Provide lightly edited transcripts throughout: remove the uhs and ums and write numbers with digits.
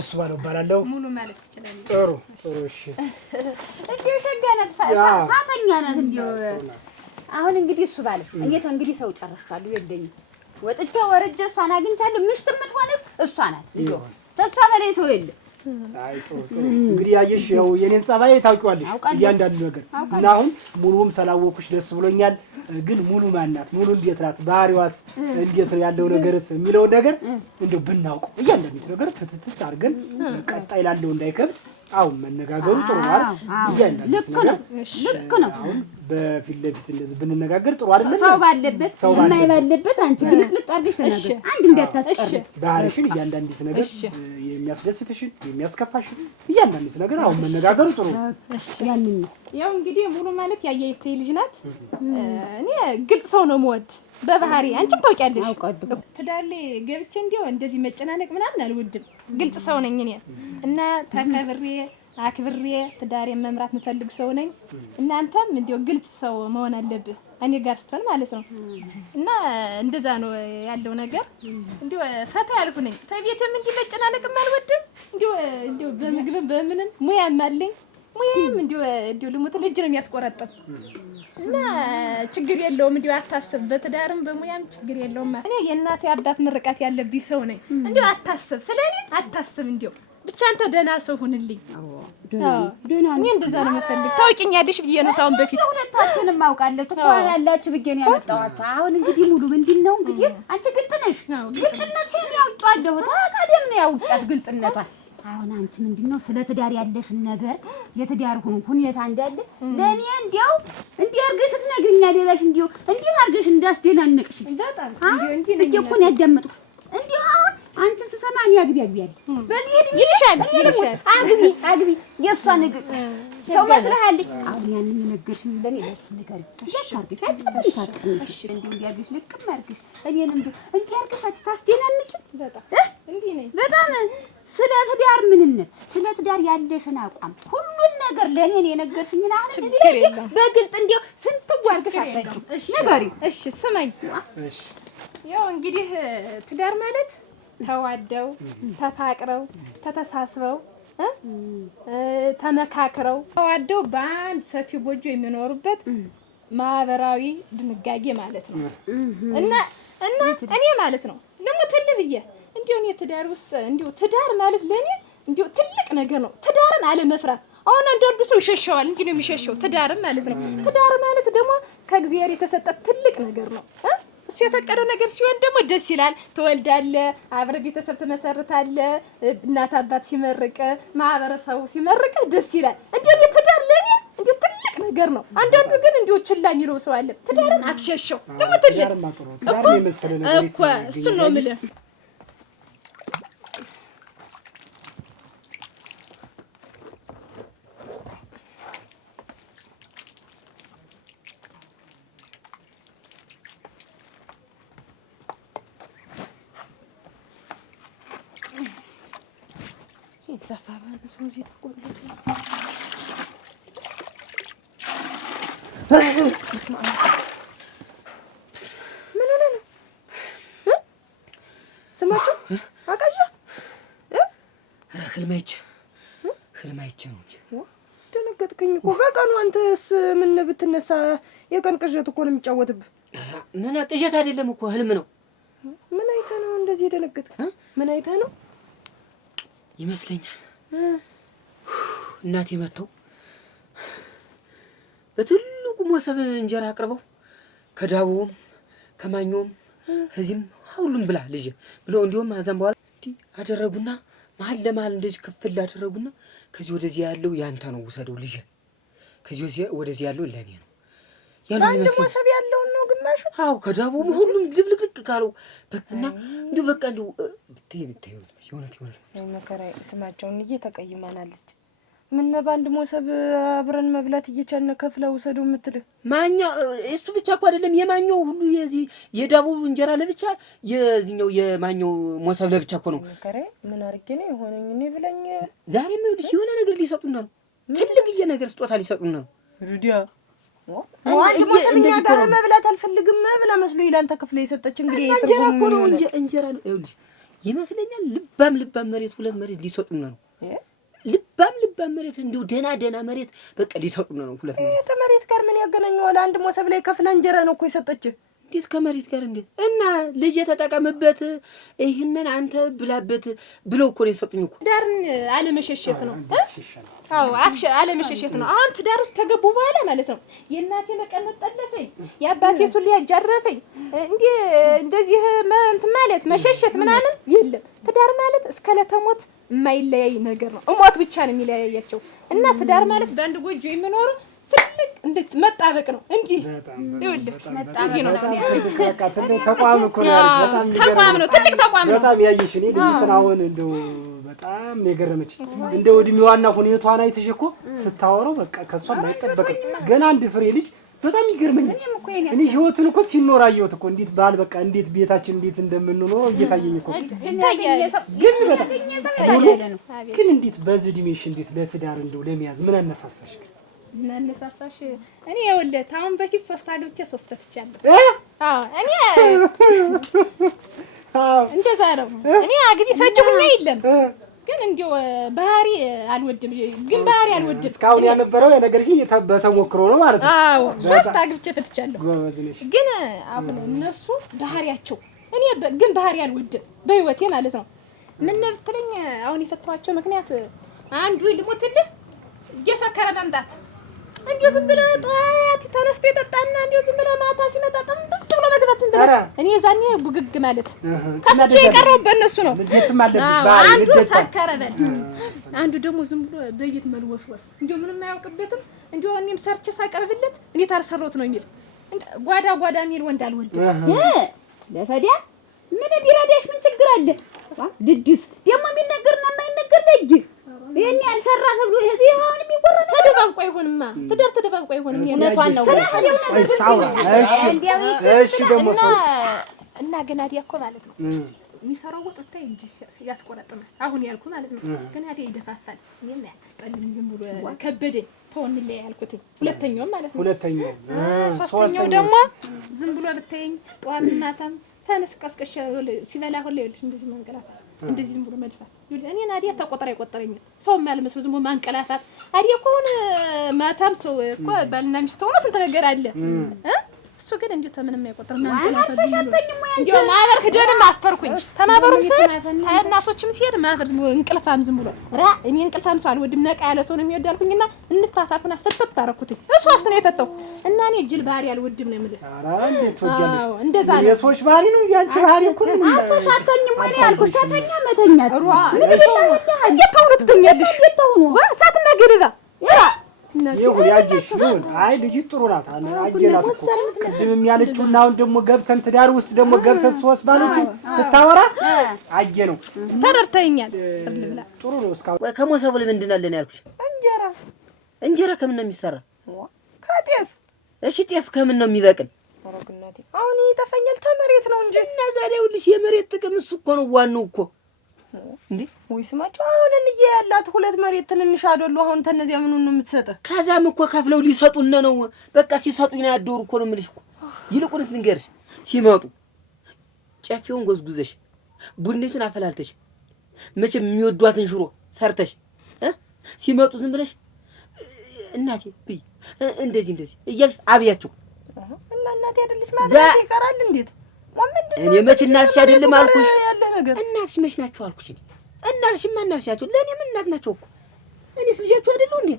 እሱ ባለው እባላለሁ። ሙሉ ማለት ትችላለህ። ጥሩ እሺ። እንዴ ሸጋነት ፋተኛ ናት እንዴ? አሁን እንግዲህ እሱ ባለ እንዴት እንግዲህ ሰው ጨርሻለሁ የለኝም። ወጥቼ ወርጄ እሷን አግኝቻለሁ። ምሽት የምትሆን እሷ ናት እንዴ? ተሷ በላይ ሰው የለም። አይ ጥሩ እንግዲህ ያየሽ ያው የኔን ጸባይ ታውቂዋለሽ እያንዳንዱ ነገር እና አሁን ሙሉም ሰላወኩሽ ደስ ብሎኛል። ግን ሙሉ ማናት ሙሉ እንዴት ናት ባህሪዋስ እንዴት ነው ያለው ነገርስ የሚለው ነገር እንደው ብናውቀው እያንዳንዱ ነገር ትትት አድርገን ቀጣይ ላለው እንዳይከብድ አሁን መነጋገሩ ጥሩ ነው እያንዳንዱ ልክ ነው በፊት ለፊት እንደዚህ ብንነጋገር ጥሩ አይደለም። ሰው ባለበት የማይባለበት አንቺ ልጥልጥ አድርገሽ ተናገር። አንድ እንዳታስቀር ባህሪሽን እያንዳንዱ ነገር የሚያስደስትሽን የሚያስከፋሽን እያንዳንዱ ነገር አሁን መነጋገሩ ጥሩ ነው። ያንን ያው እንግዲህ ሙሉ ማለት ያየይቴ ልጅ ናት። እኔ ግልጽ ሰው ነው የምወድ በባህሪ አንቺም ታውቂያለሽ። ትዳር ላይ ገብቼ እንዲያው እንደዚህ መጨናነቅ ምናምን አልወድም። ግልጽ ሰው ነኝ እኔ እና ተከብሬ አክብሬ ትዳሬን መምራት የምፈልግ ሰው ነኝ። እናንተም እንዲያው ግልጽ ሰው መሆን አለብህ እኔ ጋር ስትሆን ማለት ነው። እና እንደዛ ነው ያለው ነገር። እንዲያው ፈታ ያልኩ ነኝ። ተቤትም እንዲህ መጨናነቅም አልወድም። እንዲያው በምግብም በምንም ሙያም አለኝ። ሙያም እንዲያው ልሞት ልጅ ነው የሚያስቆረጥም እና ችግር የለውም። እንዲያው አታስብ፣ በትዳርም በሙያም ችግር የለውም። እኔ የእናቴ አባት ምርቃት ያለብኝ ሰው ነኝ። እንዲያው አታስብ፣ ስለኔ አታስብ። እንዲያው ብቻ አንተ ደህና ሰው ሁንልኝ። እኔ እንደዛ ነው የምፈልግ። ታውቂኛለሽ ብዬ ነው ታውን በፊት ሁለታችንም አውቃለሁ ተቋም ያላችሁ ብዬ ነው ያመጣኋቸው። አሁን እንግዲህ ሙሉ ምንድነው እንግዲህ አንቺ ግልጥ ነሽ። ግልጥነትሽን ያውጣለሁ ታዲያ ምን ያውቃት ግልጥነቷን። አሁን አንቺ ምንድነው ስለ ትዳር ያለሽን ነገር የትዳር ሁኔታ እንዳለ ለኔ እንዲያው አርገሽ ስትነግሪኝ አደረሽ እንዲያው እንዴት አርገሽ እንዳስደናነቅሽ በጣም እንዲያው እኮ ነው ያዳመጥኩ። እንዲያው አሁን አንቺ ስሰማ እኔ አግቢ በዚህ ሄድ ይልሻል አግቢ የእሷ ነገር ሰው መስለሃል። አሁን ያንን ነገርሽኝ ለኔ ለሱ ነገር ያርገሽ አትበልሽ እንዲያርገሽ ልቅም አርገሽ እኔን እንዲያርገሽ ታስደናንቂ በጣም እንዲህ ነኝ በጣም ስለ ትዳር ምንነት ስለ ትዳር ያለሽን አቋም ሁሉን ነገር ለኔ ነው የነገርሽኝና አሁን እዚህ በግልጥ እንዲያው ፍንትው አድርገሽ አታውቂም ነገሪ። እሺ ስማኝ፣ ያው እንግዲህ ትዳር ማለት ተዋደው ተፋቅረው ተተሳስበው ተመካክረው ተዋደው በአንድ ሰፊ ጎጆ የሚኖሩበት ማህበራዊ ድንጋጌ ማለት ነው። እና እኔ ማለት ነው ለሞተልብዬ እንዲሁ እኔ ትዳር ውስጥ እንዲሁ ትዳር ማለት ለኔ እንዲሁ ትልቅ ነገር ነው። ትዳርን አለመፍራት። አሁን አንዳንዱ ሰው ይሸሸዋል፣ እንዲሁ ነው የሚሸሸው ትዳርን ማለት ነው። ትዳር ማለት ደግሞ ከእግዚአብሔር የተሰጠ ትልቅ ነገር ነው። እሱ የፈቀደው ነገር ሲሆን ደግሞ ደስ ይላል። ትወልዳለህ፣ አብረህ ቤተሰብ ትመሰርታለህ። እናት አባት ሲመርቅ፣ ማህበረሰቡ ሲመርቅ ደስ ይላል። እንዲሁ እኔ ትዳር ለኔ እንዲሁ ትልቅ ነገር ነው። አንዳንዱ ግን እንዲሁ ችላ የሚለው ሰው አለ። ትዳርን አትሸሸው ደግሞ ትልቅ እኮ እሱን ነው የምልህ። ምን ሆነ ነው ስማችሁ አቃዣ ህልም አይቼ ነው እንጂ አስደነገጥከኝ እኮ በቀኑ። አንተስ ምን ብትነሳ የቀን ቅዠት እኮ ነው የሚጫወትብህ። ምን ቅዠት አይደለም እኮ ህልም ነው። ምን አይተህ ነው እንደዚህ የደነገጥክ? ምን አይተህ ነው ይመስለኛል እናቴ መተው በትልቁ ሞሰብ እንጀራ አቅርበው ከዳቦም ከማኞም እዚህም ሁሉም ብላ ልጅ ብለው እንዲሁም አዘን በኋላ እንዲህ አደረጉና መሀል ለመሀል እንደዚህ ክፍል አደረጉና ከዚህ ወደዚህ ያለው ያንተ ነው ውሰደው ልጅ፣ ከዚህ ወደዚህ ያለው ለኔ ነው ያለው ይመስለኛል። ሞሰብ ያለው ነው ግማሹ። አዎ ከዳቦም ሁሉም ድብልቅልቅ ካለው በቃና እንዲሁ በቃ እንዲሁ ትይዩት የሆነት መከራ ስማቸውን እየተቀይማናለች። ምን በአንድ ሞሰብ አብረን መብላት እየቻልን ከፍላ ውሰደው የምትልህ ማኛ እሱ ብቻ እኮ አይደለም የማኛው ሁሉ የዚህ የዳቦ እንጀራ ለብቻ የዚህኛው የማኛው ሞሰብ ለብቻ እኮ ነው። መከራ ምን አርጌ ነው የሆነኝ እኔ ብለኝ ዛሬ ማለት የሆነ ነገር ሊሰጡና ነው ትልቅዬ ነገር ስጦታ ሊሰጡና ነው። ሩዲያ አንድ ሞሰብኛ ጋር መብላት አልፈልግም ብላ መስሎ ይላንተ ክፍለ የሰጠች እንግዲህ እንጀራ እኮ ነው እንጀራ ነው። ይኸውልሽ ይመስለኛል ልባም መሬት ሁለት መሬት ሊሰጡን ነው። ልባም መሬት እንዲሁ ደና መሬት በቃ ሊሰጡን ነው ሁለት መሬት። ከመሬት ጋር ምን ያገናኘዋል? አንድ ሞሰብ ላይ ከፍላ እንጀራ ነው እኮ የሰጠችህ። እንዴት ከመሬት ጋር እንዴት? እና ልጅ የተጠቀምበት ይሄንን አንተ ብላበት ብለው እኮ ነው የሰጡኝ እኮ። ትዳርን አለመሸሸት ነው። አዎ አለመሸሸት ነው። አሁን ትዳር ውስጥ ተገቡ በኋላ ማለት ነው የእናቴ መቀነት ጠለፈኝ፣ የአባቴ ሱሪ ያጃረፈኝ እንደዚህ እንትን ማለት መሸሸት ምናምን የለም። ትዳር ማለት እስከ ለተሞት የማይለያይ ነገር ነው። እሞት ብቻ ነው የሚለያያቸው እና ትዳር ማለት በአንድ ጎጆ የሚኖሩ ትልቅ እንዴት መጣበቅ ነው እንጂ ይኸውልህ መጣበቅ ነው። በቃ ትልቅ ተቋም እኮ ነው። በጣም ተቋም ነው፣ ትልቅ ተቋም ነው። በጣም ያየሽ እኔ ልጅቷን አሁን እንደው በጣም ነው የገረመች። እንደው እድሜዋና ሁኔታዋን አይተሽ እኮ ስታወራው በቃ ከሷ የማይጠበቅ ገና አንድ ፍሬ ልጅ በጣም ይገርመኛል። እኔ ህይወቱን እኮ ሲኖር አየሁት እኮ እንዴት ባል በቃ እንዴት ቤታችን እንዴት እንደምንኖረው እየታየኝ እኮ ግን እንዴት በዚህ እድሜሽ እንዴት ለትዳር እንደው ለመያዝ ምን አነሳሳሽ? ምን አነሳሳሽ? እኔ ይኸውልህ ታውን በፊት 3 አግብቼ 3 ፈትቻለሁ። እኔ እንደዛ ነው። እኔ አግቢ ፈጭሁኛ የለም ግን እንዲው ባህሪ አልወድም። ግን ባህሪ አልወድም። እስካሁን ያነበረው የነገርሽ በተሞክሮ ነው ማለት ነው። አዎ 3 አግብቼ ፈትቻለሁ። ግን አሁን እነሱ ባህሪያቸው እኔ ግን ባህሪ አልወድም በህይወቴ ማለት ነው። ምን ነብትለኝ አሁን የፈታኋቸው ምክንያት አንዱ ልሞትልህ እየሰከረ መምጣት እንዲሁ ዝም ብለህ ጠዋት ተነስቶ ይጠጣና እንዲሁ ዝም ብለህ ማታ ሲመጣ ጥምብስ ብሎ መግባት ዝም ብለህ እኔ ዛኔ ቡግግ ማለት ከስቼ የቀረው በእነሱ ነው። አንዱ ሰከረ በል አንዱ ደግሞ ዝም ብሎ በየት መልወስወስ እንዲሁ ምንም አያውቅበትም። እንዲሁ እኔም ሰርቼ ሳቀርብለት እኔ ታልሰሮት ነው የሚል ጓዳ የሚል ወንድ አልወድም። ለፈዲያ ምን ቢረዳሽ ምን ችግር አለ? ድድስ ደግሞ የሚነገርና የማይነገር ደግ ይሄን ያልሰራ ተብሎ እዚህ አሁን የሚወራ ነው። ተደባብቆ አይሆንማ። ትዳር ተደባብቆ አይሆንም። የነቷን ነው። እሺ ደግሞ እና ገናዲያ እኮ ማለት ነው የሚሰራው ወጥ ብታይ እንጂ ያስቆረጥማል። አሁን ያልኩ ማለት ነው ገናዲያ ይደፋፋል። እኔም ያስጠልኝ ዝም ብሎ ከበደኝ ተወን ላይ ያልኩት ሁለተኛው ማለት ነው። ሶስተኛው ደግሞ ዝም ብሎ ብታይኝ ጧት ማታም ተነስ ቀስቀሽ ሲበላ ሁሉ ይልሽ እንደዚህ ማንቀላፋት እንደዚህ ዝም ብሎ መድፋት እኔ ናዲያ ተቆጥራ ይቆጠረኛል። ሰው ማልመስል ዝም ብሎ ማንቀላፋት አዲያ እኮ ማታም ሰው እኮ ባልና ሚስት ሆኖ ስንት ነገር አለ እሱ ግን እንዴ ተምንም አይቆጠር ማንቀላፋት እንዴ ማበር ከጀንም አፈርኩኝ ተማበሩም ሰድ ታናቶችም ሲሄድ ማፈር ዝም ብሎ እንቅልፋም ዝም ብሎ እኔ እንቅልፋም ሰው አልወድም ነቃ ያለ ሰው ነው የሚወዳልኩኝና እንፋፋፍና ፍትት ታረኩት እሱ አስተነ የተተው እና እኔ ጅል ባህሪ አልወድም ነው የምልህ። ኧረ እንዴት ወጀለሽ? እንደዛ ነው የሰዎች ባህሪ ነው ያንቺ ባህሪ እኮ ነው። አልፈሻተኝም ወይ ያልኩሽ ተተኛ መተኛት ምን ይላል እንዴት ተውኑ ትተኛለሽ? እንዴት ተውኑ ሳትና ገደባ ይሁን ያጅሽ ይሁን። አይ ልጅ ጥሩ ናት አጀናት እኮ ዝም ያለችውና አሁን ደግሞ ገብተን ትዳር ውስጥ ደግሞ ገብተን ሶስት ባሎች ስታወራ አጀ ነው ተረርተኛል። ጥሩ ነው። እስካሁን ከሞሰብ ላይ ምንድን አለ ነው ያልኩሽ? እንጀራ ከምን ነው የሚሰራ? ከጤፍ። እሺ ጤፍ ከምን ነው የሚበቅል? ወረግናቴ አሁን ይተፈኛል ተመሬት ነው እንጂ እና ዛሬው ልጅ የመሬት ጥቅም እሱ እኮ ነው ዋናው እኮ እንዴ ወይ ስማቸው አሁን እንዬ ያላት ሁለት መሬት ትንንሽ አይደሉ? አሁን ተነዚያ ምኑን ነው የምትሰጠው? ከዛም እኮ ከፍለው ሊሰጡን ነው። በቃ ሲሰጡኝ ነው ያደሩ እኮ ነው የምልሽ እኮ። ይልቁንስ ልንገርሽ ሲመጡ ጨፌውን ጎዝጉዘሽ ቡኔቱን አፈላልተሽ መቼም የሚወዷትን ሽሮ ሰርተሽ ሲመጡ ዝም ብለሽ እናቴ ብይ እንደዚህ እያልሽ አብያቸው እና እናቴ አይደለሽ ማለት ይቀራል እንዴት? እኔ መች እናትሽ አይደለም አልኩሽ? እናትሽ መች ናቸው አልኩሽ? እናትሽማ እናትሽ ናቸው። ለእኔም እናት ናቸው እኮ። እኔስ ልጃችሁ አይደለሁ እንዴ?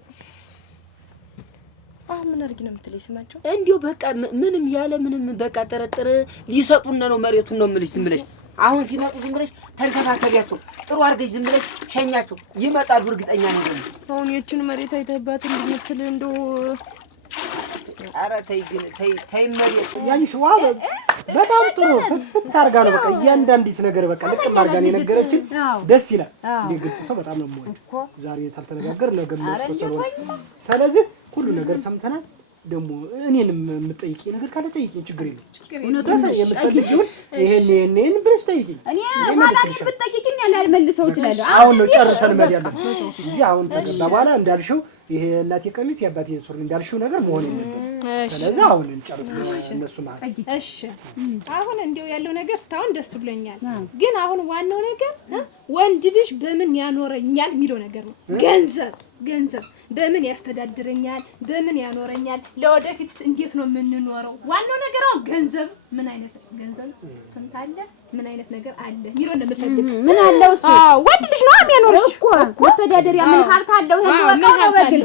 አሁን ምን አድርጊ ነው የምትለኝ? ስማቸው እንዲሁ በቃ ምንም ያለ ምንም በቃ ጠረጥር ሊሰጡን ነው መሬቱን ነው የምልሽ። ዝም ብለሽ አሁን ሲመጡ ዝም ብለሽ ተንከባከቢያቸው፣ ጥሩ አድርገሽ ዝም ብለሽ ሸኛቸው። ይመጣሉ እርግጠኛ ነኝ። አሁን የእችን መሬት አይተህባት እንድትል እንደው ኧረ ተይ ግን ተይ መሬት ያንሽ ዋ በጣም ጥሩ ፍትፍት አድርጋ ነው በቃ እያንዳንዲት ነገር በቃ ልቅም አድርጋ ነው የነገረችን። ደስ ይላል። እንደ ግልጽ ሰው በጣም ነው የምወደው። ዛሬ ታልተነጋገር ነገ ነው። ስለዚህ ሁሉ ነገር ሰምተናል። ደግሞ እኔንም የምትጠይቂኝ ነገር ካለ ጠይቂኝ፣ ችግር የለም። እውነቱን የምትፈልጊውን ይሄን ብለሽ ጠይቂኝ። እኔ ማለት ብትጠይቂኝ ላልመልሰው እችላለሁ። አሁን ነው ጨርሰን መዲያለን እንጂ አሁን ተገባ በኋላ እንዳልሽው ይሄ እናቴ ቀሚስ የአባቴ ሱሪ እንዳልሽው ነገር መሆን የለበትም። ስለዚህ አሁን እንጨርስ እነሱ ማለት። እሺ አሁን እንዲያው ያለው ነገር እስካሁን ደስ ብሎኛል። ግን አሁን ዋናው ነገር ወንድ ልጅ በምን ያኖረኛል የሚለው ነገር ነው። ገንዘብ በምን ያስተዳድረኛል፣ በምን ያኖረኛል፣ ለወደፊት እንዴት ነው የምንኖረው? ዋናው ነገር አሁን ገንዘብ ምን አይነት ገንዘብ ስንት አለ፣ ምን አይነት ነገር አለ የሚለው እንደምፈልግ። ምን አለው እሱ? ወንድ ልጅ ነው የሚያኖርሽ እኮ መተዳደሪያ ምን ሀብት አለው? ምን በግል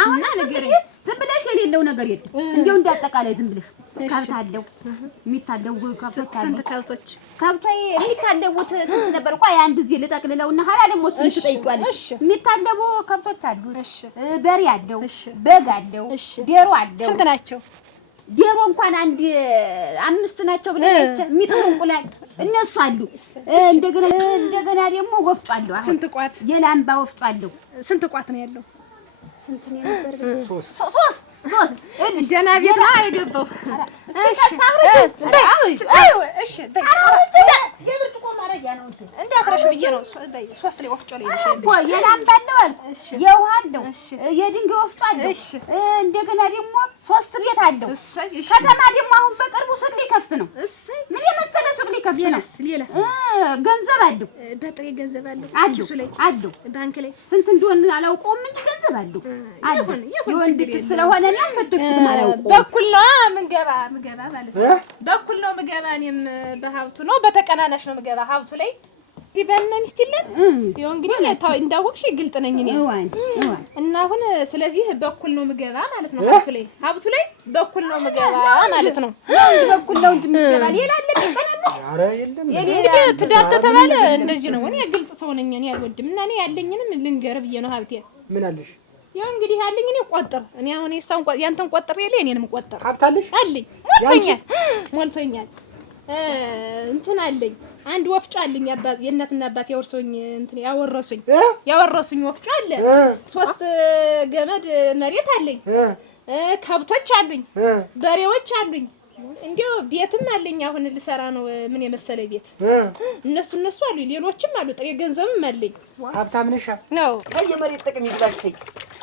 አሁን ነገር ዝም ብለሽ የሌለው ነገር የለም። እንዴው እንዳጠቃላይ ዝም ብለሽ ከብት አለው የሚታደው ከብቶች አሉ። ስንት ከብቶች የሚታደቡት ስንት ነበር? ቆይ አንድ ጊዜ ልጠቅልለውና ኋላ ደግሞ እሱን ትጠይቂዋለሽ። የሚታደቡ ከብቶች አሉ። በሬ አለው፣ በግ አለው፣ ዶሮ አለው። ስንት ናቸው? ዶሮ እንኳን አንድ 5 ናቸው ብለሽ የሚጥሉ እንቁላል እነሱ አሉ። እንደገና ደግሞ ወፍጮ አለው። ስንት ቋት? የላምባ ወፍጮ አለው። ስንት ቋት ነው ያለው? ስንት ነው ነበር? 3 ደህና ቤት ነው አይገባው። እሺ እሺ እንዳትረሽ ብዬ ነው። 3 ላይ ወፍጮ ላይ እኮ የላምባ አለው፣ የውሃ አለው፣ የድንጋይ ወፍጮ አለው። እንደገና ደግሞ 3 ቤት አለው። ከተማ ደግሞ አሁን በቅርቡ ሱቅ ሊከፍት ነው። ምን የመሰለ ሱቅ ሊከፍት ነው። ገንዘብ አለው፣ በጥሬ ገንዘብ አለው። ኪሱ ላይ አለው፣ ባንክ ላይ ስንት እንደሆነ አላውቀውም እንጂ ገንዘብ አለው። የወንድ ልጅ ስለሆነ ነው ፈትሽኩት ማለት ነው። በኩል ነው ምገባ ማለት ነው። በኩል ነው ምገባ። እኔም በሀብቱ ነው በተቀናናሽ ነው ምገባ ሀብቱ ላይ ይበልና ሚስት ይለን ይኸው እንግዲህ እንዳወቅሽ ግልጥ ነኝ እኔ እና አሁን ስለዚህ በኩል ነው ምገባ ማለት ነው። ሀብቱ ላይ በኩል ነው ምገባ ማለት ነው። በኩል ነው እንጂ ምገባ ሌላ አለ ተቀናናሽ። ኧረ የለም እንግዲህ ትዳር ተባለ እንደዚህ ነው። እኔ ግልጥ ሰው ነኝ። እኔ አልወድም እና እኔ ያለኝንም ልንገር ብዬ ነው ሀብቴ። ምን አለሽ? ያው እንግዲህ ያለኝ እኔ ቆጥር እኔ አሁን የሷን ያንተን ቆጥር የለ እኔንም ቆጥር ሀብታለሽ አለኝ ሞልቶኛል። እንትን አለኝ አንድ ወፍጮ አለኝ የእናትና አባት ያወርሰውኝ እንትን ያወረሱኝ ወፍጮ አለ። 3 ገመድ መሬት አለኝ። ከብቶች አሉኝ፣ በሬዎች አሉኝ። እንዴው ቤትም አለኝ። አሁን ልሰራ ነው ምን የመሰለ ቤት እነሱ አሉ፣ ሌሎችም አሉ። ጥሬ ገንዘብም አለኝ። ሀብታም ነሽ ነው። የመሬት ጥቅም ይብላሽ።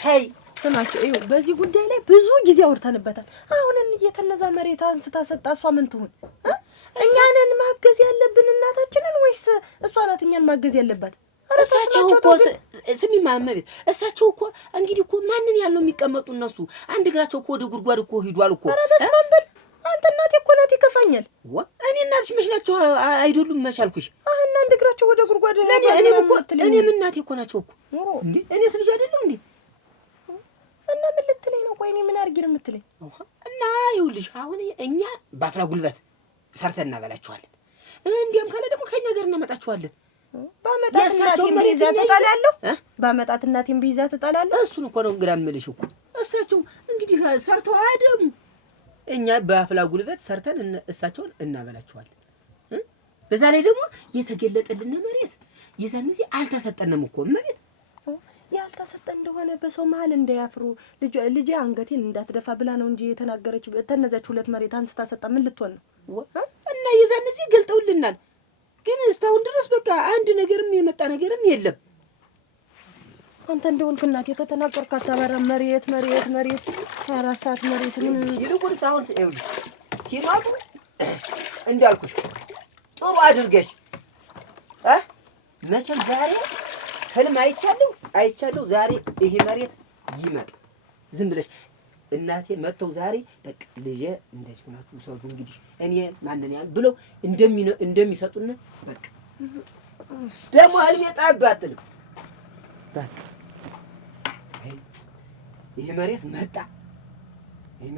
ተይ ስማቸው ይኸው በዚህ ጉዳይ ላይ ብዙ ጊዜ አውርተንበታል። አሁን እየተነዛ መሬት አንስታ ሰጣ እሷ ምን ትሁን? እኛንን ማገዝ ያለብን እናታችንን ወይስ እሷ ናት እኛን ማገዝ ያለባት? እሳቸው እኮ ስሚ ማመቤት እሳቸው እኮ እንግዲህ እኮ ማንን ያለው የሚቀመጡ እነሱ አንድ እግራቸው እኮ ወደ ጉድጓድ እኮ ሂዷል እኮ። ኧረ በስመ አብ በል አንተ እናቴ እኮ ናት ይከፋኛል። እኔ እናትሽ መች ናቸው አይደሉም መች አልኩሽ። አሁን አንድ እግራቸው ወደ ጉድጓድ እኔም እናቴ እኮ ናቸው እኮ እንዴ። እኔስ ልጅ አይደለም እንዴ? እና ምን ልትለኝ ነው? ቆይ እኔ ምን አድርጌ ነው የምትለኝ? እና ይኸውልሽ አሁን እኛ በአፍላ ጉልበት ሰርተን እናበላችኋለን። እንዲያም ካለ ደግሞ ከኛ ጋር እናመጣችኋለን። ባመጣት እናቴን ቢይዛ ትጣላለሁ። እሱን እኮ ነው እንግዳ የምልሽ እኮ እሳቸው እንግዲህ ሰርተው አደሙ። እኛ በአፍላ ጉልበት ሰርተን እሳቸውን እናበላችኋለን። በዛ ላይ ደግሞ የተገለጠልን መሬት የዛን ጊዜ አልተሰጠንም እኮ መሬት ያልተሰጠ እንደሆነ በሰው መሀል እንዳያፍሩ ልጅ አንገቴን እንዳትደፋ ብላ ነው እንጂ የተናገረች። ተነዛች 2 መሬት አንስታ ሰጣ ምን ልትሆን ነው? እና የዛን ጊዜ ገልጠውልናል። ግን እስካሁን ድረስ በቃ አንድ ነገርም የመጣ ነገርም የለም። አንተ እንደውልክ እናቴ ከተናገርክ አታበራም። መሬት 24 ሰዓት መሬት ምን ይልቁንስ አሁን ይኸውልሽ ሲማጡ እንዳልኩሽ ጥሩ አድርገሽ መቼም ዛሬ ህልም አይቻለሁ ዛሬ ይሄ መሬት ይመጣ። ዝም ብለሽ እናቴ መጥተው ዛሬ በቃ ልጄ እንደዚህ ሆናችሁ ሰው እንግዲህ እኔ ማንን ያን ብለው እንደሚሰጡን በቃ ደግሞ ህልም የጣባጥልም በቃ ይሄ መሬት መጣ። ይሄ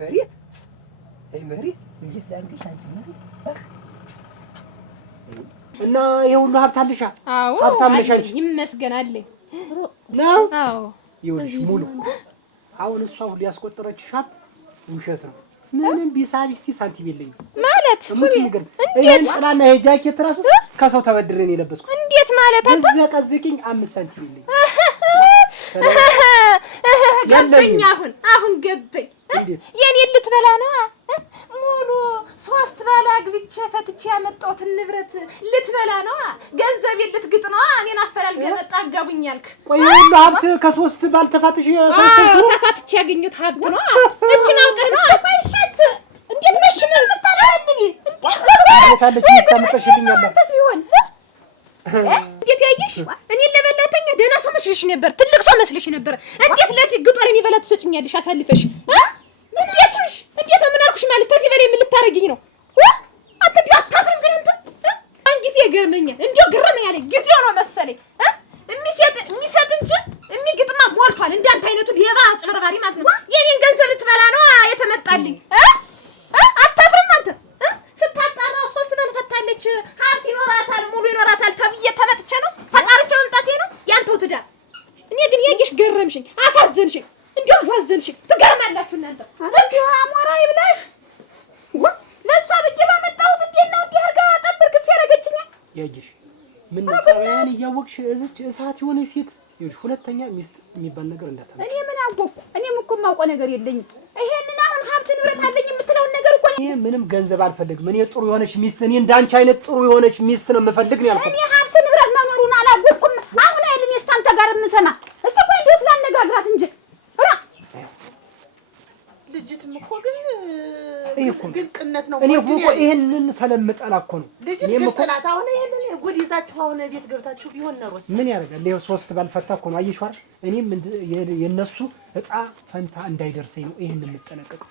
መሬት እንዴት ላድርግሽ አንቺ መሬት እና ይሄ ሁሉ ሀብት አለሽ? አዎ ሀብታም ነሽ አንቺ። ይመስገናለኝ ነው። አዎ ይኸውልሽ ሙሉ አሁን እሷ ሁሉ ያስቆጠረችሽ ሀብት ውሸት ነው። ምንም ቢሳቢስቲ ሳንቲም የለኝም ማለት ይሄን ጥላና ይሄ ጃኬት ራሱ ከሰው ተበድሬ ነው የለበስኩት። እንዴት ማለት አንተ ዘቀዝቅኝ 5 ሳንቲም የለኝም። ገበኝ አሁን ገበኝ የኔን ልትበላ ነው ሙሉ 3 ባላ ግብቼ ፈትቼ ያመጣሁትን ንብረት ልትበላ ነው ገንዘቤን ልትግጥ ነው እኔን አፈላልገህ መጣ አጋቡኝ ያልክ ቆይ ሁሉ ሀብት ከ3 ባል ተፋትሽ ተፋትቼ ያገኘሁት ሀብት ነው እቺን አውቀህ ነው ቆይ ሸት እንዴት ነሽ ምን ልታረጋልኝ ታለች ምስተምጠሽልኛል እንዴት ያየሽ እኔን ለበላተኛ ደህና ሰው መስልሽ ነበር ትልቅ ሰው መስልሽ ነበር እንዴት ለዚህ ግጦር የሚበላ ትሰጭኛለሽ አሳልፈሽ እንዴት ነው ምን አልኩሽ ማለት ከዚህ በላይ ምን ልታረጊኝ ነው አትዲ አታፍርም ግን እንት አን ጊዜ ገርመኛል እንዴው ግርም ያለ ጊዜው ነው መሰለኝ የሚሰጥ እንጂ የሚግጥማ ሞልቷል እንዳንተ አይነቱ ሌባ አጭበርባሪ ማለት ነው የኔን ገንዘብ ልትበላ ነው የተመጣልኝ አታፍርም አንተ ስታጣራ 3 ባል ፈታለች ሀብት ይኖራታል ሙሉ ይኖራታል ተብዬ ተመጥቼ ነው ተጣርቼ መምጣቴ ነው ያንተው ትዳር እኔ ግን ያየሽ ገረምሽኝ አሳዘንሽኝ እንዴው አሳዘንሽኝ ትገርማላችሁ እናንተ እንዴው አሞራ ይብላሽ ለሷ ብዬ ባመጣሁት እንዴት ነው እንዲህ አርጋ ጠብር ግፍ ያረገችኝ ያየሽ ምን ጸባያን እያወቅሽ እዚች እሳት የሆነ ሴት ይኸውልሽ ሁለተኛ ሚስት የሚባል ነገር እንዳታመጪ እኔ ምን አወቅኩ እኔም እኮ የማውቀው ነገር የለኝም ይሄንን አሁን ሀብት ንብረት አለኝ የምትለውን ነገር እኮ እኔ ምንም ገንዘብ አልፈልግም እኔ ጥሩ የሆነች ሚስት እኔ እንዳንቺ አይነት ጥሩ የሆነች ሚስት ነው የምፈልግ ነው ያልኩት እኔ ሀብት ንብረት መኖሩን አላወቅኩም አሁን አይልኝ እስታንተ ጋር የምሰማ እስቲ ቆይ እንደው ስላነጋግራት እንጂ ልጅትም እኮ ግን ግልጥነት ነው እኔ እኮ ይሄንን ስለምጠላ እኮ ነው ልጅት ግልጥናት አሁን ይሄንን ጉድ ይዛችሁ አሁን ቤት ገብታችሁ ቢሆን ነሮስ ምን ያደርጋል ይሄ 3 ባልፈታ እኮ ነው አየሽው አይደል እኔም የነሱ እጣ ፈንታ እንዳይደርሰኝ ነው ይሄንን የምጠነቀቀው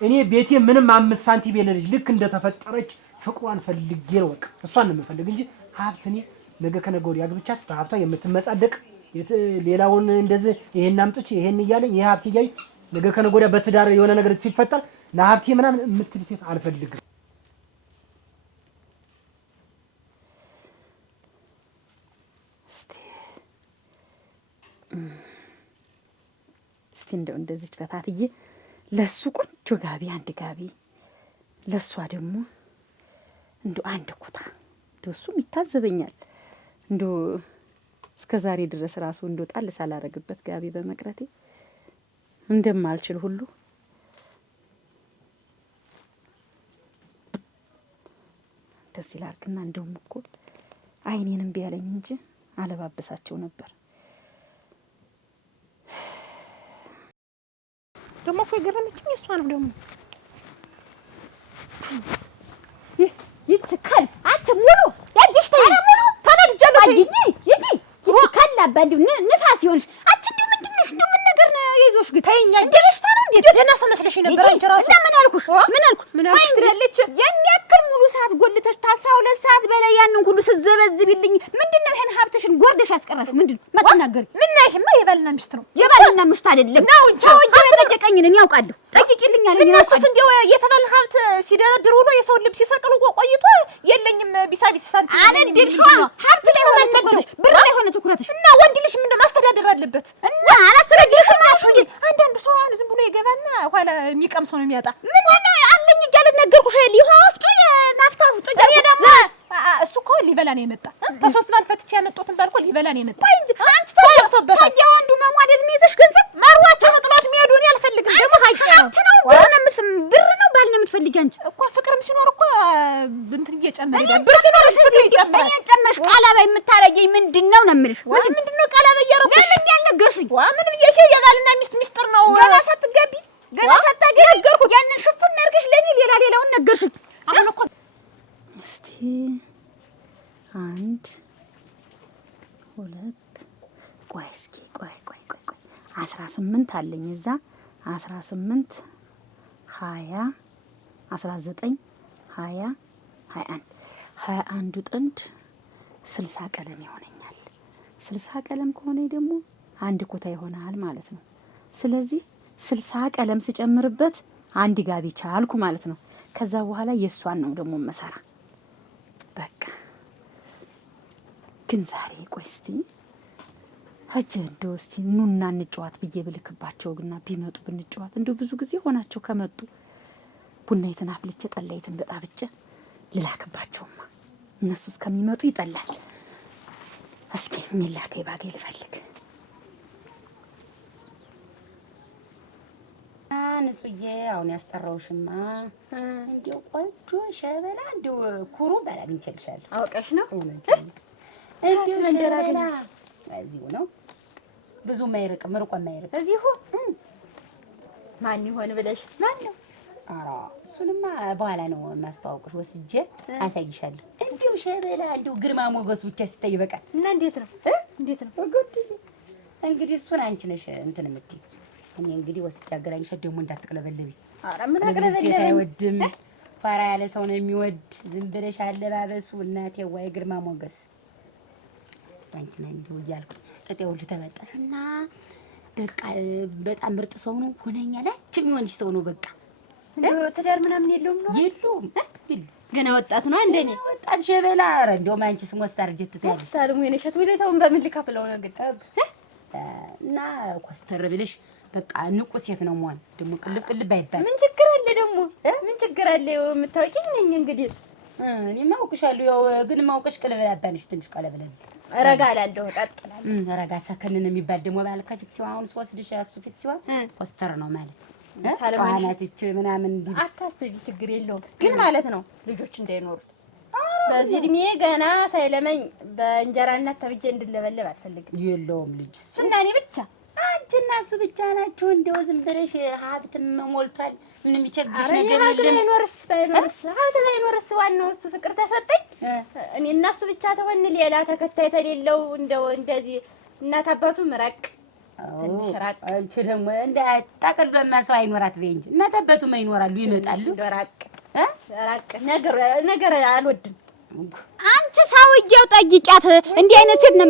እኔ ቤቴ ምንም 5 ሳንቲም የለልኝ ልክ እንደተፈጠረች ፍቅሯን ፈልጌ ነው በቃ እሷን ነው የምፈልግ እንጂ ሀብት እኔ ነገ ከነገ ወዲያ ግብቻት በሀብቷ የምትመጻደቅ ሌላውን እንደዚህ ይሄን አምጥቼ ይሄን እያለኝ ይሄ ሀብት እያይ ነገ ከነገ ወዲያ በትዳር የሆነ ነገር ሲፈጠር ለሀብቴ ምናምን የምትል ሴት አልፈልግም እስቲ እንደዚህ ፈታትዬ ለሱ ቆንጆ ጋቢ አንድ ጋቢ ለሷ ደግሞ አንድ ኩታ እሱም ይታዘበኛል እስከዛሬ ድረስ ራሱ ጣል ሳላረግበት ጋቢ በመቅረቴ እንደማልችል ሁሉ እንደዚህ ላርግና እንደውም እኮ አይኔንም ቢያለኝ እንጂ አለባበሳቸው ነበር ደግሞ እኮ የገረመችኝ እሷ ነው ደግሞ ይትከል አትሙሉ ያዲሽ ሙሉ ተለጀለኝ ይቲ ይትከል አባንዱ ንፋስ ይሆንሽ አቺ እንደው ምንድነሽ እንደው ምን ነገር ነው ይዞሽ ግን ታይኛ እንደሽታ ነው እንዴ ደና ሰው መስለሽ ነበር አንቺ ራሱ ምን አልኩሽ እንግዲያለች የሚያክል ሙሉ ሰዓት ጎልተሽ 12 ሰዓት በላይ ያንን ሁሉ ስዘበዝብልኝ ምንድነው ይሄን ሀብትሽን ጎርደሽ ያስቀራሽ ምንድነው መተናገሪ ምን ነው ይሄማ የባልና ሚስት ነው የባልና ሚስት አይደለም ሰውዬ ተጠየቀኝን እኔ ያውቃለሁ ጠይቂልኝ አለኝ እነሱስ እንደው የተባለ ሀብት ሲደረድሩ ብሎ የሰው ልብ ሲሰቅሉ ቆይቶ የለኝም ቢሳቢስ ሳንቲም አለንድልሽዋ ሀብት ላይ ሆነ ትኩረትሽ ብር ላይ ሆነ ትኩረትሽ እና ወንድ ልጅ ምንድነው ማስተዳደር አለበት እና አላስረግልሽም አልኩኝ አንዳንዱ ሰው አሁን ዝም ብሎ ይገባና ኋላ የሚቀምሰው ነው የሚያጣ ምን ሆነ አለኝ እያለ ነገርኩሽ ሊሆፍጡ የናፍታ ፍጡ ደግሞ እሱ እኮ ሊበላ ነው የመጣ ከ3 ባል ፈትቼ ያመጣሁትን ባልኮ ሊበላ ነው የመጣ እንጂ አንቺ ታውቂበታል ወንዱ መሟደድ ነው ይዘሽ ገንዘብ ማርዋቸው ነው ጥሏት የሚሄዱ እኔ አልፈልግም ደግሞ ሀብት ነው ብር ነው ባል ነው የምትፈልጊ አንቺ እኮ ፍቅርም ሲኖር እኮ እንትን እየጨመረ ይላል ብር ሲኖር ፍቅር ይጨምራል እኔ ጨመርሽ ቃላባ የምታረገኝ ምንድነው ነው የምልሽ ምንድነው ቃላባ እያረኩሽ ለምን ያልነገርሽኝ ምን ይሄ የባልና ሚስት ሚስጥር ነው ገና ሳትገቢ ያንን ሽፉን ነርገሽ ለኔ ሌላውን ነገርሽኝ አሁን እኮ እስቲ 1 2 ቆይ እስኪ ቆይ 18 አለኝ እዛ 18 20 19 20 21 ጥንድ 60 ቀለም ይሆነኛል 60 ቀለም ከሆነ ደግሞ አንድ ኩታ ይሆናል ማለት ነው ስለዚህ 60 ቀለም ስጨምርበት አንድ ጋቢ ቻልኩ ማለት ነው ከዛ በኋላ የሷን ነው ደግሞ መሰራ በቃ ግን ዛሬ ቆይ እስቲ እንደው እስቲ ኑና እንጫወት ብዬ ብልክባቸው ግና ቢመጡ ብንጫወት እንደው ብዙ ጊዜ ሆናቸው ከመጡ ቡናይትን አፍልቼ ጠላይትን በጣብጬ ልላክባቸውማ እነሱ እስከሚመጡ ይጠላል እስኪ ሚላከይ ባገ ልፈልግ ንጹዬ አሁን ያስጠራውሽማ እንዴው ቆንጆ ሸበላ እንዴው ኩሩ ባላግኝቼልሻለሁ። አውቀሽ ነው እንዴው ሸበላ እዚሁ ነው ብዙ ማይርቅ ምርቆ ማይርቅ እዚሁ ማን ይሆን ብለሽ ማን ነው? ኧረ እሱንማ በኋላ ነው ማስተዋወቅሽ ወስጄ አሳይሻለሁ። እንዴው ሸበላ እንዴው ግርማ ሞገሱ ብቻ ሲታይ በቃል እና እንዴት ነው እንግዲህ እሱን አንቺ ነሽ እንትን የምትይ እኔ እንግዲህ ወስጄ አገናኝሻት ደግሞ እንዳትቅለበለቢ። ኧረ ምን አቅለበለብ ሴት አይወድም ፈራ ያለ ሰው ነው የሚወድ። ዝም ብለሽ አለባበሱ እናቴ ወይ ግርማ ሞገስ አንቺ ነኝ እንደው እያልኩ ጠጤው ልተበጠረና በቃ በጣም ምርጥ ሰው ነው ሆነኛ ላንቺ የሚሆንሽ ሰው ነው በቃ ትዳር ምናምን የለውም ነው ይሉም ገና ወጣት ነው እንደኔ ወጣት ሸበላ። ኧረ እንደውም አንቺ ስሞት ሳርጀት ትያለሽ ታልሙ የነሸት ወለታውን በምን ልከፍለው ነው ግን እና ኮስተር ብለሽ በቃ ንቁ ሴት ነው መሆን ደግሞ ቅልብ አይባል። ምን ችግር አለ ደግሞ ምን ችግር አለ? የምታውቂኝ ነኝ እንግዲህ እኔ ማውቅሻለሁ። ያው ግን ማውቅሽ ቅልብ ያባንሽ ትንሽ ቀለብለብ ረጋ አላለሁ ቀጥላለሁ። ረጋ ሰከንን የሚባል ደግሞ ባልካፊት ሲሆን አሁን ስወስድሽ ያሱ ፊት ሲሆን ኮስተር ነው ማለት ታናትች ምናምን እንዲህ አታስቢ፣ ችግር የለውም ግን ማለት ነው ልጆች እንዳይኖሩት በዚህ እድሜ ገና ሳይለመኝ በእንጀራ እናት ተብዬ እንድለበለብ አልፈልግም። የለውም ልጅ እና እኔ ብቻ አንቺና እሱ ብቻ ናችሁ። እንደው ዝም ብለሽ ሀብትም ሞልቷል ምንም ይቸግርሽ ነገር የለም። ባይኖርስ ሀብት ባይኖርስ ዋናው እሱ ፍቅር ተሰጠኝ። እኔ እና እሱ ብቻ ተሆን ሌላ ተከታይ ተሌለው እንደው እንደዚህ እናት አባቱ ምራቅ ትንሽ ራቅ። አንቺ ደግሞ እንደ ጠቅልሎማ ሰው አይኖራት በይ እንጂ እናት አባቱማ ይኖራሉ ይመጣሉ። ራቅ ነገር አልወድም። አንቺ ሰውዬው ጠይቂያት እንዲህ አይነት ሴት ነው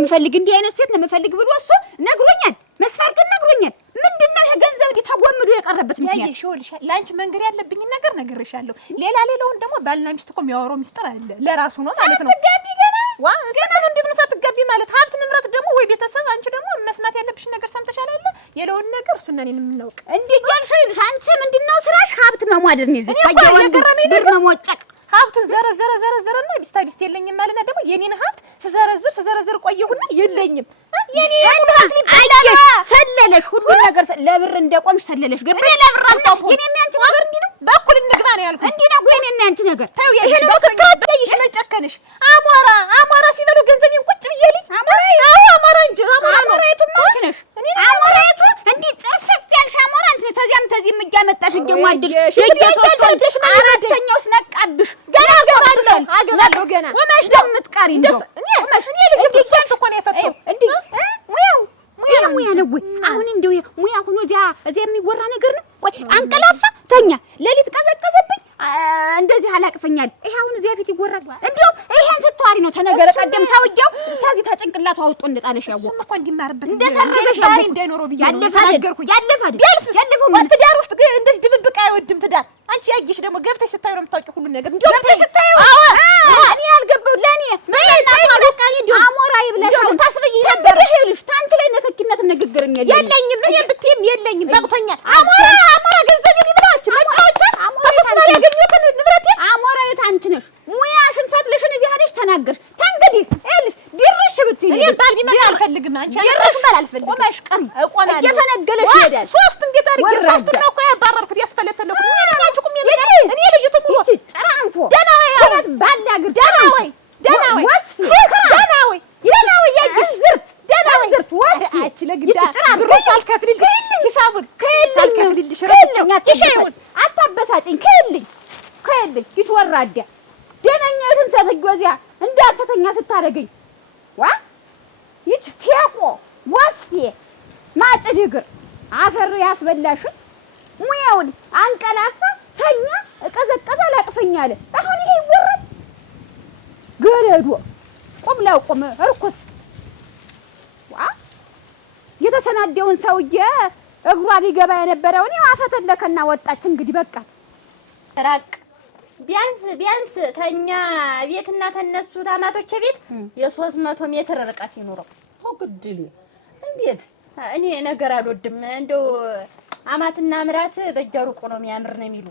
የምፈልግ ብሎ እሱ ነግሮኛል። መስፈርት ነግሮኛል። ምንድነው ገንዘብ ተጎምዶ የቀረበት ምክንያት? ይኸውልሻል ለአንቺ መንገር ያለብኝ ነገር ነግሬሻለሁ። ሌላውን ደግሞ ባልና ሚስት እኮ የሚያወራው ሚስጥር አለ ለራሱ ነው ማለት ነው። ሳትጋቢ ገና ነው እንዴት ነው ሳትጋቢ ማለት? ሀብት ንብረት ደግሞ ወይ ቤተሰብ አንቺ ደግሞ መስማት ያለብሽ ነገር ሰምተሻል አይደል? የለውን ነገር እሱና እኔን የምናውቅ እንዴ ጃልሽ አንቺ ምንድነው ስራሽ? ሀብት መሟደር ነው እዚህ ታየዋንዱ ብር መሞጨቅ ሀብቱን ዘረዘረና ቢስታ የለኝም ማለት ነው። ደግሞ የኔን ሀብት ስዘረዝር ቆየሁና የለኝም የኔ ሰለለሽ ሁሉ ነገር ለብር እንደቆምሽ ሰለለሽ ገበሬ ለብር አጣው የኔና አንቺ ነገር እንዴ ነው በኩል እንግባ ነው ያልኩት እንዴ ነው የኔና አንቺ ነገር ይሄ ነው ከተጨይሽ መጨከንሽ አማራ ሲበሉ ገንዘቤን ቁጭ ብዬልኝ አማራ እንጂ አማራይቱ አንቺ ነሽ አማራይቱ እንዴ ጽርፍፍ ያልሽ አማራ አንቺ ነሽ ተዚያም እያመጣሽ እየማድልሽ ደጀቶች አራተኛው ስነቃብሽ ገና አገባለሁ ገና ቆመሽ ደምትቀሪ እንደው ቆመሽ እኔ ልጅ እኮ ነው የፈተው እንዴ ሙያ ነው ወይ አሁን እንደው ሙያ ሆኖ እዚያ የሚወራ ነገር ነው። ቆይ አንቀላፋ ተኛ ሌሊት ቀዘቀዘብኝ እንደዚህ አላቅፈኛል። ይሄ አሁን እዚያ ፊት ይወራል። እንደው ይሄን ስትዋሪ ነው ተነገረ ቀደም ሰውየው ታዚህ ተጭንቅላቱ አውጦ እንደጣለሽ ያወቀ እኮ እንዲማርበት እንደሰረገሽ ያው እንዳይኖረው ያለፈው ትዳር ውስጥ እንደዚህ ድብብቅ አይወድም ትዳር። አንቺ ያየሽ ደግሞ ገብተሽ ስታዩ ነው የምታውቂው ሁሉ ነገር። እንደው ገብተሽ ስታዩ እኔ ያልገባው ለኔ አሞራ ይብላሽ ታስበይ ነበር። ይሄልሽ ታንቺ ላይ ነክኪነትም ንግግርም የለኝም ምን ብትይም የለኝም በቅቶኛል። አሞራ ገንዘብ ይብላች መጫወቻ ተፈስና ያገኘሁትን ንብረቴ አሞራ የት አንቺ ነሽ? ሙያሽን ፈትልሽን እዚህ ሄደሽ ተናገርሽ። ተንግዲህ ይኸውልሽ ድርሽ ብትይ እኔ ባል ቢመጣ አልፈልግም። አንቺ ድርሽ ባል አልፈልግም። ቆመሽ ቀም እየፈነገለሽ ይሄዳል። ሶስት እንዴት አድርጌ ሶስት ነው እኮ ያባረርኩት ያስፈለተለኩት እኔ አንቺ ቁም ይሄዳል። እኔ ልጅቱ ሙሉ ጥራንፎ ደና ወይ ሁለት ባላግር ደና ወይ ወስፊ ደና ወይ ያይሽ ዝርት ደና ወይ ወስፊ አቺ ለግዳ ብሩ ሳልከፍልልሽ ሂሳቡን ሳልከፍልልሽ ረጭኝ አታበሳጭኝ። ከልኝ ይትወራዳ ደነኛትን ሰተጆ እዚያ እንዳትተኛ ስታረገኝ ይች ፌቆ ወስፊ ማጭድ እግር አፈር ያስበላሽ ሙያውን አንቀላፋ ተኛ እቀዘቀዘ አላቅፈኛለ። አሁን ይሄ ይወራል ገለዶ ቁም ላቁም እርኩስ የተሰናደውን ሰውዬ እግሯ ሊገባ የነበረውን ያው አፈተለከና ወጣች። እንግዲህ በቃ ራቅ ቢያንስ ተኛ ቤትና ተነሱ ታማቶች ቤት የ300 ሜትር ርቀት ይኖረው። ግድል እንዴት እኔ ነገር አልወድም። እንደው አማትና ምራት በእጃሩቁ ነው የሚያምር ነው የሚሉ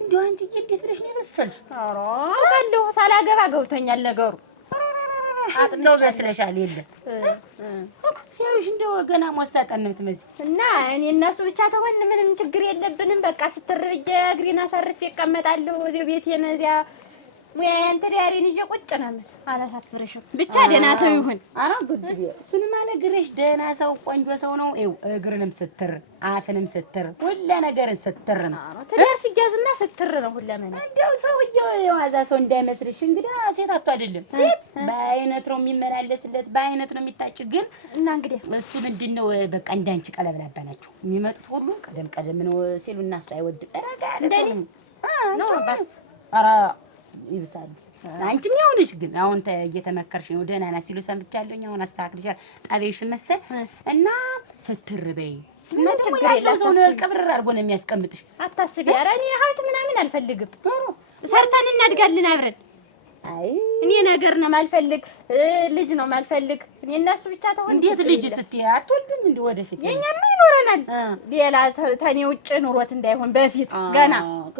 እንደው አንቺ እንዴት ብለሽ ነው የመሰልሽ? አዎ አውቃለሁ። ሳላገባ ገብቶኛል ነገሩ። አጥነው መስለሻል። የለም ሲያዩሽ እንደው ገና ሞሳጠን ነው የምትመስል እና እኔ እነሱ ብቻ ተሆን ምንም ችግር የለብንም። በቃ ስትርብዬ እግሬን አሳርፌ እቀመጣለሁ እዚህ ቤቴን እዚያ ሙያዬን ትዳሬን ይዤ ቁጭ ነው የምልህ። አላሳፍርሽም ብቻ ደህና ሰው ይሁን። ኧረ ጉድ እሱንማ ነግሬሽ ደህና ሰው ቆንጆ ሰው ነው። ይኸው እግርንም ስትር አፍንም ስትር ሁሉ ነገርን ስትር ነው። ትዳር ሲያዝማ ስትር ነው ሁለመና። እንደው ሰውዬው የዋዛ ሰው እንዳይመስልሽ። እንግዲህ ሴት አቶ አይደለም ሴት በአይነት ነው የሚመላለስለት በአይነት ነው የሚታጭ። ግን እና እንግዲህ እሱ ምንድነው በቃ እንዳንቺ ቀለብላባ ናቸው የሚመጡት ሁሉ ቀደም ነው ሲሉ እና እሱ አይወድም። ረጋ ያለ ሰው ነው ባስ ኧረ ይብሳል። አንቺም ያውልሽ ግን አሁን እየተመከርሽ ነው። ደህና ናት ሲሉ ሰምቻለሁ። አሁን አስተካክልሻል ጠቤሽ መሰል እና ስትርበይ እና ደግሞ ያለው ሰው ነው ቀብረር አድርጎ ነው የሚያስቀምጥሽ። አታስቢ። ኧረ እኔ ሀብት ምናምን አልፈልግም። ሰርተን እናድጋለን አብረን። አይ እኔ ነገር ነው ማልፈልግ ልጅ ነው ማልፈልግ። እኔ እነሱ ብቻ ተሆን እንዴት ልጅ ስትይ አትወልዱም እንዴ? ወደፊት የኛማ ይኖረናል። ሌላ ተኔ ውጭ ኑሮት እንዳይሆን በፊት ገና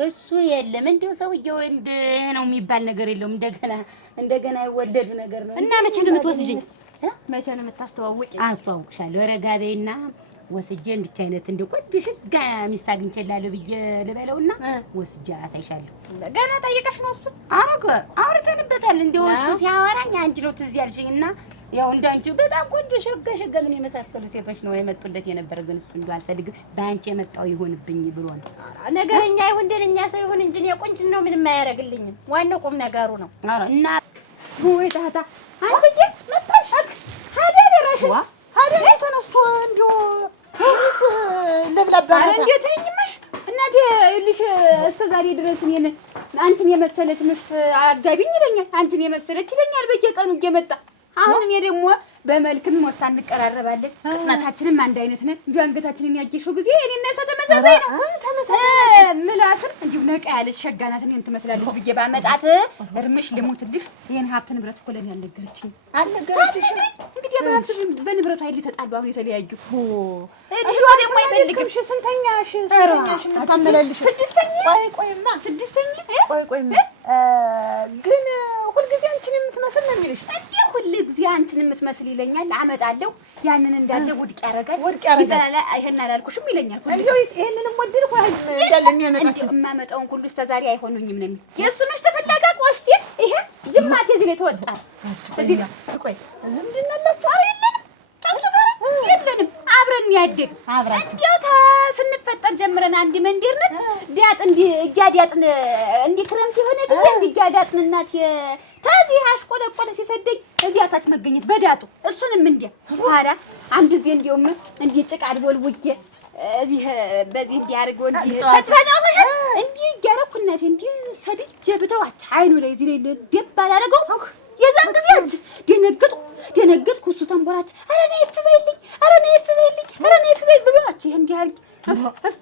እሱ የለም። እንደው ሰውዬው እንደ ነው የሚባል ነገር የለውም። እንደገና ይወለዱ ነገር ነው። እና መቼ ነው የምትወስጂኝ? መቼ ነው የምታስተዋውቂኝ? አስተዋውቅሻለሁ። ረጋ በይና ወስጄ እንድቻ አይነት እንደው ቆንጆሽ ጋ ሚስት አግኝቼላለሁ ብዬ ልበለውና ወስጄ አሳይሻለሁ። ገና ጠይቀሽ ነው እሱ? አረከ አውርተንበታል። እንደው እሱ ሲያወራኝ አንቺ ነው ትዝ ያልሽኝና ያው እንዳንቺ በጣም ቆንጆ ሸጋ ምን የመሳሰሉ ሴቶች ነው የመጡለት የነበረ። ግን እሱ እንደው አልፈልግም በአንቺ የመጣው ይሆንብኝ ብሎ ነው። ነገረኛ ይሁን ደረኛ ሰው ይሁን እንጂ እኔ ቆንጆ ነው ምንም አያረግልኝም። ዋናው ቁም ነገሩ ነው። አረ እና ወይ ታታ አንቺ መጣሽ ሀዳ ደረሽ ሀዳ ተነስቶ እንደው ከቤት ለብላባና እንዴት ነኝማሽ እናቴ ልሽ እስከ ዛሬ ድረስ እኔን አንቺን የመሰለች ምሽት አጋቢኝ ይለኛል። አንቺን የመሰለች ይለኛል በየቀኑ እየመጣ አሁን እኔ ደግሞ በመልክም ወሳ እንቀራረባለን። ቅጥናታችንም አንድ አይነት ነን። እንዲሁ አንገታችንን ያየሽው ጊዜ እኔና እሷ ተመሳሳይ ነው። ምላስም እንዲሁ ነቃ ያለች ሸጋናት እኔን ትመስላለች ብዬ ባመጣት እርምሽ ልሙትልሽ። ይሄን ሀብት ንብረት እኮ ለኔ አልነገረችኝ። እንግዲህ በንብረቱ አይደል ተጣሉ አሁን የተለያዩ እሺ ደግሞ አይፈልግም። ስንተኛሽ የምታመላልሽ? ስድስተኛ ቆይማ ግን ሁልጊዜ አንቺን የምትመስል ነው የሚልሽ። እንዴ ሁልጊዜ አንቺን የምትመስል ይለኛል። አመጣለሁ ያንን እንዳለ ውድቅ ያረጋል። ይተናላ ይሄን አላልኩሽም ይለኛል። እንዴው ይሄንንም ወድል ቆይ ያለ የሚያመጣው የማመጣውን ሁሉ እስከዛሬ አይሆኑኝም ነው የሚል የእሱ ነሽ ተፈላጋ ቆሽቴ ይሄ ጅማቴ እዚህ ላይ ተወጣ እዚህ ላይ ቆይ ዝምድና አላችሁ? ኧረ የለንም ከእሱ ጋር የለንም። አብረን ያደግ እንዴው ስንፈጠር ጀምረን አንድ መንደር ነን። ዲያጥ እያዳጥን ክረምት የሆነ ጊዜ እያዳጥን እናት ተዚህ አሽቆለቆለ ሲሰደኝ እዚያ ታች መገኘት በዳጡ እሱንም እንዲያ በኋላ አንድ ጊዜ እንደውም እንዲህ ጭቃ አድቦልውዬ እዚህ በዚህ እንዲያርገው ተጥፋኛው እንዲህ ያረኩ እናቴ እንዲህ ሰድጄ ብተዋች አይኑ ላይ እዚህ ላይ ደብ አላደረገው። የዛን ጊዜ አንቺ ደነገጥኩ። እሱ ተንቦራች ኧረ ነይ እፍ በይልኝ ብሎአች ይሄ እንዲህ አድርጊ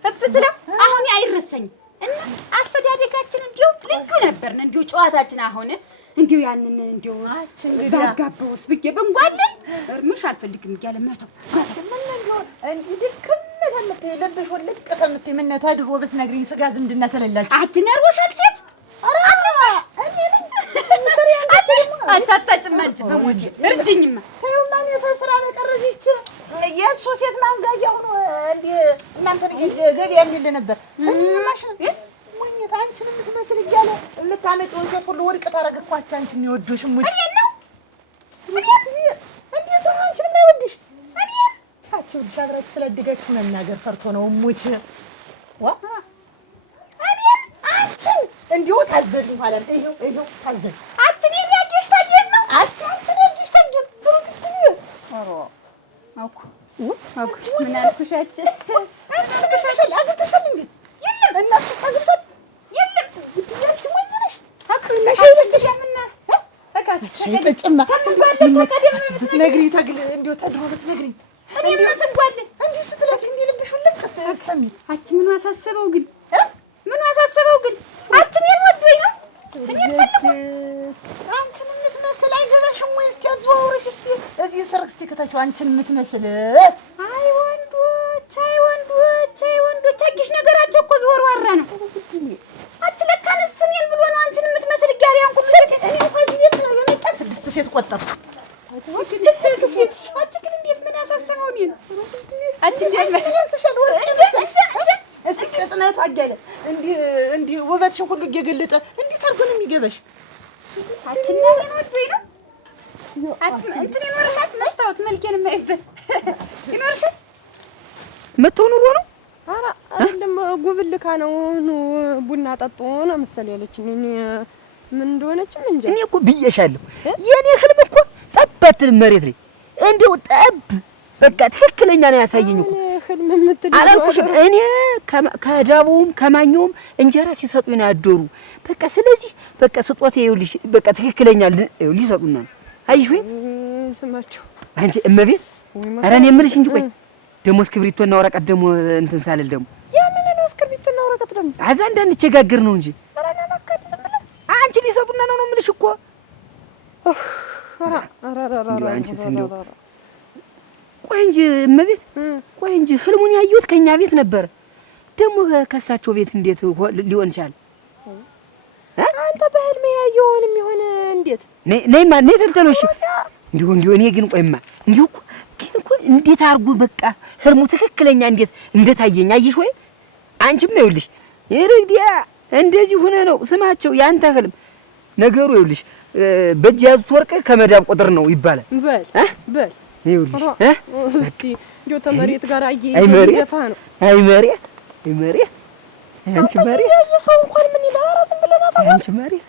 እፍ ስለው አሁን አይረሳኝም። እና አስተዳደጋችን እንዲሁ ልዩ ነበርን። እንዲሁ ጨዋታችን አሁን እንዲሁ ያንን እንዲሁ ባጋበውስ ብዬ በንጓለን እርምሽ አልፈልግም እያለ መተው ምን ነው እንዲህ ከመተመተ ለብሽ ወልቅ ከተመተ ምን ታድሮ ብትነግሪኝ ስጋ ዝምድና ተለላችሁ አትነርወሻል ሴት አንቺ አታጭማጭ በሞቴ እርጅኝማ ማን የተስራ መቀረጅች የእሱ ሴት ማንጋያው ነው እንዴ እናንተ ገበያ የሚል ነበር ስንማሽ ሞኝታ አንቺን የምትመስል እያለ የምታመጪውን ሴት ሁሉ ወርቅ ታረግኳቸው። አንቺን የሚወዱሽ ሙት ነው እንዴት አንቺን የማይወድሽ አትይውልሽ አብራችሁ ስላደጋችሁ መናገር ፈርቶ ነው ሙት ዋ አንቺን እንዲሁ ታዘልኝ ማለት ይሄው ታዘል አንቺን የሚያጌሽ ታየን ነው አንቺን ያጌሽ ታየን ብሩክ አውኩ ምን አልኩሻች? አንቺ ምን ተሸል አግብተሻል እንዴ? የለም እናቱ ሳግብቷል። የለም ግድያች ወይነሽ አክለሽ ይስተሽ ምን ተጨማ ብትነግሪ ተግል እንዴው ተድሮ ብትነግሪ እኔ ምን ስንጓል እንዴ ስትለፊ እንዴ ልብሽ ሁሉ ቀስተስተሚ አንቺ ምን አሳሰበው ግን አንቺን የምወደኝ ነው እኔ ፈልኩ አንቺን የምትመስል አይገባሽም ወይ? እስቲ አዝዋውረሽ እስቲ እዚህ ሰርክ እስቲ ከታችሁ አንቺን የምትመስል አይ ወንዶች አጊሽ ነገራቸው እኮ ዘወርዋራ ነው። አንቺ ለካንስ እኔን ብሎ ነው አንቺን የምትመስል ጋር ያን ሁሉ እኔ እንኳን ቤት የመጣ 6 ሴት ቆጠርኩ። አንቺ ግን እንዴት ምን ያሳሰበው ነው? አንቺ እንዴት ምን ያንስሻል? እስቲ ቅጥነቱ አያለ እንዲህ ውበትሽን ሁሉ እየገለጠ እንዴት አድርጎ ነው የሚገበሽ? አትና ወጥቶኝ ነው እንትን ይኖርሻል። መስታወት መልኬን የማይበት ይኖርሻል። መተው ኑሮ ነው። ኧረ አይደለም ጉብልካ ነው። ቡና ጠጡ ነው መሰል ያለችኝ። እኔ ምን እንደሆነችም እንጂ እኔ እኮ ብዬሻለሁ። የኔ ህልም እኮ ጠባትን መሬት ላይ እንደው ጠብ በቃ ትክክለኛ ነው ያሳየኝ እኮ ህልም የምትል አላልኩሽም? እኔ ከዳቦውም ከማኛውም እንጀራ ሲሰጡኝ ነው ያደሩ። በቃ ስለዚህ በቃ ስጦታ ይኸውልሽ፣ በቃ ትክክለኛ ሊሰጡና ነው። አይሽ ወይ ስማቸው አንቺ እመቤት። ኧረ እኔ የምልሽ እንጂ ቆይ ደግሞ እስክሪብቶና ወረቀት ደግሞ እንትን ሳልል ደግሞ ያምን ነው እስክሪብቶና ወረቀት ደግሞ አዛ እንዳንቸጋገር ነው እንጂ ኧረ ለማካት ዝም ብለህ አንቺ ሊሰጡና ነው የምልሽ እኮ። አንቺስ እንደው ቆይ እንጂ እመቤት፣ ቆይ እንጂ ህልሙን ያየሁት ከኛ ቤት ነበር። ደግሞ ከእሳቸው ቤት እንዴት ሊሆን ይችላል? አንተ በህልሜ ያየኸውን የሚሆን እንዴት ነይማ ነይ ተንተሎሽ እንዲሁ እኔ ግን ቆይማ እንዲሁ እኮ እንዴት አድርጎ በቃ ህልሙ ትክክለኛ እንዴት አየኝ አየሽ ወይ? አንቺም ይኸውልሽ ይርግዲያ እንደዚህ ሆነ ነው ስማቸው ያንተ ህልም ነገሩ። ይኸውልሽ በእጅ ያዙት ወርቅ ከመዳብ ቁጥር ነው ይባላል። በል ይኸውልሽ እስቲ እንዲሁ ተመሬት ጋር አየይፋ ነው። አይ መሬት አንቺ መሬት የሰው እንኳን ምን ይላል? ኧረ ዝም ብለና አንቺ መሬት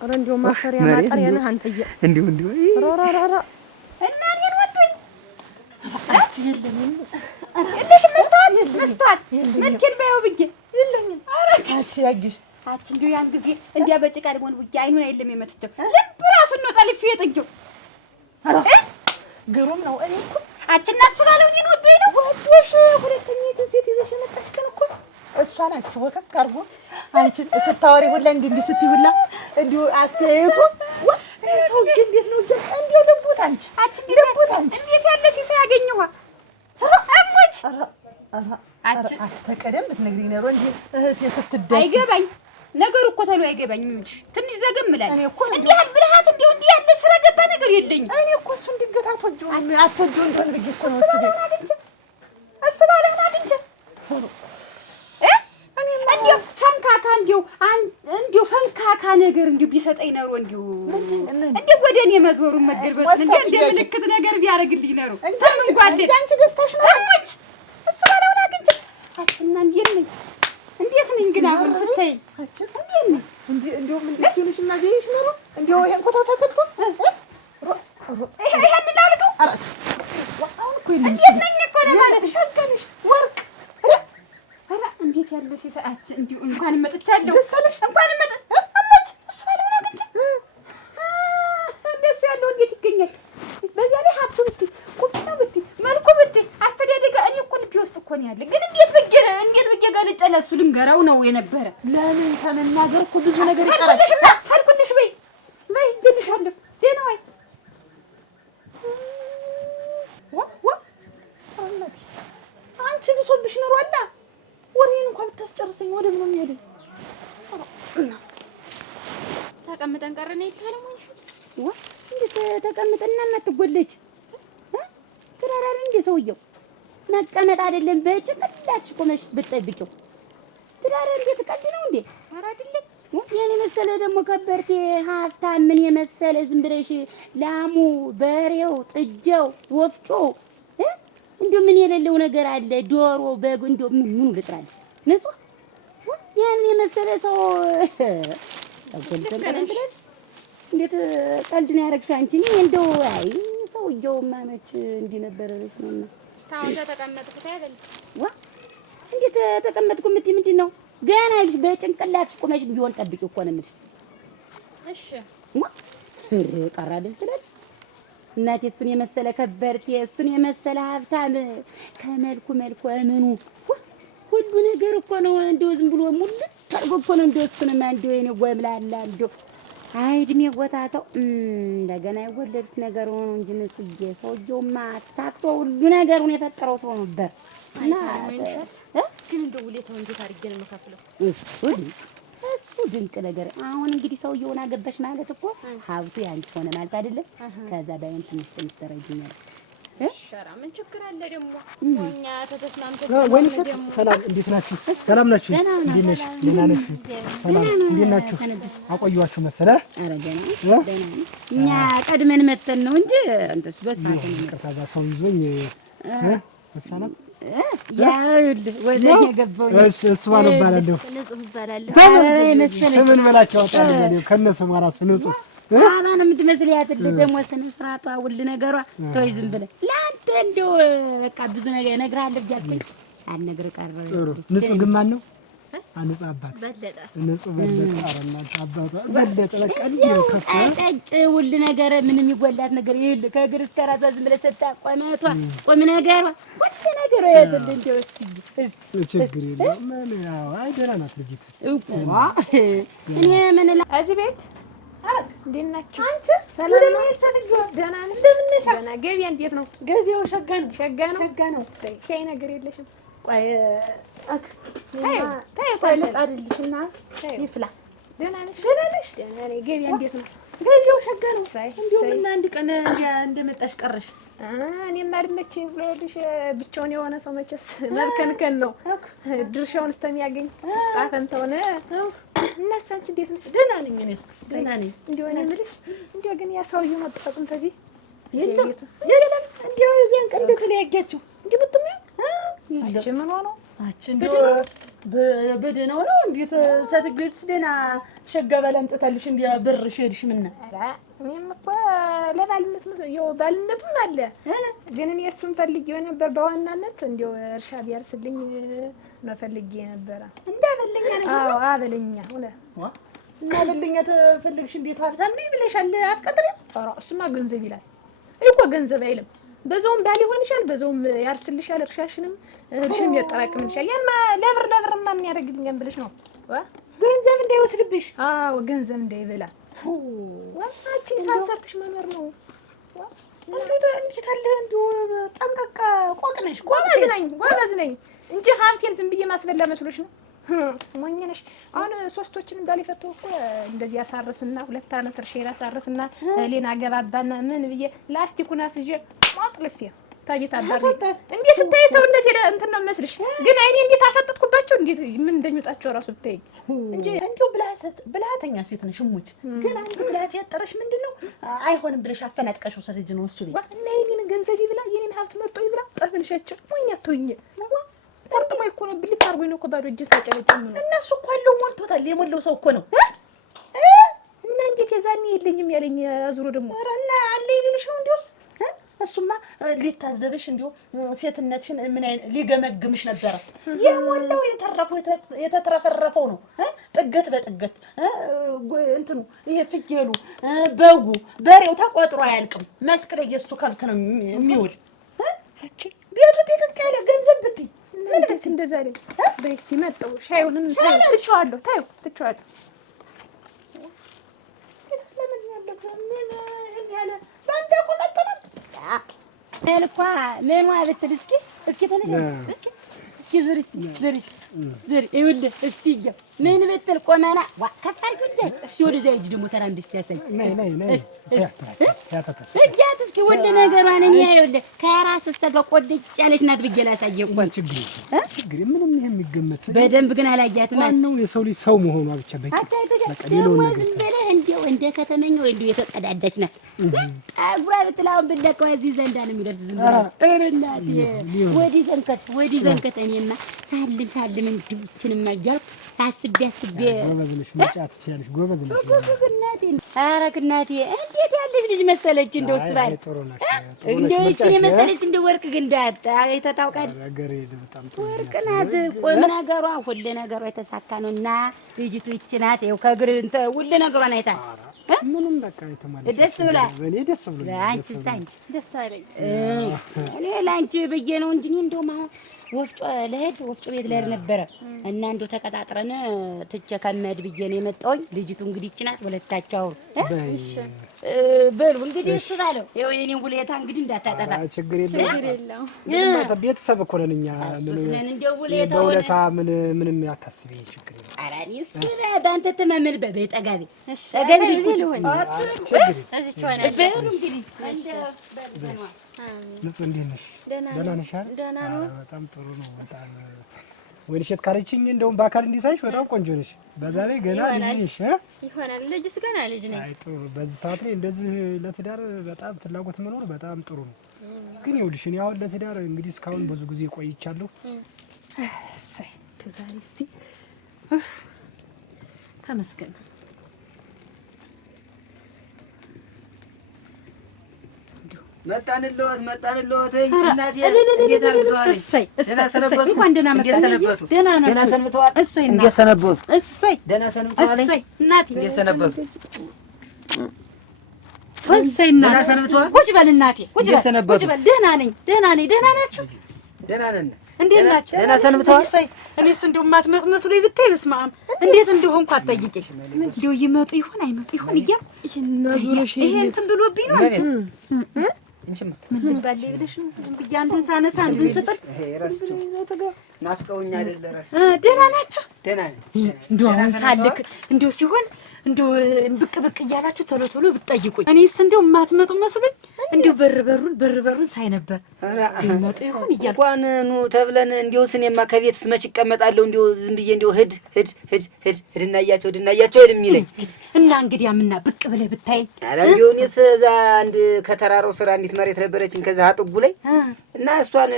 ኧረ እንዲሁ ማፈሪያ ማጠሪያ ነህ አንተዬ። እንዲሁ እና እኔን ወጡኝ። አንቺ የለኝም እልሽ መስታወት መልኬን ባየው ብዬ የለኝም። ኧረ አንቺ ያጊሽ አንቺ እንዲሁ ያን ጊዜ እንዲያ በጭቃ ልሞን ብዬ አይኑን አይደለም የመተቸው ልብ ራሱን ነው ጠልፌ የጠየው። ግሩም ነው። እኔ እኮ አንቺና እሱ ባለው እኔን ወጡኝ ነው ወጥሽ ሁለተኛ ሴት ይዘሽ የመጣሽ ቀን እኮ እሷ ናቸው ወከክ አድርጎ አንቺን ስታወሪ ሁላ እንዲህ ስትይ ሁላ እንዲሁ አስተያየቱ ሰውዬ እንዴት ነው እንዲሁ ልቡት አንቺ ልቡት አንቺ እንዴት ያለ ሲሳይ ያገኘዋ አሞች አንቺ ተቀደም ብትነግሪኝ ነው እንጂ እህቴ ስትደይ አይገባኝ ነገሩ እኮ ተሎ አይገባኝም። ይኸውልሽ ትንሽ ዘገም እላለሁ። እንዲህ አልብልሃት እንዲህ ያለ ስራ ገባ ነገር የለኝም። እኔ እኮ እሱ እንዲገታ አትወጂውም እንደሆነ ብዬሽ እኮ ነው እሱ ባለውን አግኝቼ እንዲሁ ፈንካካ ነገር እንዲሁ ቢሰጠኝ ነው እንዲሁ ወደ እኔ መዞሩን መደርበጥ እንደ ምልክት ነገር ቢያደርግልኝ ነው። አንቺ ደስታሽ ነው አሞች እሱ ባለውን አግኝቼ አትና እንዴት ነኝ ግን አሁን ስትይ እንዲሁ እንዴት ይልሽ እና ገይሽ ነው እንዲሁ ይሄን ኮታ ተከልቶ ይሄን ላውልቀው አሁን እኮ ይልሽ እንዴት ነኝ እኮ ነው ማለት ሸገንሽ ወርቅ እንዴት ያለ ሲሰዓት እንዲሁ እንኳን መጥቻለሁ ደሳለሽ እንኳን አሞች እሱ ባለውን አግኝቼ እንደሱ ያለው እንዴት ይገኛል? በዚያ ላይ ሀብቱ ብትይ ቁጥና ብትይ መልኩ ብትይ አስተዳደጋ እኔ እኮ ልቤ ውስጥ እኮ ነው ያለ። ግን እንዴት ብዬ ገልጬ ለእሱ ልንገረው ነው የነበረ። ለምን ከመናገር እኮ ብዙ ነገር ይቀራል። ሀልኩልሽ በይ ሂጅልሻለሁ። ደህና ዋይ አንቺ ብሶብሽ ኖሮ አላ ወሬን እንኳን ብታስጨርሰኝ ወደ ምን ነው የሚሄደው? ተቀምጠን ቀረን ይልታል እንዴት ተቀምጠና እናትጎለች ትራራሪ እንደ ሰውየው መቀመጥ አይደለም በጭንቅላትሽ ቆመሽስ ብትጠብቂው ትዳር እንዴት ቀድ ነው እንዴ? ኧረ አይደለም የኔ መሰለ ደግሞ ከበርቴ ሀብታም ምን የመሰለ ዝም ብለሽ ላሙ በሬው ጥጃው ወፍጮ እንዴ ምን የሌለው ነገር አለ? ዶሮ በግ እንዴ ምኑ ልጥራልሽ ንጹህ ያን የመሰለ ሰው ተቆልተንተለሽ እንዴት ቀልድ ነው ያደረግሽው አንቺ? እንደው አይ ሰውየው ማመች እንዲህ ነበረሽ ነው ስታውን ተቀመጥኩ ታይበል እንዴት ተቀመጥኩ የምትይ ምንድን ነው? ገና ልጅ በጭንቅላትሽ ቆመሽ ቢሆን ጠብቂው እኮ ነው የምልሽ። እሺ ቀራ አይደል ትላለች እናቴ። እሱን የመሰለ ከበርቴ እሱን የመሰለ ሀብታም ከመልኩ ምኑ ሁሉ ነገር እኮ ነው እንደው ዝም ብሎ ሙሉ ታርጎ እኮ ነው እንደው እሱንማ እንደው የኔ ጎምላላ እንደው አይ እድሜ ጎታተው እንደገና የወለዱት ነገር ሆኖ እንጂ ንጹዬ ሰውዬውማ አሳክቶ ሁሉ ነገሩን የፈጠረው ሰው ነበር። እና ግን እንደው ውለታው እንዴት አድርጌ ነው የምከፍለው? እሱ ድንቅ ነገር። አሁን እንግዲህ ሰውየውን አገባሽ ማለት እኮ ሀብቱ ያንቺ ሆነ ማለት አይደለም። ከዛ ባይሆን ትንሽ ተረጅኛል። ሸራ ምን ችግር አለ ደግሞ? እኛ ተተስማምተን ደግሞ ሰላም፣ እንዴት ናችሁ? ሰላም ናችሁ? እንዴት ነሽ? ደህና ነሽ? ሰላም፣ እንዴት ናችሁ? አቆየኋችሁ መሰለ? ኧረ ደህና እኛ ቀድመን መተን ነው እንጂ እንተስ በሰዓት ነው። ከዛ ሰው ይዞኝ መሰለም ያውልህ ወደኛ ገባው። እሺ እሱ ማለት ባላለሁ ንጹህ ባላለሁ አይ መሰለኝ ስምን በላቸው አጣልኝ ከነሱ ማራስ ንጹህ አባን ምትመስል ያትልህ ደግሞ ስነ ስርዓቷ ሁሉ ነገሯ ተይ ዝም ብለህ ለአንተ እንደው በቃ ብዙ ነገር እነግርሃለሁ እያልኩኝ አልነግር ቀረው። ጥሩ ንጹህ ግማን ነው አንጹ አባት በለጠ ንጹህ በለጠ አረናት አባቷ በለጠ በቃ እንዲው ቀጭ ሁሉ ነገር ምንም ይጎላት ነገር ይል ከእግር እስከ ራሷ ዝም ብለህ ስታቆመቷ ቆም ነገሯ ሁሉ ነገሯ ያትልህ እንደው እስኪ ችግር የለም ምን ያው አይደራ ናት ልጅትስ እኮ እኔ ምን እዚህ ቤት እንዴት ናችሁ? አንቺ ሰላም ነው? ደህና ነሽ? እንደምን ነሽ? ደህና። ገቢያ እንዴት ነው? ገቢያው ሸጋ ነው። ሸጋ ነው? ሸጋ ነው። ሻይ ነገር የለሽም? ቆይ ታዩ ልጣድልሽና ይፍላ። ደህና ነሽ? ደህና ነሽ? ደህና ነኝ። ገቢያ እንዴት ነው? ገቢያው ሸጋ ነው። ሳይ እንዲሁም እና አንድ ቀን እንደመጣሽ ቀረሽ። እኔማ አድመቼኝ ብሎ ይኸውልሽ ብቻውን የሆነ ሰው መቼስ መብከንከን ነው ድርሻውን እስከሚያገኝ ጣፈንተውን እናስ አንቺ እንዴት ነሽ? ደህና ነኝ። እኔስ ደህና ነኝ። እንደው እኔ የምልሽ እንደው ግን ያ ሰውዬው መጣጡን ተዚህ የለም እንደው የዚያን ቀን ቤት ላይ ያጋችሁ እንዴ ምጥም አንቺ ምን ሆነው አንቺ እንደው በደህናው ነው እንዴት ሰትግት ደህና ሸጋ ባላምጥታልሽ እንዴ ብር ሸድሽ ምን እኔም እኮ ለባልነት ነው ባልነቱም አለ ግን እኔ እሱን ፈልጌው ነበር በዋናነት እንደው እርሻ ቢያርስልኝ ነው ፈልጌ ነበር እንዳበለኛ ነገር አዎ አበለኛ ሆነ እንዳበለኛ ተፈልግሽ እንዴት ሀብታም ነኝ ብለሻል አትቀጥሪም ኧረ እሱማ ገንዘብ ይላል እኮ ገንዘብ አይልም በዛውም ባል ይሆንሻል በዛውም ያርስልሻል እርሻሽንም እርሽም ያጠራቅምልሻል ያማ ለብርማ ምን ያደርግልኛል ብለሽ ነው ገንዘብ እንዳይወስድብሽ አዎ ገንዘብ እንዳይበላ ወጣች ሳሰርትሽ መኖር ነው እንዴት አለ እንደው ጠንቀቃ ቆቅነሽ ጎበዝ ነኝ እንጂ ሀብቴን ዝም ብዬ ማስበላ መስሎሽ ነው ሞኝ ነሽ አሁን ሶስቶችንም ባል ይፈተው እኮ እንደዚህ ያሳርስና 2 አመት እርሻዬን ያሳርስና ሌና ገባባና ምን ብዬ ላስቲኩን አስጄ ማጥልፍ ታጌታ አባሪ እንዴ ስታይ ሰውነት እንትን ነው መስልሽ ግን አይኔ እንዴት አፈጠጥኩባቸው እንዴት ምን እንደሚወጣቸው ራሱ ብታይ እንጂ እንዴው ብላተኛ ሴት ነሽ ሙት ግን አንዱ ብላት ያጠረሽ ምንድነው አይሆንም ብለሽ አፈናጥቀሽ ወሰደጅ ነው እሱ ላይ እና የኔን ገንዘብ ይብላ የኔን ሀብት መጥቶ ይብላ ጠፍልሻቸው ሞኛ ተውኝ ወርቅ ማይ እኮ ነው ብልት አርጎኝ ነው እኮ ባዶ እጅ ሳጨለጭም ነው እነሱ እኮ አለው ሞልቶታል የሞላው ሰው እኮ ነው እና እንዴት የዛኔ የለኝም ያለኝ አዙሮ ደግሞ እና አለ ይልሽ ነው እንዴውስ እሱማ ሊታዘብሽ እንዲሁ ሴትነትሽን ምን አይነት ሊገመግምሽ ነበር የሞላው የተትረፈረፈው ነው ጥገት በጥገት እንትኑ ይሄ ፍየሉ በጉ በሬው ተቆጥሮ አያልቅም መስክ ላይ የሱ ከብት ነው የሚውል ቤቱ ጥቅቅ ያለ ገንዘብ ብትይ ምን ብት እንደዛ ላይ በስቲ መጣው ሻዩንም ትቻለሁ ትቻለሁ ስለምን ያለከ ምን ያለ ባንተ ቆመጠና መልኳ ምኗ ብትል እስኪ ተነሽ እስኪ ዙሪ ይኸውልህ እስኪ ምን ብትል ቆመና ከፍ አድርጊው እንጂ እስኪ ወደዚያ ሂጂ ደግሞ ተራምደሽ ሲያሳይ እጃት እስኪ ሁሉ ነገሯን እኔ ይኸውልህ ከራስ እስተጋ ቆድጭ ያለች ናት ብዬሽ ላሳየህ እኮ ችግር ምንም ይሄ የሚገመት በደንብ ግን አላያትም ነው የሰው ልጅ ሰው መሆኗ ብቻ በቃ ደግሞ ዝም ብለህ እንደው እንደ ከተመኘው እንደው የተቀዳዳች ናት ጠጉሯ ብትላውን ብለቀው እዚህ ዘንዳ ነው የሚደርስ ዝም ብለህ እናቴ ወዲህ ዘንከት እኔማ ሳልም እንድችንማ እያልኩ አስቤ ጎበዝ ነሽ መጫት ትችያለሽ ጎበዝ ነሽ ኧረ እናቴ እንዴት ያለች ልጅ መሰለች እንደው ስባል እንደው እቺ መሰለች እንደው ወርቅ ግን አይተህ ታውቃለህ ነገር በጣም ወርቅ ናት ቆም ነገሯ ሁሉ ነገሯ የተሳካ ነውና ልጅቱ እቺ ናት ይኸው ከእግር ሁሉ ነገሯን አይታ ምንም በቃ የተማለች ደስ ብሏል እኔ ደስ ብሎኝ አንቺ ሳይ ደስ አለኝ እኔ ላንቺ ብዬ ነው እንጂ እንደው ወፍጮ ለሄድ ወፍጮ ቤት ልሄድ ነበረ እና እንደው ተቀጣጥረን ትቼ ከመሄድ ብዬ ነው የመጣሁኝ። ልጅቱ እንግዲህ ይህች ናት። ሁለታችሁ አውሩ በሉ እንግዲህ እሱ ባለው ይኸው የእኔን ውለታ እንግዲህ እንዳታጠፋ። ችግር የለውም። ቤተሰብ እኮ ነን እኛ። እሱስነን እንደው ውለታ በውለታ ምንም አታስቢ። ችግር የለውም። ኧረ እኔ እሱ በአንተ ተማመን በይ ጠጋቢ ጠጋቢ ልጅ ሊሆን እዚህ ሆነ በሉ እንግዲህ እንደ በርበኗ ንጹህ እንዴት ነሽ? ደህና ነሽ አይደል? ደህና ነው። በጣም ጥሩ ነው። በጣም ወይንሸት ካለችኝ እንደውም በአካል እንዲሳይሽ በጣም ቆንጆ ነሽ። በዛ ላይ ገና ልጅ ነሽ። ይሆናል ልጅስ ገና ልጅ ነኝ። አይ ጥሩ። በዚህ ሰዓት ላይ እንደዚህ ለትዳር በጣም ፍላጎት መኖር በጣም ጥሩ ነው። ግን ይኸውልሽ እኔ አሁን ለትዳር እንግዲህ እስካሁን ብዙ ጊዜ ቆይቻለሁ። እሰይ ዛሬ እስቲ ተመስገን። መጣንልዎት እናቴ እንዴት አድርገዋል? እሰይ ደህና ሰነበቱ? ደህና ሰነበቱ? ደህና ሰንብተዋል? እሰይ እንዴት ሰነበቱ? እሰይ ደህና ሰንብተዋል? እሰይ እናቴ እንዴት ሰነበቱ? እሰይ እናቴ ደህና ሰንብተዋል? ቁጭ በል እናቴ ቁጭ እንዴት ሰነበቱ? በል። ደህና ነኝ። ደህና ናችሁ? ደህና ነን። እንዴት ናችሁ? ደህና ሰንብተዋል? እሰይ እኔስ እንደው የማትመጡ መስሎኝ ብታይ በስመ አብ እንዴት እንደሆንኩ አትጠይቂኝ። እንደው ይመጡ ይሆን አይመጡ ይሆን እያልኩ ይሄ እንትን ብሎብኝ ነው አንቺ እንችማ ምን ባለ ብለሽ ነው ዝም ብዬሽ አንዱን ሳነሳ አንዱን ስጥል ናፍቀውኝ አይደለ? ራስ ደህና ናችሁ? ደህና ነኝ። እንደው አሁን ሳልክ እንደው ሲሆን እንደው ብቅ እያላችሁ ቶሎ ቶሎ ብትጠይቁኝ እኔስ እንደው የማትመጡ መስሎኝ እንደው በሩን ሳይ ነበር። ይመጡ ይሆን እያልኩ እንኳን ኑ ተብለን እንደው እኔማ ከቤትስ መች እቀመጣለሁ? እንደው ዝም ብዬ እንደው ሂድና እያቸው ሄድ የሚለኝ እና እንግዲህ አምና ብቅ ብለህ ብታይ። ኧረ እንደው እኔስ እዛ አንድ ከተራራው ስራ አንዲት መሬት ነበረችኝ ከዛ አጥጉ ላይ እና እሷን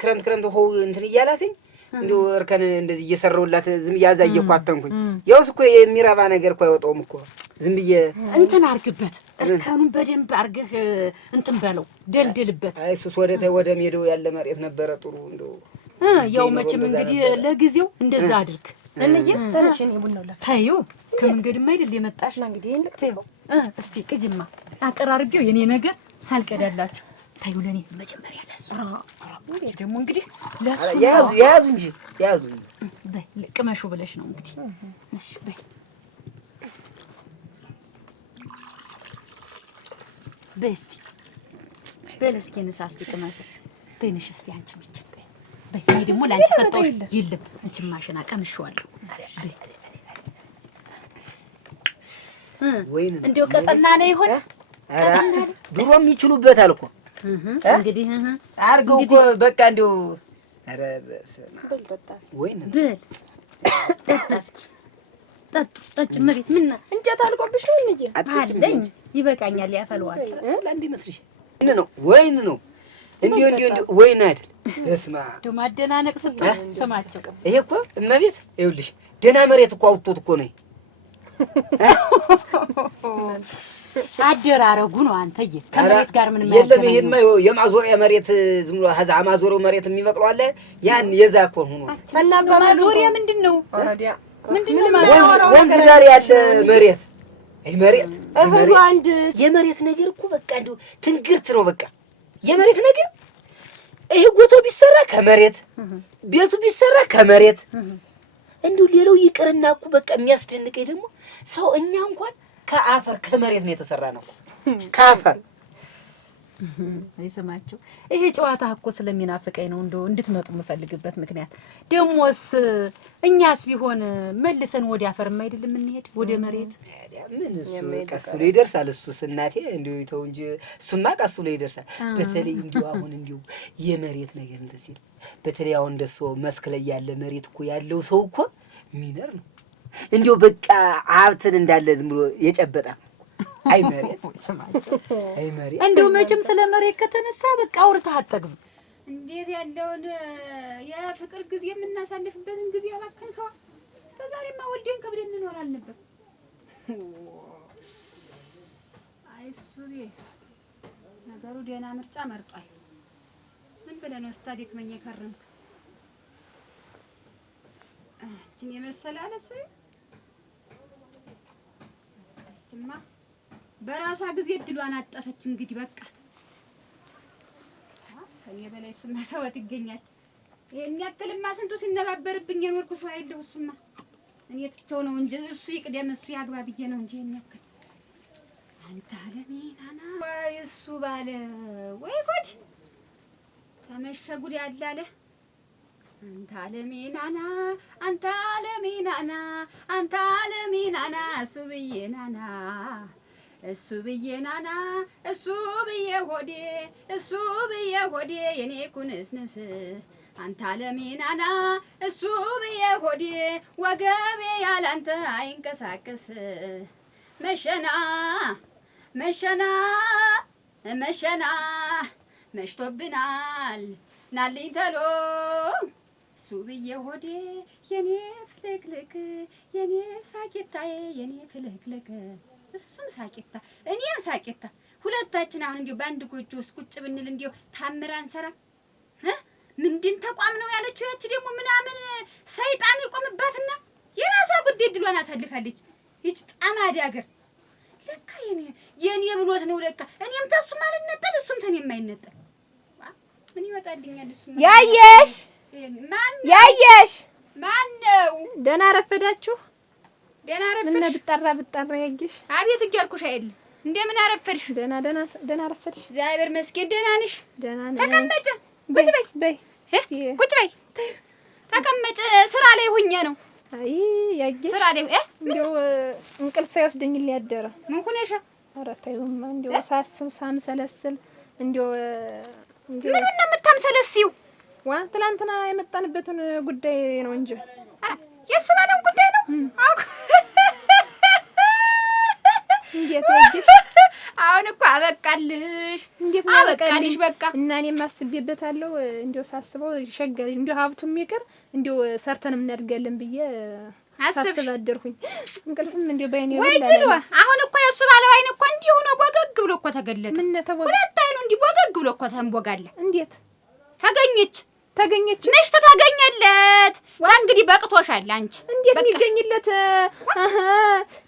ክረምት ሆው እንትን እያላትኝ እንደው እርከን እንደዚህ እየሰራሁላት ዝም እያዛየ እኮ አተንኩኝ። ያውስ እኮ የሚረባ ነገር እኮ አይወጣውም እኮ ዝም ብዬ እንትን አርግበት። እርከኑን በደንብ አርገህ እንትን በለው ደልድልበት። አይ እሱስ ወደ ሜዳው ያለ መሬት ነበረ ጥሩ እንደው ያው መቼም እንግዲህ ለጊዜው እንደዛ አድርግ። እንዬ ተነሽ እኔ ቡናው ላ ታዩ ከመንገድማ አይደል የመጣሽ ና እንግዲህ ይሄን ልትይው እስቲ ቅጅማ አቀራርቢው የኔ ነገር ሳልቀዳላችሁ ታዩ ለኔ መጀመሪያ ለሱ ደግሞ እንግዲህ ለሱ ያዙ እንጂ በይ ቅመሹ ብለሽ ነው እንግዲህ እሺ በይ እስቲ በለስኪ ንሳስቲ ቅመስ በይንሽ እስቲ አንቺ ብቻ በይ እኔ ደግሞ ላንቺ ሰጠው ይልም አንቺ ማሽና ቀምሽዋለሁ ወይን እንደው ቀጠና ነው ይሆን ድሮም ይችሉበታል እኮ እንግዲህ አርገው እኮ በቃ እንደው ኧረ በስመ አብ ወይን በል ጠጭ መቤት ምን እንጀት አልቆብሽ ነው እንጂ አለኝ ይበቃኛል ያፈልዋል ለአንዴ መስልሽ ወይን ነው እንዲሁ ወይን አይደል? በስመ አብ እንደው ማደናነቅ ስትል ስማቸው ይሄ እኮ እመቤት ይኸውልሽ ደህና መሬት እኮ አውጥቶት እኮ ነው አደራረጉ ነው። አንተዬ ከመሬት ጋር ምን ማለት የለም። ይሄማ የማዞሪያ መሬት ዝም ብሎ ሀዛ ማዞሪያው መሬት የሚበቅለው አለ ያን የዛ እኮ ሆኖ እና በማዞሪያ ምንድነው ወንዝ ዳር ያለ መሬት መሬት አንድ የመሬት ነገር እኮ በቃ እንደው ትንግርት ነው። በቃ የመሬት ነገር ይሄ ጎቶ ቢሰራ ከመሬት ቤቱ ቢሰራ ከመሬት እንደው ሌላው ይቅርና እኮ በቃ የሚያስደንቀኝ ደግሞ ሰው እኛ እንኳን ከአፈር ከመሬት ነው የተሰራ ነው። ከአፈር አይሰማቸው ይሄ ጨዋታ እኮ ስለሚናፍቀኝ ነው እንደው እንድትመጡ የምፈልግበት ምክንያት። ደሞስ እኛስ ቢሆን መልሰን ወደ አፈር አይደለም እንሄድ ወደ መሬት ምን እሱ ቀስ ብሎ ይደርሳል። እሱስ እናቴ እንደው ይተው እንጂ እሱማ ቀስ ብሎ ይደርሳል። በተለይ እንደው አሁን እንደው የመሬት ነገር እንደዚህ በተለይ አሁን እንደሰው መስክ ላይ ያለ መሬት እኮ ያለው ሰው እኮ ሚነር ነው። እንደው በቃ ሀብትን እንዳለ ዝም ብሎ የጨበጣት አይ መሬት ሰማቸው አይ መሬት እንደው መቼም ስለ መሬት ከተነሳ በቃ አውርተህ አጠግብ። እንዴት ያለውን የፍቅር ጊዜ የምናሳልፍበትን ጊዜ አባከንከው። እስከዛሬማ ወልደን ከብደን እንኖራለን ነበር። አይ ሱሪ ነገሩ ደህና ምርጫ መርጧል። ምን ብለህ ነው ስታደክመኝ የከረምክ? እቺን የመሰለ አለ ሱሪ እቺማ በራሷ ጊዜ እድሏን አጠፈች። እንግዲህ በቃ ከኔ በላይ እሱማ ሰወት ይገኛል። ይሄን ያክልማ ስንቱ ሲነባበርብኝ የኖርኩ ሰው አይደለሁ። እሱማ እኔ ትቼው ነው እንጂ እሱ ይቅደም እሱ ያግባ ብዬ ነው እንጂ ይሄን ያክል አንተ አለሜናና ወይ እሱ ባለ ወይ ጉድ ተመሸ ጉድ ያላለ አንተ አለሜናና አንተ አለሜናና አንተ አለሜናና እሱ ብዬናና እሱ ብዬናና እሱ ብዬ ሆዴ የኔ ኩንስንስ አንተ አለሜናና እሱ ብዬ ሆዴ ወገቤ ያላንተ አይንቀሳቀስ መሸና መሽቶብናል ናልኝ ተሎ እሱ ብዬ ሆዴ የኔ ፍልቅልቅ የኔ ሳቂታዬ የኔ ፍልቅልቅ እሱም ሳቂታ እኔም ሳቂታ ሁለታችን አሁን እንዲሁ በአንድ ጎጆ ውስጥ ቁጭ ብንል እንዲሁ ታምር አንሰራ ምንድን ተቋም ነው ያለችው ያቺ ደግሞ ምናምን ሰይጣን ይቆምባትና የራሷ ጉዳይ ድሏን አሳልፋለች ይች ጣማዲ ሀገር ለካ የኔ ብሎት ነው ለካ እኔም ተሱ ማለት ነጠል እሱም ተኔ የማይነጠል ምን ይወጣልኛል እሱ ያየሽ ማን ነው ደህና ረፈዳችሁ ደህና ረፈድሽ ምን ብጠራ ያየሽ አቤት እያልኩሽ አይደል እንደምን አረፈድሽ ደህና ረፈድሽ እግዚአብሔር ይመስገን ደህና ነሽ ደህና ነኝ ተቀመጭ ቁጭ በይ ተቀመጭ ስራ ላይ ሆኜ ነው አይ ያየሽ ስራ ላይ እንደው እንቅልፍ ሳይወስደኝ ሊያደረ ምን ሆነሽ ኧረ ተይውማ እንደው ሳስብ ሳምሰለስል እንደው ምኑን ነው የምታምሰለስይው ትላንትና የመጣንበትን ጉዳይ ነው እንጂ የእሱ ባለም ጉዳይ ነው እንዴት ያየሽ አሁን እኮ አበቃልሽ በቃ እና እኔም አስቤበታለሁ እንደው ሳስበው ሸገር እንደው ሀብቱም ይቅር እንደው ሰርተንም እናድጋለን ብዬ አስብ አደርኩኝ እንቅልፍም እንደው ባይኔ ወይ ጅሎ አሁን እኮ የእሱ ባለው አይን እኮ እንዲህ ሆኖ ቦገግ ብሎ እኮ ተገለጠ ምን ተወው ሁለት አይኑ እንዲህ ቦገግ ብሎ እኮ ተንቦጋለ እንዴት ተገኘች ምሽት ታገኘለት እንግዲህ በቅቶሻል አንቺ እንዴት የሚገኝለት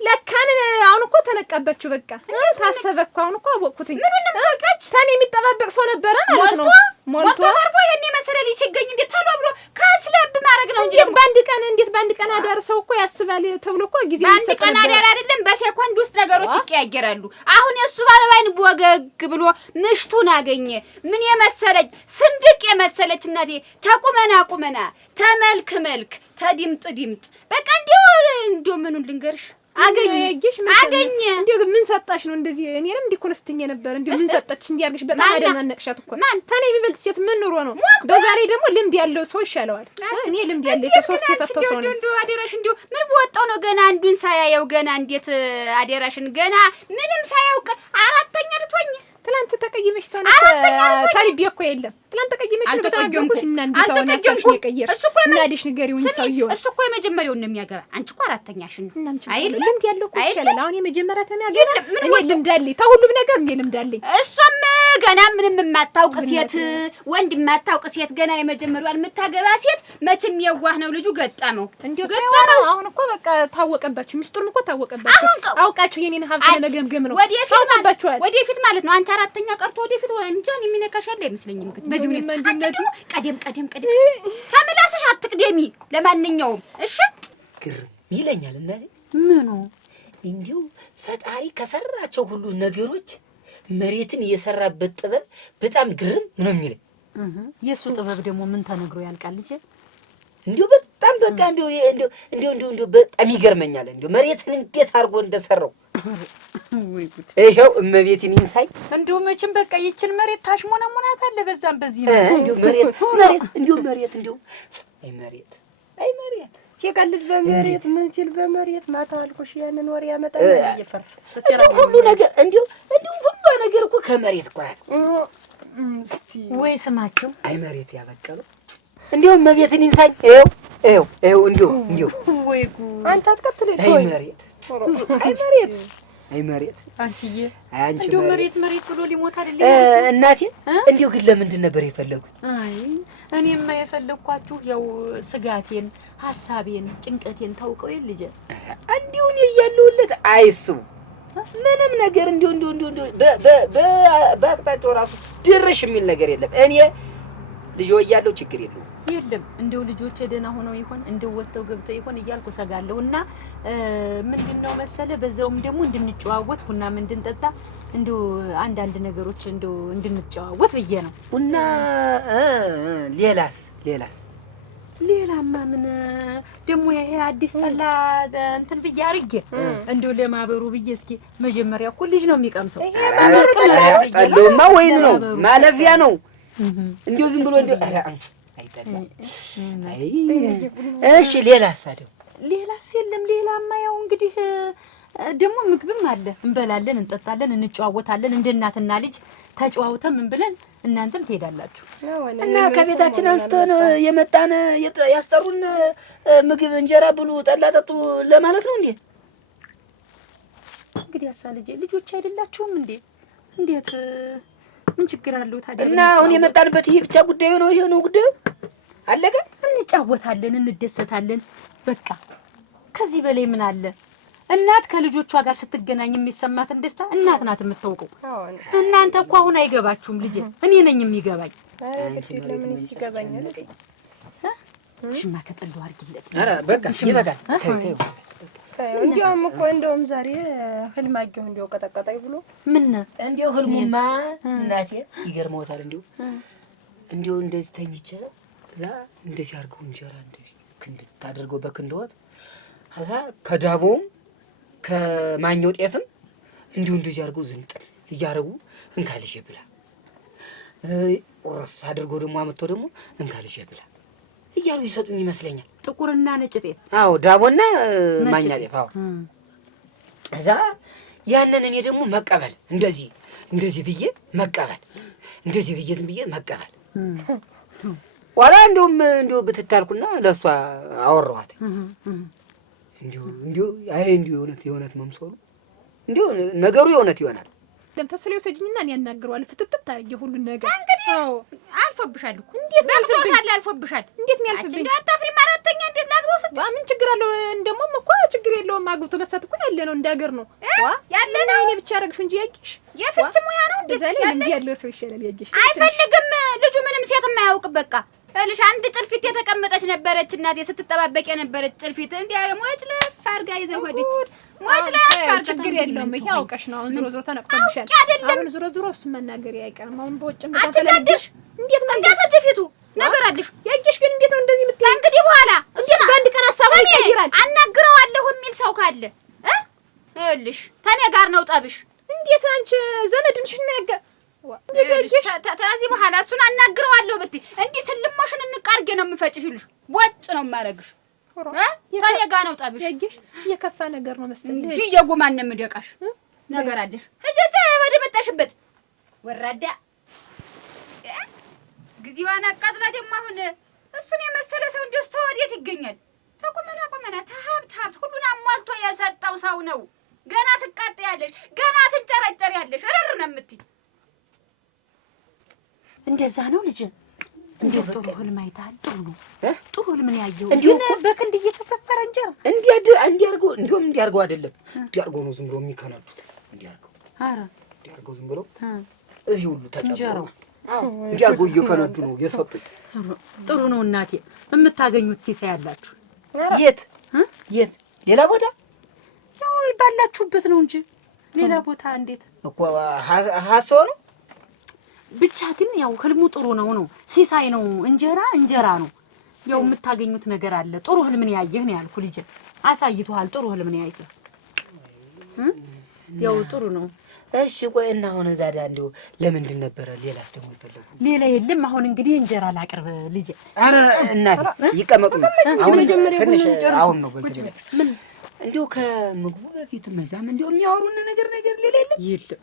ለካን አሁን እኮ ተነቀበችው በቃ ታሰበኩ አሁን እኮ አወቅኩትኝ ምኑን ነው የምታውቂያች ታኔ የሚጠባበቅ ሰው ነበረ ማለት ነው ሞልቶ አርፎ የኔ መሰለኝ ሲገኝ እንዴት ታሎ ብሎ ካችለብ ማድረግ ነው እንጂ በአንድ ቀን አዳር ሰው እኮ ያስባል ተብሎ እኮ ጊዜ በአንድ ቀን አዳር አይደለም በሴኮንድ ውስጥ ነገሮች ይቀያየራሉ አሁን የሱ ባለባይን ወገግ ብሎ ምሽቱን አገኘ ምን የመሰለች ስንድቅ የመሰለች እናቴ ተቁመና ተመልክ ተዲምጥ በቃ እንዲው ምኑን ልንገርሽ አገኘ እንዲው ምን ሰጣሽ ነው እንደዚህ እኔንም እንዲኮንስትኝ ነበር እንዲው ምን ሰጣች እንዲያርግሽ በጣም አደናነቅሻት እኮ ታኔ የሚበልጥ ሴት ምን ኑሮ ነው በዛሬ ደግሞ ልምድ ያለው ሰው ይሻለዋል እኔ ልምድ ያለው ሰው ሶስት ተፈተው ሰው ነው እንዲው አደራሽ እንዲው ምን ወጣው ነው ገና አንዱን ሳያየው ገና እንዴት አደራሽን ገና ምንም ሳያውቅ አራተኛ ልትሆኝ ትላንት ተቀይመሽ ታሪብ እኮ የለም ትላንት ተቀይመሽ በተናገርኩሽ እና እንዲታው ናሳሽ ይቀየር እናዲሽ ንገሪው እንሳው እሱ እኮ የመጀመሪያውን ነው የሚያገባ አንቺ እኮ አራተኛሽን አይደል ልምድ ያለው እኮ ይሻላል አሁን የመጀመሪያ ተናገረ እኔ ልምድ አለኝ ታሁሉም ነገር እንዴ ልምድ አለኝ እሱም ገና ምንም የማታውቅ ሴት ወንድ የማታውቅ ሴት ገና የመጀመሪያውን የምታገባ ሴት መቼም የዋህ ነው ልጁ ገጠመው አሁን እኮ በቃ ታወቀባችሁ ሚስጥሩም እኮ ታወቀባችሁ አውቃችሁ የኔን ሀብት ለመገምገም ነው ወደፊት ማለት ነው አንቺ አራተኛ ቀርቶ ወደፊት እንጃን የሚነካሽ ያለ አይመስለኝም ግን በዚህ ሁኔታ አንቺ ደግሞ ቀደም ተመላስሽ አትቅደሚ ለማንኛውም እሺ ግርም ይለኛል እና ምኑ እንዲሁ ፈጣሪ ከሰራቸው ሁሉ ነገሮች መሬትን እየሰራበት ጥበብ በጣም ግርም ነው የሚለኝ የሱ ጥበብ ደግሞ ምን ተነግሮ ያልቃል ልጅ እንዲሁ በጣም በቃ እንዲሁ በጣም ይገርመኛል እንዲሁ መሬትን እንዴት አድርጎ እንደሰራው ወይ ጉድ ይሄው እመቤትን ይንሳይ እንዲሁ መቼም በቃ ይችን መሬት ታሽሞናሞናት አለ በዛም በዚህ እንዲሁ መሬት አይ መሬት ሲቀልድ በመሬት ምን ሲል በመሬት ማታ አልኩሽ ያንን ወሬ ያመጣል እየፈርስ ሁሉ ነገር እንዲሁ ሁሉ ነገር እኮ ከመሬት እኮ እስቲ ወይ ስማቸው አይ መሬት ያበቀለው እንዲሁ እመቤትን ይንሳይ ይሄው እንዲሁ ወይ ጉድ አንተ አትከትለኝ አይ መሬት አንቺዬ አንቺ እንዲሁ መሬት ብሎ ሊሞት አይደል እናቴ እንዲሁ ግን ለምንድን ነበር የፈለጉት አይ እኔማ የፈለኳችሁ ያው ስጋቴን ሐሳቤን ጭንቀቴን ታውቀው ልጅ እንዲሁ ነው ያለውለት አይስቡ ምንም ነገር እንዲሁ በአቅጣጫው ራሱ ድርሽ የሚል ነገር የለም እኔ ልጅ ወያለው ችግር የለውም የለም እንደው ልጆች ደህና ሆነው ይሆን እንደው ወጥተው ገብተው ይሆን እያልኩ ሰጋለሁና ምንድነው መሰለ በዛውም ደግሞ እንድንጨዋወት ቡናም እንድንጠጣ እንደው አንዳንድ ነገሮች እንደው እንድንጨዋወት ብዬ ነው። ቡና ሌላማ ምን ደግሞ ይሄ አዲስ ጠላ እንትን ብዬ አርጌ እንደው ለማበሩ ብዬ እስኪ መጀመሪያ እኮ ልጅ ነው የሚቀምሰው። ጠላውማ ወይን ነው ማለፊያ ነው። እንደው ዝም ብሎ እንደው አይጠላም። እሺ ሌላስ የለም። ሌላማ ያው እንግዲህ ደግሞ ምግብም አለ፣ እንበላለን፣ እንጠጣለን፣ እንጨዋወታለን። እንደ እናትና ልጅ ተጨዋውተን ምን ብለን እናንተም ትሄዳላችሁ እና ከቤታችን አንስተን የመጣን ያስጠሩን ምግብ እንጀራ ብሉ ጠላ ጠጡ ለማለት ነው እንዴ? እንግዲህ አሳልጄ ልጆች አይደላችሁም እንዴ? እንዴት ምን ችግር አለው ታዲያ? እና አሁን የመጣንበት ይሄ ብቻ ጉዳዩ ነው። ይሄ ነው ጉዳዩ። አለቀ። እንጫወታለን፣ እንደሰታለን። በቃ ከዚህ በላይ ምን አለ? እናት ከልጆቿ ጋር ስትገናኝ የሚሰማትን ደስታ እናት ናት የምታውቀው። እናንተ እኮ አሁን አይገባችሁም ልጄ፣ እኔ ነኝ የሚገባኝ። ለምን ይገባኛል? ሽማ ከጠላው አድርጊለት። ኧረ በቃ ይበቃል። እንዲያውም እኮ እንደውም ዛሬ ህልም አየሁ እንደው ቀጠቀጠኝ ብሎ ምን እንደው ህልሙማ እናቴ ይገርመውታል። እንደው እንደዚህ ተኝቼ እዛ እንደዚህ አድርገው እንጀራ እንደዚህ ክንድ ታደርገው በክንድወት ከዛ ከዳቦም ከማኛው ጤፍም እንደዚህ አድርገው ዝንጥል እያደረጉ እንካልሽ ብላ ቁርስ አድርገው ደግሞ አመጥቶ ደግሞ እንካልሽ ብላ እያሉ ይሰጡኝ ይመስለኛል። ጥቁርና ነጭ ጤፍ። አዎ ዳቦና ማኛ ጤፍ። አዎ እዛ ያንን እኔ ደግሞ መቀበል እንደዚህ ብዬ መቀበል እንደዚህ ብዬ ዝም ብዬ መቀበል ኋላ እንደው ብትታልኩና ለሷ አወራኋት። እንደው አይ የእውነት መምሰሉ እንደው ነገሩ የእውነት ይሆናል። ተስሎ ይወሰጂኝና እኔ ያናግረዋል። ፍትትት ታርጌ ሁሉን ነገር እንግዲህ አዎ አልፎብሻል እኮ እንዴት በቅቶሻል? አልፎብሻል። እንዴት ነው ያልፍብኝ? እንዴት አታፍሪ? ማራተኛ እንዴት ላግባው ስትይ ምን ችግር አለው? እንደሞም እኮ ችግር የለውም። አግብቶ መፍታት እኮ ያለ ነው፣ እንዳገር ነው ያለ ነው። እኔ ብቻ ያረግሽ እንጂ ያቂሽ የፍች ሙያ ነው። እንደዛ ላይ እንዴ ያለው ሰው ይሻላል። ያቂሽ አይፈልግም ልጁ ምንም ሴት የማያውቅ በቃ እልሽ አንድ ጭልፊት የተቀመጠች ነበረች እናቴ ስትጠባበቅ የነበረች ጭልፊት እንዲያ ሞጭለፍ አርጋ ይዘው ሆድች ሞጭለፍ አርጋ ችግር የለውም። ይሄ አውቀሽ ነው። አሁን ዞሮ ተነቅቶብሻል። አሁን ዞሮ እሱ መናገር አይቀርም። አሁን በውጭም አትናደሽ። እንዴት ጭልፊቱ ነገር አለሽ ያቂሽ ግን እንዴት ነው እንደዚህ የምትይ? እንግዲህ በኋላ እንዴት በአንድ ቀን ሀሳብ ይቀይራል? አናግረዋለሁ የሚል ሰው ካለ እልሽ ተኔ ጋር ነው ጠብሽ። እንዴት አንቺ ዘመድንሽ እናያገ ከዚህ በኋላ እሱን አናግረዋለሁ ብትይ እንዲህ ስልሞሽን እንቃርጌ ነው የምፈጭሽልሽ። ቦጭ ነው የማረግሽ። ታዲያ ጋር ነው ጠብሽ። ያጊሽ የከፋ ነገር ነው መሰለኝ። እንዴ የጉማን ነው የምደቃሽ ነገር አለሽ። እጀታ ወደ መጣሽበት ወራዳ ግዚዋና አቃጥላ ደግሞ አሁን እሱን የመሰለ ሰው እንደው ተወዴት ይገኛል? ተቆመና ተሀብት ሁሉን አሟልቶ የሰጠው ሰው ነው። ገና ትቃጠያለሽ፣ ገና ትንጨረጨሪያለሽ። እርር ነው የምትይ። እንደዛ ነው ልጅ። እንዴት ጥሩ ህልም አይተሃል? ጥሩ ነው። ጥሩ ህልም ነው ያየው። ግን በክንድ እየተሰፈረ እንጀራ እንዲያርገው አይደለም እንዲያርገው ነው ዝም ብሎ የሚከናዱት። እንዲያርገው ዝም ብሎ እዚህ ሁሉ ተጨምሮ እንዲያርገው እየከነዱ ነው የሰጡኝ። ጥሩ ነው እናቴ። የምታገኙት ሲሳይ ያላችሁ የት ሌላ ቦታ ያው ባላችሁበት ነው እንጂ ሌላ ቦታ እንዴት እኮ ሀሳው ነው። ብቻ ግን ያው ህልሙ ጥሩ ነው ሲሳይ ነው። እንጀራ ነው። ያው የምታገኙት ነገር አለ። ጥሩ ህልምን ያየህ ነው ያልኩ ልጅ። አሳይቷል። ጥሩ ህልምን ያየህ ያው ጥሩ ነው። እሺ ቆይ እና አሁን እዛ ዳ እንደው ለምንድን ነበረ ሌላስ ደግሞ ይፈልጉ? ሌላ የለም። አሁን እንግዲህ እንጀራ ላቅርብ ልጅ። አረ እናቴ ይቀመጡ። አሁን ትንሽ አሁን ነው በልተኝ ምን እንደው ከምግቡ በፊት መዛም እንደው የሚያወሩን ነገር ሌላ የለም።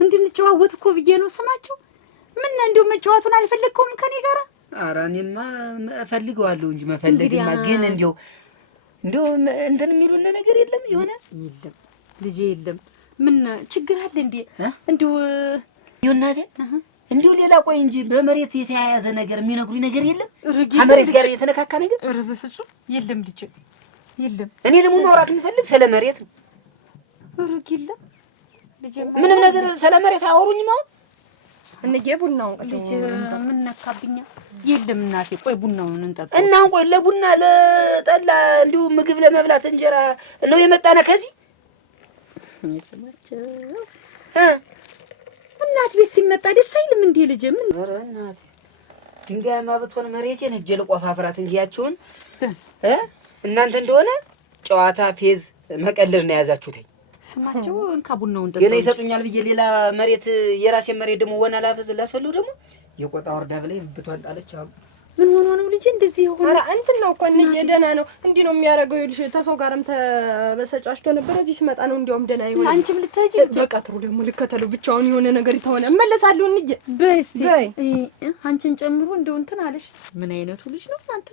እንድንጨዋወት እኮ ብዬ ነው ስማቸው። ምን እንደው መጫወቱን አልፈለግከውም ከኔ ጋር? ኧረ እኔማ እፈልገዋለሁ እንጂ መፈለግማ ግን እንደው እንትን የሚሉን ነገር የለም። የለም ልጄ የለም። ምን ችግር አለ እንዴ? እንደው እናቴ እንደው ሌላ ቆይ እንጂ በመሬት የተያያዘ ነገር የሚነግሩኝ ነገር የለም? ከመሬት ጋር የተነካካ ነገር? ኧረ በፍጹም የለም ልጄ የለም። እኔ ደግሞ ማውራት የምፈልግ ስለ መሬት ነው። ኧረ የለም ልጄ። ምንም ነገር ስለ መሬት አወሩኝም። አሁን እንዴ ቡናውን ልጅ ምን ነካብኛ? የለም እናቴ ቆይ ቡናውን እንጠጣ እና ቆይ ለቡና ለጠላ እንዲሁ ምግብ ለመብላት እንጀራ ነው የመጣነ ከዚህ እናት ቤት ሲመጣ ደስ አይልም እንዴ ልጅ? ምን ኧረ እናቴ ድንጋያማ ብትሆን መሬቴን እጄ ልቆፋፍራት እንጂ ያችሁን እናንተ እንደሆነ ጨዋታ ፌዝ መቀለድ ነው የያዛችሁት። ስማቸው እንካ ቡናውን ጠጣ ገና ይሰጡኛል ብዬ ሌላ መሬት የራሴ መሬት ደግሞ ወና ላፈስላሰሉ ደግሞ የቆጣ ወርዳ ብለኝ ብቷን ጣለች አሉ። ምን ሆኖ ነው ልጅ እንደዚህ ሆነ? ኧረ እንትን ነው እኮ እንዴ ደህና ነው እንዴ ነው የሚያደርገው። ይልሽ ተሰው ጋርም ተበሰጫጭቶ ነበር። እዚህ ሲመጣ ነው እንዲያውም ደህና ይሆናል። አንቺም ልትሄጂ በቃ ጥሩ ደግሞ ልከተለው ብቻውን የሆነ ነገር ይተሆነ እመለሳለሁ እንጂ በስቲ አንቺን ጨምሮ እንደው እንትን አለሽ። ምን አይነቱ ልጅ ነው አንተ?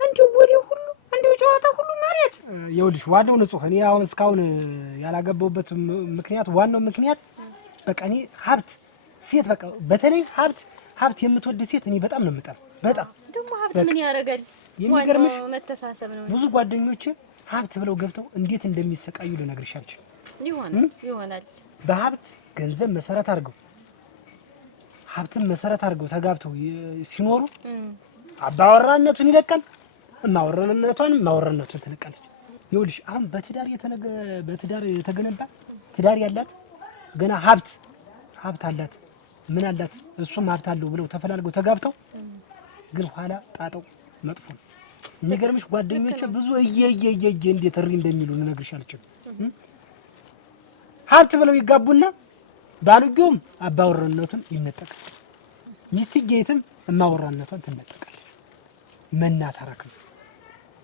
እንዲው ወሬው ሁሉ እንዲው ጨዋታ ሁሉ መሬት ይኸውልሽ ዋናው ንጹህ እኔ አሁን እስካሁን ያላገባሁበት ምክንያት ዋናው ምክንያት በቃ እኔ ሀብት ሴት በቃ በተለይ ሀብት የምትወድ ሴት እኔ በጣም ነው የምጠላው። በጣም ደግሞ ሀብት ምን ያደርጋል? የሚገርምሽ መተሳሰብ ነው። ብዙ ጓደኞቼ ሀብት ብለው ገብተው እንዴት እንደሚሰቃዩ ልነግርሽ አልችልም። ይሆናል በሀብት ገንዘብ መሰረት አድርገው ሀብትን መሰረት አድርገው ተጋብተው ሲኖሩ አባወራነቱን ይለቃል፣ ማወራነቱን ትለቃለች። ይኸውልሽ አሁን በትዳር የተገነባ ትዳር ያላት ገና ሀብት አላት ምን አላት እሱም ሀብት አለው ብለው ተፈላልገው ተጋብተው ግን ኋላ ጣጣው መጥፎ ነው። የሚገርምሽ ጓደኞቼ ብዙ እየየ እንዴት እሪ እንደሚሉ ልነግርሽ አልችልም። ሀብት ብለው ይጋቡና ባልጌውም አባወራነቱን ይነጠቃል፣ ሚስትጌትም እማወራነቷን ትነጠቃለች። መናታረክ ነው።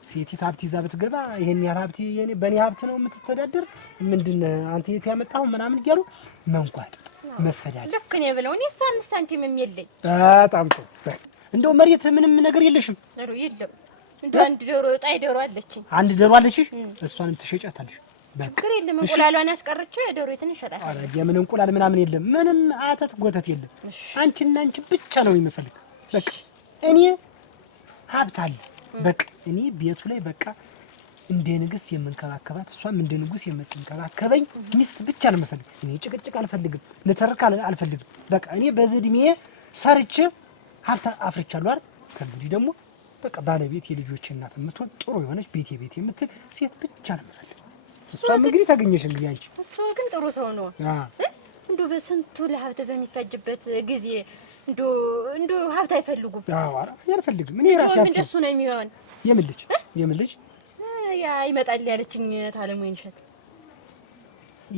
ሴቲት ሀብት ይዛ ብትገባ ይሄን ያህል ሀብት በእኔ ሀብት ነው የምትተዳደር ምንድን አንተ የት ያመጣው ምናምን እያሉ መንጓጥ መሰዳድ ልክ ነው ብለው እኔ 5 ሳንቲምም የለኝ። በጣም ጥሩ እንደው መሬት ምንም ነገር የለሽም? ኧረ የለም እንደው አንድ ዶሮ ጣይ ዶሮ አለችኝ። አንድ ዶሮ አለችሽ? እሷንም ትሸጫታለሽ። ችግር የለም እንቁላሏን ያስቀረችው የዶሮይትን እንሸጣታለን። ኧረ የምን እንቁላል ምናምን የለም ምንም አተት ጎተት የለም። አንቺና አንቺ ብቻ ነው የምፈልግ። በቃ እኔ ሀብት አለ በቃ እኔ ቤቱ ላይ በቃ እንደ ንግስት የምንከባከባት እሷም እንደ ንጉስ የምትንከባከበኝ ሚስት ብቻ ነው የምፈልግ። እኔ ጭቅጭቅ አልፈልግም፣ ንትርክ አልፈልግም። በቃ እኔ በዚህ እድሜ ሰርቼ ሀብት አፍርቻለሁ አይደል? ከእንግዲህ ደግሞ በቃ ባለቤት የልጆች እናት የምትሆን ጥሩ የሆነች ቤቴ የምትል ሴት ብቻ ነው የምፈልግ። እሷም እንግዲህ ታገኘሽ እንግዲህ አንቺ። እሱ ግን ጥሩ ሰው ነው። እንደው በስንቱ ለሀብት በሚፈጅበት ጊዜ እንደው ሀብት አይፈልጉም። አዎ አልፈልግም። እኔ ራሴ ሀብት እንደሱ ነው የሚሆን። የምን ልጅ ያ ይመጣል ያለችኝ ታለም ወይንሸት።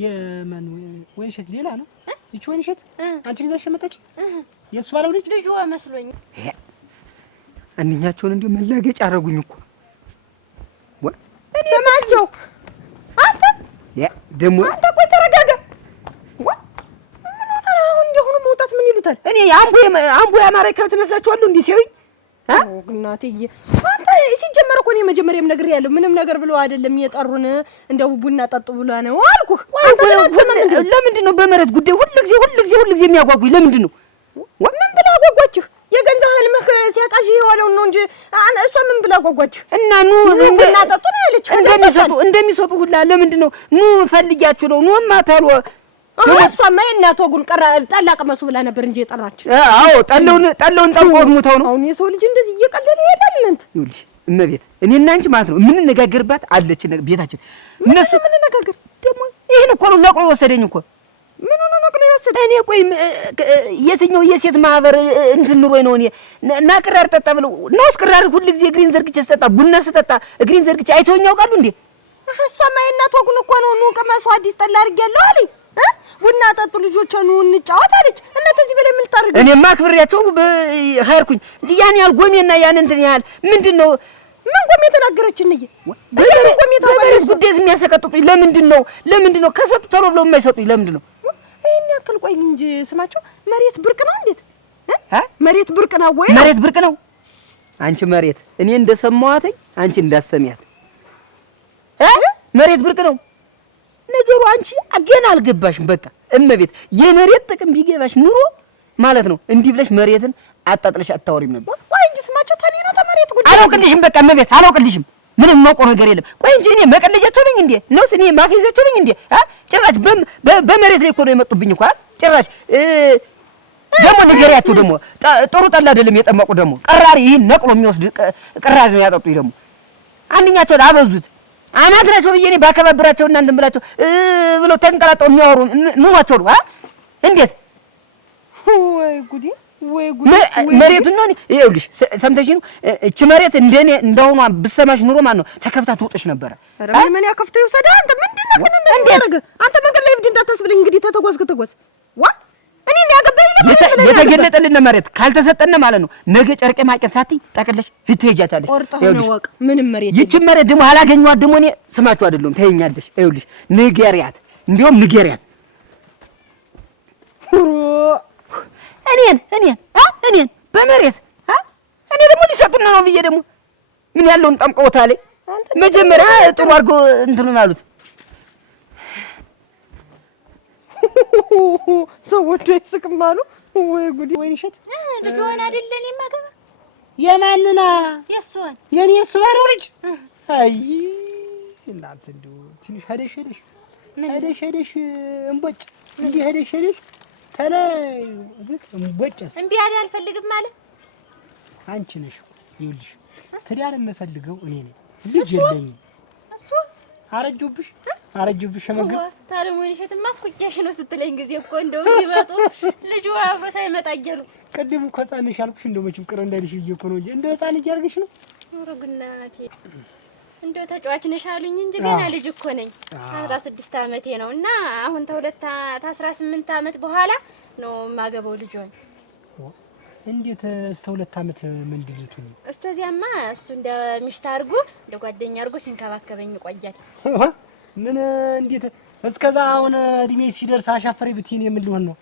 የማን ወይንሸት? ሌላ ነው እቺ ወይንሸት። አንቺ ይዘሽ መጣች። የሱ ባለው ልጅ መስሎኝ አንኛቸውን እንዲሁ መላገጫ አረጉኝ እኮ ስማቸው። አንተ ደግሞ አንተ ቆይ ተረጋጋ። አሁን እንደሆነ መውጣት ምን ይሉታል? እኔ አምቦ ያማረ ከብት መስላችኋለሁ እንዴ ሲያዩኝ? እናትዬ አንተ ሲጀመር እኮ እኔ መጀመሪያም ነግሬያለሁ። ምንም ነገር ብለው አይደለም የጠሩን እንደው ቡና ጠጡ ብሎ ነው አልኩህ። ለምንድን ነው በመሬት ጉዳይ ሁልጊዜ የሚያጓጉኝ? ለምንድን ነው? ምን ብላ አጓጓችሁ? የገንዘብ ህልምህ ሲያቃዥ የዋለው ነው እንጂ እሷ ምን ብላ አጓጓችሁ? እና ኑ ቡና ጠጡ ነው ያለች። እንደሚሰጡ ሁላ ለምንድን ነው ኑ ፈልጊያችሁ ነው? ኑማ ታሎ እሷማ የእናቷ ጉን ቀራ ጠላ ቅመሱ ብላ ነበር እንጂ የጠራች። አዎ ጠላውን ጠንቆት ሙታው ነው። አሁን የሰው ልጅ እንደዚህ እየቀለለ ይሄዳል። እንት ይኸውልሽ እመቤት እኔና አንቺ ማለት ነው የምንነጋገርባት አለች ቤታችን። እነሱ የምንነጋገር ደግሞ ይሄን እኮ ነው ነቅሎ የወሰደኝ እኮ። ምን ነው ነቅሎ የወሰደኝ? እኔ ቆይ የትኛው የሴት ማህበር እንትን ኑሮኝ ነው እኔ እና ቅራር ጠጣ ብለው ነው ቅራር ሁልጊዜ እግሬን ዘርግቼ ስጠጣ ቡና ስጠጣ እግሬን ዘርግቼ አይተውኝ ያውቃሉ እንዴ? እሷማ የእናቷ ጉን እኮ ነው። ኑ ቅመሱ አዲስ ጠላ አድርጌያለሁ አለኝ። ቡና ጠጡ ልጆች ኑ እንጫወት አለች። እናት እዚህ በላይ ምን ልታርግ? እኔማ አክብሬያቸው ሀይርኩኝ ያን ያህል ጎሜና ያን እንትን ያህል ምንድነው? ምን ጎሜ ተናገረች? እንዬ በመሬት ጉዳይ የሚያሰቀጥጡኝ ለምንድን ነው? ከሰጡ ቶሎ ብለው የማይሰጡኝ ለምንድን ነው? ይሄን ያክል ቆይ እንጂ ስማቸው መሬት ብርቅ ነው እንዴት? መሬት ብርቅ ነው ወይ? መሬት ብርቅ ነው። አንቺ መሬት እኔ እንደሰማዋተኝ አንቺ እንዳሰሚያት መሬት ብርቅ ነው ነገሩ። አንቺ ገና አልገባሽም። በቃ እመቤት የመሬት ጥቅም ቢገባሽ ኑሮ ማለት ነው እንዲህ ብለሽ መሬትን አጣጥለሽ አታወሪም ነበር። ቆይ እንጂ ስማቸው ተኔ ነው ተመሬት ጉዳይ አላውቅልሽም። በቃ እመቤት አላውቅልሽም። ምንም የማውቀው ነገር የለም። ቆይ እንጂ እኔ መቀለጃቸው ነኝ እንዴ? ነውስ እኔ ማፌዛቸው ነኝ እንዴ? ጭራሽ በመሬት ላይ እኮ ነው የመጡብኝ እኮ ጭራሽ ደግሞ ንገሪያቸው። ደግሞ ጥሩ ጠላ አይደለም የጠመቁ ደግሞ ቀራሪ ይሄን ነቅሎ የሚወስድ ቀራሪ ነው ያጠጡኝ። ደግሞ አንደኛቸው አበዙት። አናግራቸው ብዬ እኔ ባከባብራቸው እና እንትን ብላቸው ብለው ተንቀላጠው የሚያወሩ ምኗቸው ነው? እንዴት ወይ ጉዲ ወይ ጉዲ! መሬቱን ነው ይኸውልሽ፣ ሰምተሽ ነው እቺ መሬት እንደኔ እንደሆነ ብሰማሽ ኑሮ ማን ነው ተከፍታ ትውጥሽ ነበረ። ኧረ ምን ያከፍተው ይወሰዳ? አንተ ምንድን ነው ግን እንደያደርግ አንተ መንገድ ላይ ብድ እንዳታስብልኝ። እንግዲህ ተተጓዝክ ተጓዝ። ዋ እኔ ያገባኝ ነው የተገለጠልን መሬት ካልተሰጠነ ማለት ነው ነገ ጨርቄ ማቄን ሳትይ ጠቅለሽ ትሄጃታለሽ። ይኸውልሽ ወቅ ምንም መሬት ይቺ መሬት ደግሞ አላገኘኋት። ደግሞ እኔ ስማችሁ አይደለም ትሄኛለሽ። ይኸውልሽ ንገሪያት፣ እንዲያውም ንገሪያት እኔን በመሬት እኔ ደግሞ ሊሰጡን ነው ብዬ ደግሞ ምን ያለውን ጠምቀውታል። መጀመሪያ ጥሩ አድርጎ እንትኑን አሉት። ሰዎች አይስቅም አሉ። ወይ ጉዲ! ወይ እሸት ልጅ ሆነ አይደለ? እኔ ማገባ የማንና የእሷን የኔ እሱ ባለው ልጅ አይ እናንተ እንደው ትንሽ ሄደሽ እንቦጭ እንዲህ ሄደሽ ተላይ ዝቅ እንቦጭ እምቢ አይደል? አልፈልግም ማለት አንቺ ነሽ። ይኸውልሽ ትዳር የምፈልገው እኔ ነኝ። ልጅ የለኝም። እሱ አረጁብሽ ሸመገል ታለም ወይ እሸትማ ኩቄሽ ነው ስትለኝ ጊዜ እኮ እንደው ሲመጡ ልጅ አብሮ ሳይመጣ አጀሉ ቅድም እኮ ሕፃን ነሽ አልኩሽ። እንደው መቼም ቅር እንዳይልሽ ብዬሽ እኮ ነው እንጂ እንደው ሕፃን ልጅ አድርገሽ ነው። ኧረ ግናቴ እንደው ተጫዋች ነሽ አሉኝ እንጂ ገና ልጅ እኮ ነኝ። 16 ዓመቴ ነው እና አሁን ከ18 ዓመት በኋላ ነው የማገባው ልጅ ሆነ። እንዴት እስከ 2 ዓመት ምንድን ልትሆኚ? እስከዚያማ እሱ እንደ ሚስት አድርጎ እንደ ጓደኛ አድርጎ ሲንከባከበኝ ይቆያል። ምን እንዴት እስከዛ አሁን እድሜ ሲደርስ አሻፈሬ ብትይኝ ምን ሊሆን ነው?